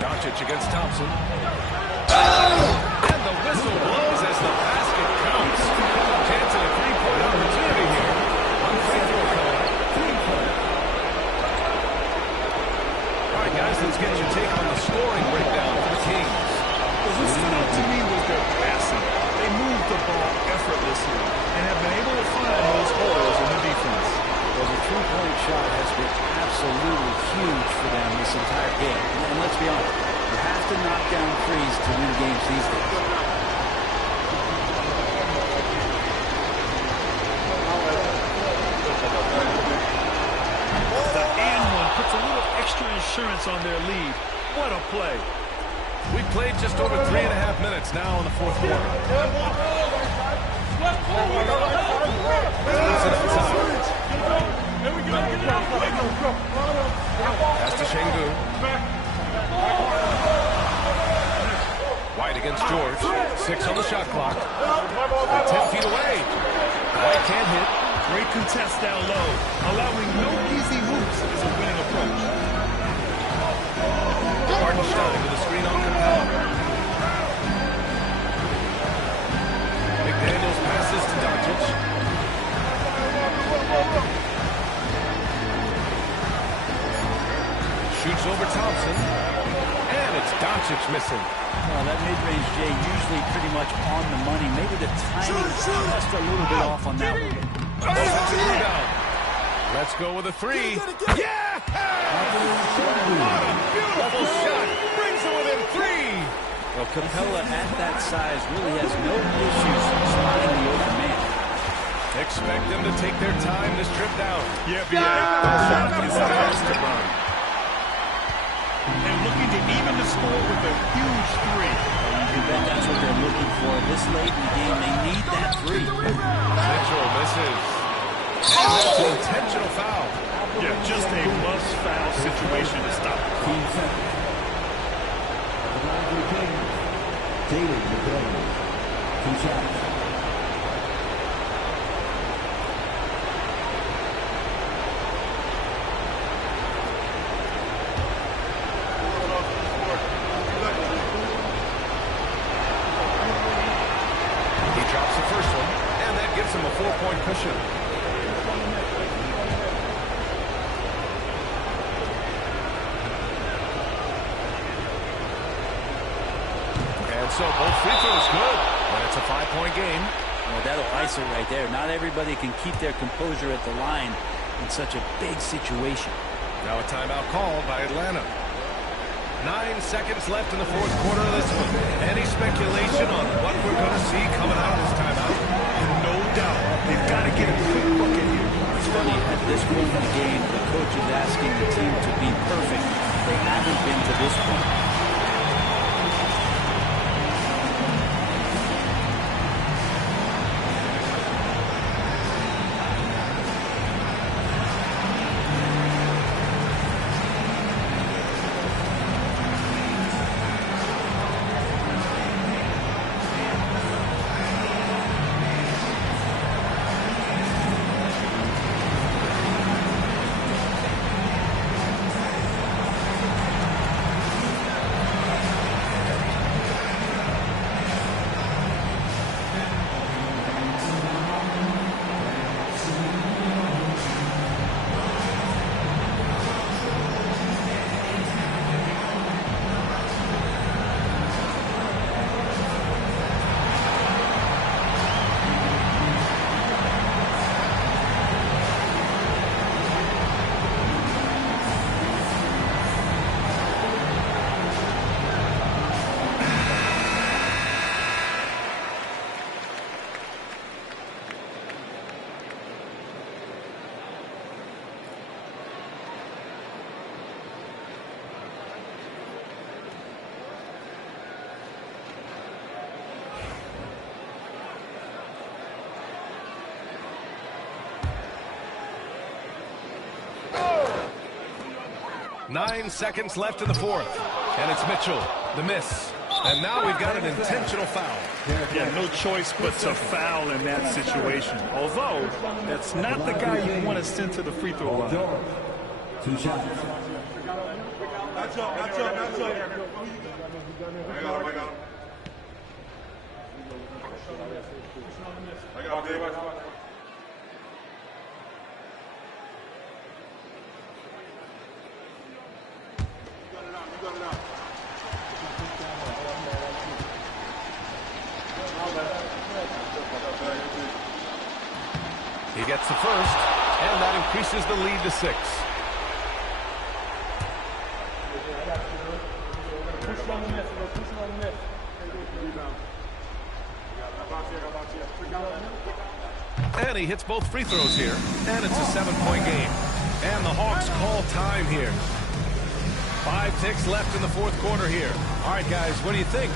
Doncic against Thompson. And the whistle blows as the basket counts. Chance at a three-point opportunity here. One free throw coming up. All right, Let's get your take on the scoring breakdown for the Kings. Well, what stood out to me was their passing. They moved the ball effortlessly and have been able to find those holes in the defense. Well, the three-point shot has been absolutely huge for them this entire game. And let's be honest, you have to knock down threes to win games these days. The and one puts a little extra insurance on their lead. What a play. We played just over 3.5 minutes now in the fourth quarter. Pass to Şengün. White against George. 6 on the shot clock. 10 feet away. White can't hit. Great contest down low. Allowing no easy hoops is a winning approach. Hartenstein with a screen on Capella. McDaniels passes to Doncic. Shoots over Thompson. And it's Doncic missing. Well, that mid-range, Jay, usually pretty much on the money. Maybe the timing is just a little bit off on that one. Let's go with a three. Yeah! What a beautiful shot. Brings it within 3. Well, Capella at that size really has no issues spotting the open man. Expect them to take their time this trip down. Yeah, the shot is fast to burn. And looking to even the score with a huge 3. You bet that's what they're looking for. This late in the game, they need that 3. Mitchell misses. That's an intentional foul. Yeah, just a must-foul situation to stop. Tatum, the Devils. 2 shots. He drops the first one, and that gives him a 4-point cushion. So both free throws good, and it's a 5-point game. Well, that'll ice it right there. Not everybody can keep their composure at the line in such a big situation. Now a timeout called by Atlanta. 9 seconds left in the fourth quarter of this one. Any speculation on what we're going to see coming out of this timeout? No doubt. They've got to get a quick bucket here. It's funny, at this point in the game, the coach is asking the team to be perfect. They haven't been to this point. Nine seconds left in the fourth. And it's Mitchell, the miss. And now we've got an intentional foul. Yeah, no choice but to foul in that situation. Although, that's not the guy you want to send to the free throw line. 2 shots. Match up. I got him. He gets the first, and that increases the lead to 6. And he hits both free throws here, and it's a 7-point game. And the Hawks call time here. 5 ticks left in the fourth quarter here. All right, guys, what do you think?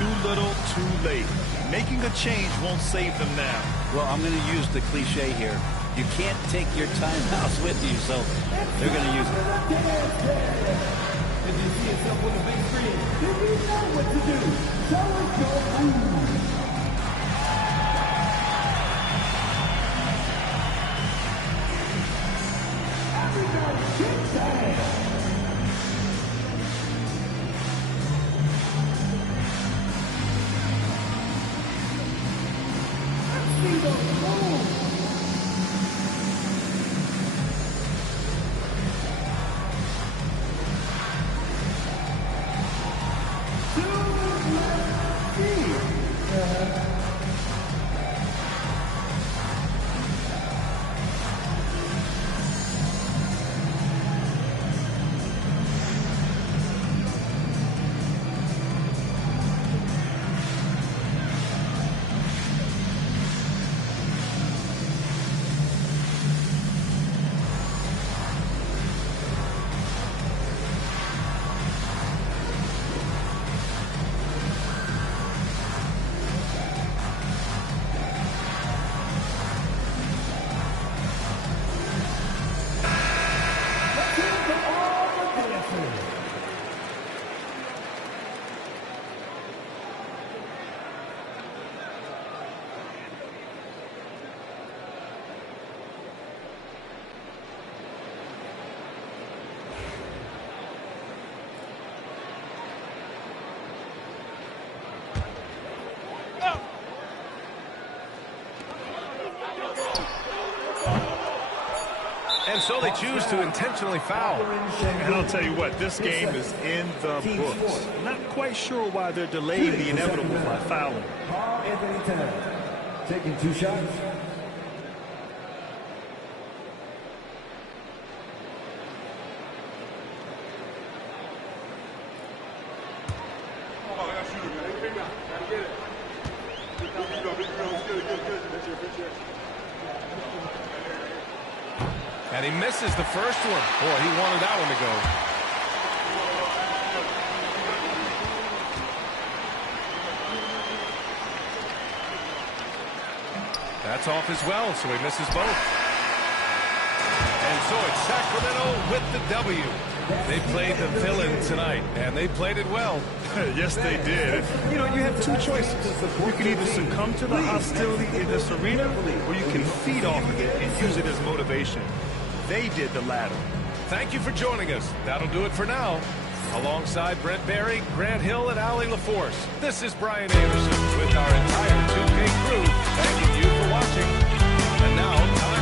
Too little, too late. Making a change won't save them now. Well, I'm going to use the cliche here. You can't take your timeouts with you, so they're going to use it. If you see yourself on the big screen, then you know what to do. Show us your move. Everybody kick ass. Let's see those moves. And so they choose to intentionally foul. And I'll tell you what, this game is in the books. Not quite sure why they're delaying the inevitable by fouling. Anthony Towns taking 2 shots. And he misses the first one. Boy, he wanted that one to go. That's off as well, so he misses both. And so it's Sacramento with the W. They played the villain tonight, and they played it well. Yes, they did. You know, you have 2 choices. You can either succumb to the hostility in this arena, or you can feed off of it and use it as motivation. They did the latter. Thank you for joining us. That'll do it for now. Alongside Brent Barry, Grant Hill, and Allie LaForce, this is Brian Anderson with our entire 2K crew. Thanking you for watching. And now, time